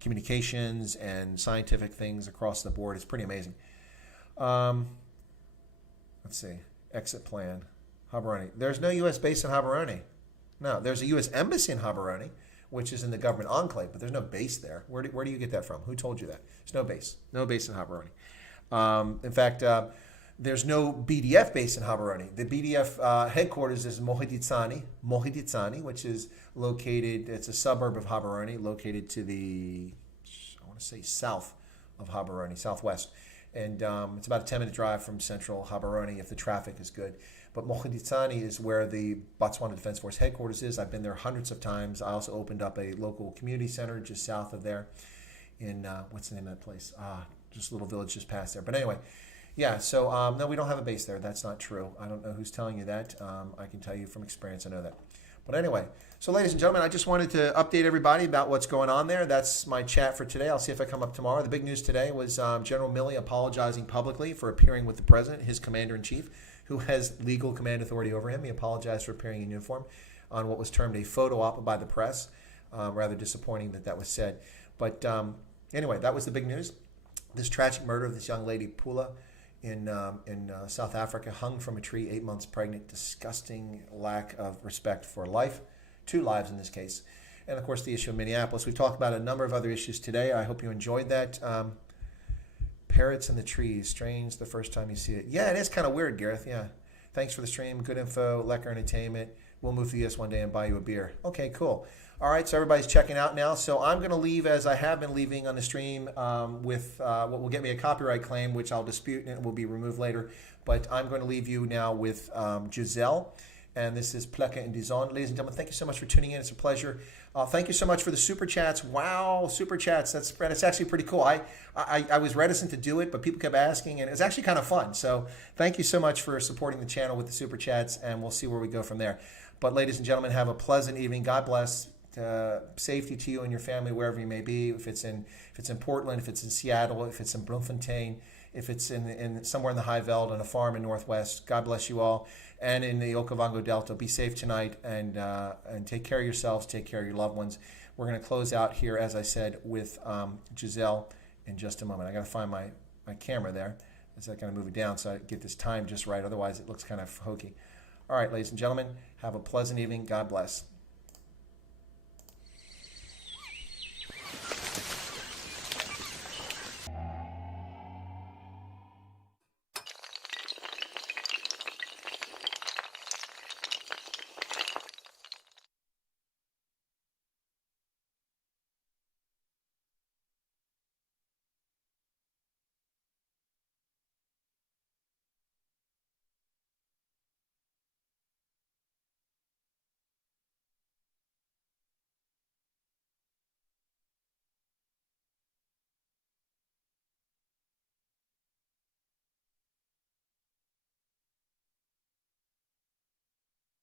communications and scientific things across the board, is pretty amazing. Let's see. Exit plan. Habaroni. There's no U.S. base in Habaroni. No, there's a U.S. embassy in Habaroni, which is in the government enclave, but there's no base there. Where do you get that from? Who told you that? There's no base. No base in Habaroni. In fact, there's no BDF base in Habaroni. The BDF headquarters is Mohiditsani, which is located, it's a suburb of Habaroni, located to the, I want to say, south of Habaroni, southwest. And it's about a 10-minute drive from central Habaroni if the traffic is good. But Mohiditsani is where the Botswana Defense Force headquarters is. I've been there hundreds of times. I also opened up a local community center just south of there in, what's the name of that place? Just a little village just past there. But anyway, yeah, so no, we don't have a base there. That's not true. I don't know who's telling you that. I can tell you from experience, I know that. But anyway, so ladies and gentlemen, I just wanted to update everybody about what's going on there. That's my chat for today. I'll see if I come up tomorrow. The big news today was General Milley apologizing publicly for appearing with the president, his commander-in-chief, who has legal command authority over him. He apologized for appearing in uniform on what was termed a photo op by the press. Rather disappointing that was said. But anyway, that was the big news. This tragic murder of this young lady, Pula, in South Africa, hung from a tree, 8 months pregnant. Disgusting lack of respect for life, 2 lives in this case. And of course, the issue of Minneapolis. We talked about a number of other issues today. I hope you enjoyed that. Parrots in the trees, strange the first time you see it. Yeah, it is kind of weird, Gareth. Yeah. Thanks for the stream. Good info, lekker entertainment. We'll move to the US one day and buy you a beer. Okay, cool. All right, so everybody's checking out now. So I'm going to leave, as I have been leaving on the stream, with what will get me a copyright claim, which I'll dispute and it will be removed later. But I'm going to leave you now with Giselle. And this is Plekke in die Zon. Ladies and gentlemen, thank you so much for tuning in. It's a pleasure. Thank you so much for the super chats. Wow, super chats. That's actually pretty cool. I was reticent to do it, but people kept asking, and it was actually kind of fun. So thank you so much for supporting the channel with the super chats, and we'll see where we go from there. But ladies and gentlemen, have a pleasant evening. God bless. Safety to you and your family wherever you may be. If it's in Portland, if it's in Seattle, if it's in Bloemfontein, if it's in somewhere in the High Veld on a farm in Northwest. God bless you all. And in the Okavango Delta, be safe tonight and take care of yourselves, take care of your loved ones. We're going to close out here, as I said, with Giselle in just a moment. I got to find my camera there. I got to move it down so I get this time just right. Otherwise, it looks kind of hokey. All right, ladies and gentlemen, have a pleasant evening. God bless.